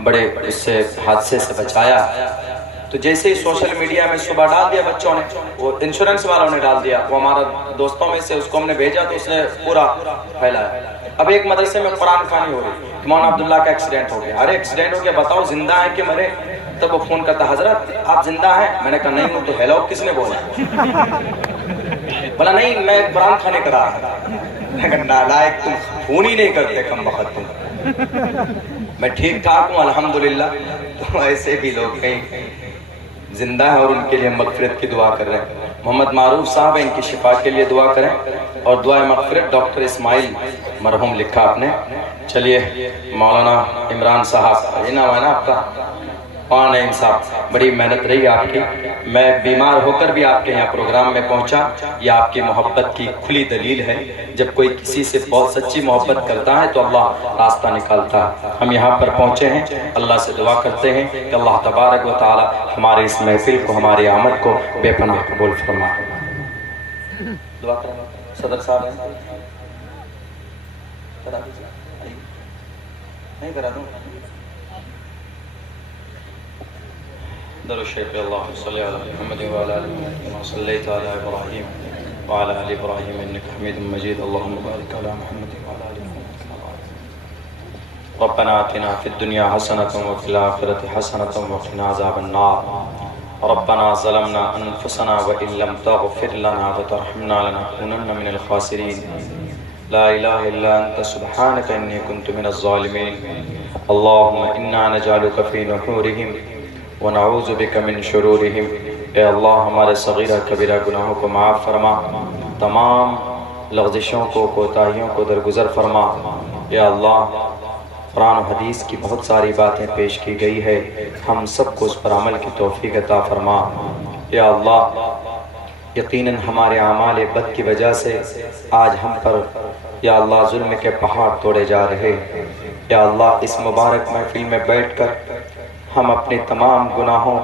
بڑے اس سے حادثے سے بچایا۔ تو جیسے ہی سوشل میڈیا میں صبح ڈال دیا بچوں نے، وہ انشورنس والوں نے ڈال دیا، وہ ہمارا دوستوں میں سے اس کو ہم نے بھیجا تو اس نے پورا پھیلایا۔ اب ایک مدرسے میں قرآن خوانی ہو رہی کہ مولانا عبداللہ کا ایکسیڈنٹ ہو گیا۔ ارے ایکسیڈنٹ ہو گیا، بتاؤ زندہ ہے کہ مرے؟ تب وہ فون کرتا حضرت آپ زندہ ہیں؟ میں نے کہا نہیں ہوں۔ تو ہیلو کس نے بولا؟ بولا نہیں میں قرآن خوانی کرا رہا تھا۔ میں کہا نالائق تم فون ہی نہیں کرتے کم وقت تم۔ میں ٹھیک ٹھاک ہوں الحمدللہ۔ تو ایسے بھی لوگ کہیں زندہ ہیں اور ان کے لیے مغفرت کی دعا کر رہے ہیں۔ محمد معروف صاحب ان کی شفا کے لیے دعا کریں، اور دعائے مغفرت ڈاکٹر اسماعیل مرحوم لکھا آپ نے۔ چلیے مولانا عمران صاحب، یہ نام ہے نا آپ کا؟ اور نعیم صاحب، بڑی محنت رہی آپ کی، میں بیمار ہو کر بھی آپ کے یہاں پروگرام میں پہنچا، یہ آپ کی محبت کی کھلی دلیل ہے۔ جب کوئی کسی سے بہت سچی محبت کرتا ہے تو اللہ راستہ نکالتا ہے۔ ہم یہاں پر پہنچے ہیں، اللہ سے دعا کرتے ہیں کہ اللہ تبارک و تعالی ہمارے اس محفل کو، ہماری آمد کو بے پناہ قبول فرمائے۔ دعا کریں صدر صاحب ہیں، نہیں کرا دوں؟ در الشیخ اللہ صلی اللہ علیہ محمد وعلی آل محمد کما صلیت علی ابراہیم وعلی آل ابراہیم انک حمید مجید اللہم بارک علی محمد وعلی آل محمد کما بارکت۔ ربنا آتنا فی الدنیا حسنۃ وفی الآخرۃ حسنۃ وقنا عذاب النار۔ ربنا ظلمنا انفسنا وان لم تغفر لنا وترحمنا لنکونن من الخاسرین۔ لا الہ الا انت سبحانک انی کنت من الظالمین۔ اللہم انا نجعلک فی نحورہم ونعوذ بک من شرورہم۔ اے اللہ ہمارے صغیرہ کبیرہ گناہوں کو معاف فرما، تمام لغزشوں کو، کوتاہیوں کو درگزر فرما۔ یا اللہ قرآن و حدیث کی بہت ساری باتیں پیش کی گئی ہے، ہم سب کو اس پر عمل کی توفیق عطا فرما۔ یا اللہ یقیناً ہمارے اعمال بد کی وجہ سے آج ہم پر یا اللہ ظلم کے پہاڑ توڑے جا رہے۔ یا اللہ اس مبارک محفل میں بیٹھ کر ہم اپنے تمام گناہوں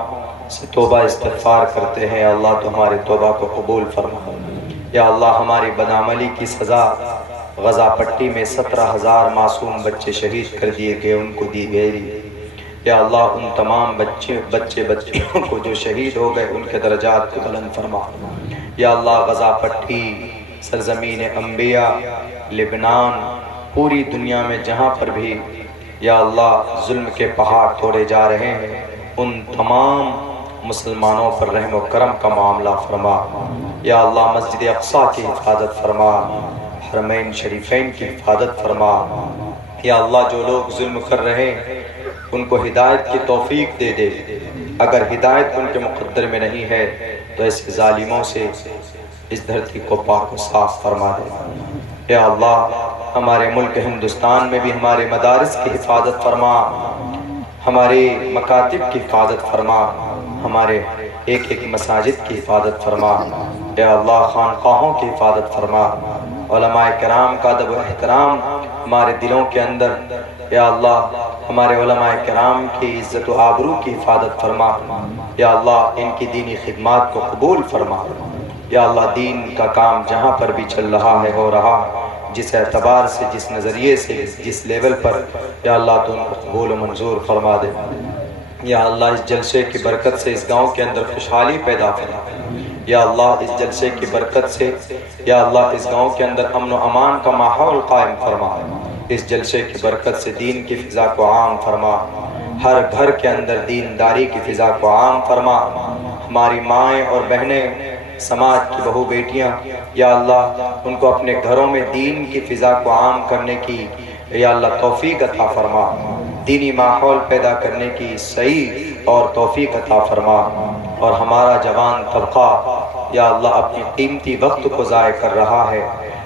سے توبہ استغفار کرتے ہیں۔ یا اللہ تو ہماری توبہ کو قبول فرما۔ یا اللہ ہماری بدعملی کی سزا غزہ پٹی میں 17,000 معصوم بچے شہید کر دیے گئے، ان کو دی گئی۔ یا اللہ ان تمام بچوں کو جو شہید ہو گئے ان کے درجات کو بلند فرما۔ یا اللہ غزہ پٹی، سرزمین انبیاء، لبنان، پوری دنیا میں جہاں پر بھی یا اللہ ظلم کے پہاڑ توڑے جا رہے ہیں، ان تمام مسلمانوں پر رحم و کرم کا معاملہ فرما۔ یا اللہ مسجد اقصی کی حفاظت فرما، حرمین شریفین کی حفاظت فرما۔ یا اللہ جو لوگ ظلم کر رہے ہیں ان کو ہدایت کی توفیق دے دے، اگر ہدایت ان کے مقدر میں نہیں ہے تو ایسے ظالموں سے اس دھرتی کو پاک و صاف فرما دے۔ یا اللہ ہمارے ملک ہندوستان میں بھی ہمارے مدارس کی حفاظت فرما، ہمارے مکاتب کی حفاظت فرما، ہمارے ایک ایک مساجد کی حفاظت فرما۔ یا اللہ خانقاہوں کی حفاظت فرما، علماء کرام کا ادب و احترام ہمارے دلوں کے اندر یا اللہ ہمارے علماء کرام کی عزت و آبرو کی حفاظت فرما یا اللہ ان کی دینی خدمات کو قبول فرما یا اللہ دین کا کام جہاں پر بھی چل رہا ہے ہو رہا جس اعتبار سے جس نظریے سے جس لیول پر یا اللہ تو ان کو قبول و منظور فرما دے یا اللہ اس جلسے کی برکت سے اس گاؤں کے اندر خوشحالی پیدا فرما یا اللہ اس جلسے کی برکت سے یا اللہ اس گاؤں کے اندر امن و امان کا ماحول قائم فرما اس جلسے کی برکت سے دین کی فضا کو عام فرما ہر گھر کے اندر دینداری کی فضا کو عام فرما ہماری مائیں اور بہنیں سماج کی بہو بیٹیاں یا اللہ ان کو اپنے گھروں میں دین کی فضا کو عام کرنے کی یا اللہ توفیق عطا فرما دینی ماحول پیدا کرنے کی صحیح اور توفیق عطا فرما اور ہمارا جوان طبقہ یا اللہ اپنی قیمتی وقت کو ضائع کر رہا ہے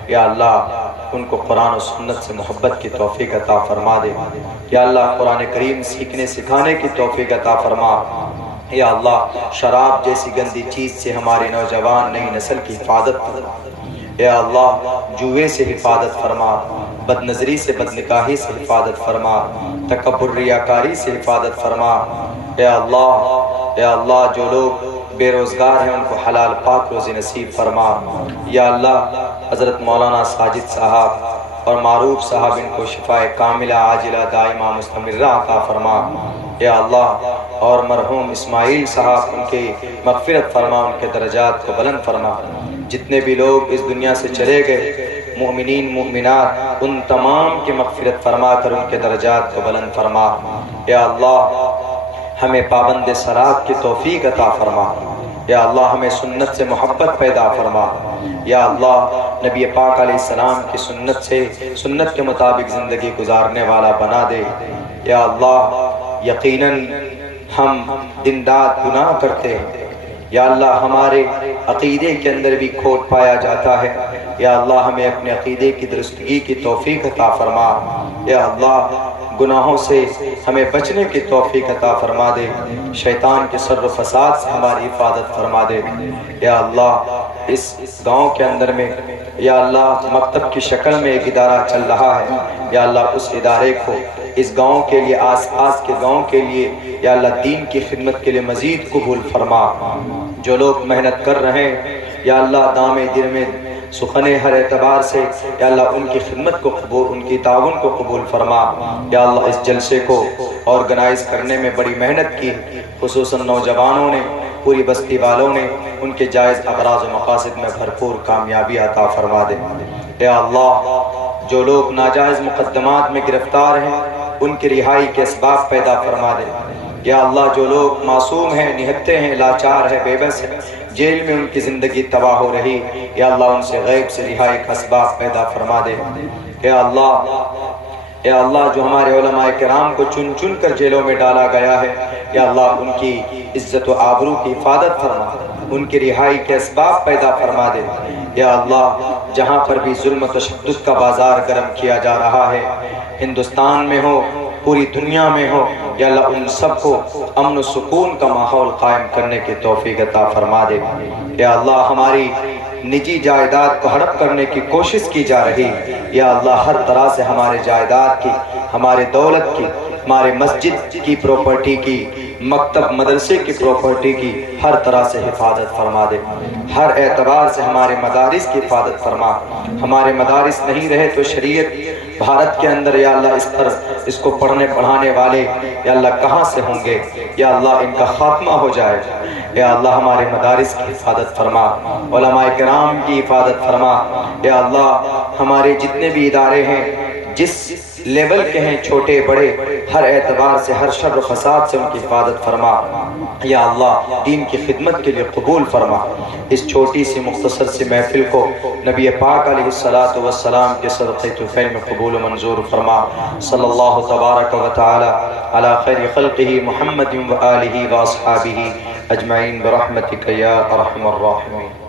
یا اللہ ان کو قرآن و سنت سے محبت کی توفیق عطا فرما دے یا اللہ قرآن کریم سیکھنے سکھانے کی توفیق عطا فرما یا اللہ شراب جیسی گندی چیز سے ہمارے نوجوان نئی نسل کی حفاظت فرما یا اللہ جوئے سے حفاظت فرما بد نظری سے بد نکاحی سے حفاظت فرما تکبر ریاکاری سے حفاظت فرما یا اللہ جو لوگ بے روزگار ہیں ان کو حلال پاک روزی نصیب فرما یا اللہ حضرت مولانا ساجد صاحب اور معروف صاحب ان کو شفاء کاملہ عاجلہ دائمہ مستمرہ عطا فرما یا اللہ اور مرحوم اسماعیل صاحب ان کے مغفرت فرما ان کے درجات کو بلند فرما جتنے بھی لوگ اس دنیا سے چلے گئے مومنین مومنات ان تمام کی مغفرت فرما کر ان کے درجات کو بلند فرما یا اللہ ہمیں پابند صلاۃ کی توفیق عطا فرما یا اللہ ہمیں سنت سے محبت پیدا فرما یا اللہ نبی پاک علیہ السلام کی سنت کے مطابق زندگی گزارنے والا بنا دے یا اللہ یقیناً ہم دن رات گناہ کرتے ہیں یا اللہ ہمارے عقیدے کے اندر بھی کھوٹ پایا جاتا ہے یا اللہ ہمیں اپنے عقیدے کی درستگی کی توفیق عطا فرما یا اللہ گناہوں سے ہمیں بچنے کی توفیق عطا فرما دے شیطان کے شر و فساد سے ہماری حفاظت فرما دے یا اللہ اس گاؤں کے اندر میں یا اللہ مکتب کی شکل میں ایک ادارہ چل رہا ہے یا اللہ اس ادارے کو اس گاؤں کے لیے آس پاس کے گاؤں کے لیے یا اللہ دین کی خدمت کے لیے مزید قبول فرما جو لوگ محنت کر رہے ہیں یا اللہ دام دل میں سخنے ہر اعتبار سے یا اللہ ان کی خدمت کو قبول ان کی تعاون کو قبول فرما یا اللہ اس جلسے کو آرگنائز کرنے میں بڑی محنت کی خصوصاً نوجوانوں نے پوری بستی والوں نے ان کے جائز اغراض و مقاصد میں بھرپور کامیابی عطا فرما دے یا اللہ جو لوگ ناجائز مقدمات میں گرفتار ہیں ان کی رہائی کے اسباب پیدا فرما دے یا اللہ جو لوگ معصوم ہیں نہتے ہیں لاچار ہیں بے بس ہیں جیل میں ان کی زندگی تباہ ہو رہی یا اللہ ان سے غیب سے رہائی کا اسباب پیدا فرما دے یا اللہ جو ہمارے علماء کرام کو چن چن کر جیلوں میں ڈالا گیا ہے یا اللہ ان کی عزت و آبرو کی حفاظت فرما ان کی رہائی کے اسباب پیدا فرما دے یا اللہ جہاں پر بھی ظلم و تشدد کا بازار گرم کیا جا رہا ہے ہندوستان میں ہو پوری دنیا میں ہو یا اللہ ان سب کو امن و سکون کا ماحول قائم کرنے کی توفیق عطا فرما دے یا اللہ ہماری نجی جائیداد کو ہڑپ کرنے کی کوشش کی جا رہی یا اللہ ہر طرح سے ہمارے جائیداد کی ہمارے دولت کی ہمارے مسجد کی پراپرٹی کی مکتب مدرسے کی پراپرٹی کی ہر طرح سے حفاظت فرما دے ہر اعتبار سے ہمارے مدارس کی حفاظت فرما ہمارے مدارس نہیں رہے تو شریعت بھارت کے اندر یا اللہ اس کو پڑھنے پڑھانے والے یا اللہ کہاں سے ہوں گے یا اللہ ان کا خاتمہ ہو جائے یا اللہ ہمارے مدارس کی حفاظت فرما علماء کرام کی حفاظت فرما یا اللہ ہمارے جتنے بھی ادارے ہیں جس لیول کے ہیں چھوٹے بڑے ہر اعتبار سے ہر شر و فساد سے ان کی حفاظت فرما یا اللہ دین کی خدمت کے لیے قبول فرما اس چھوٹی سی مختصر سی محفل کو نبی پاک علیہ السلام کے صدقے طفیل میں قبول و منظور فرما صلی اللہ تبارک و تعالی علی خیر خلقہ محمد و آلہ و اصحابہ اجمعین برحمتک یا ارحم الراحمین.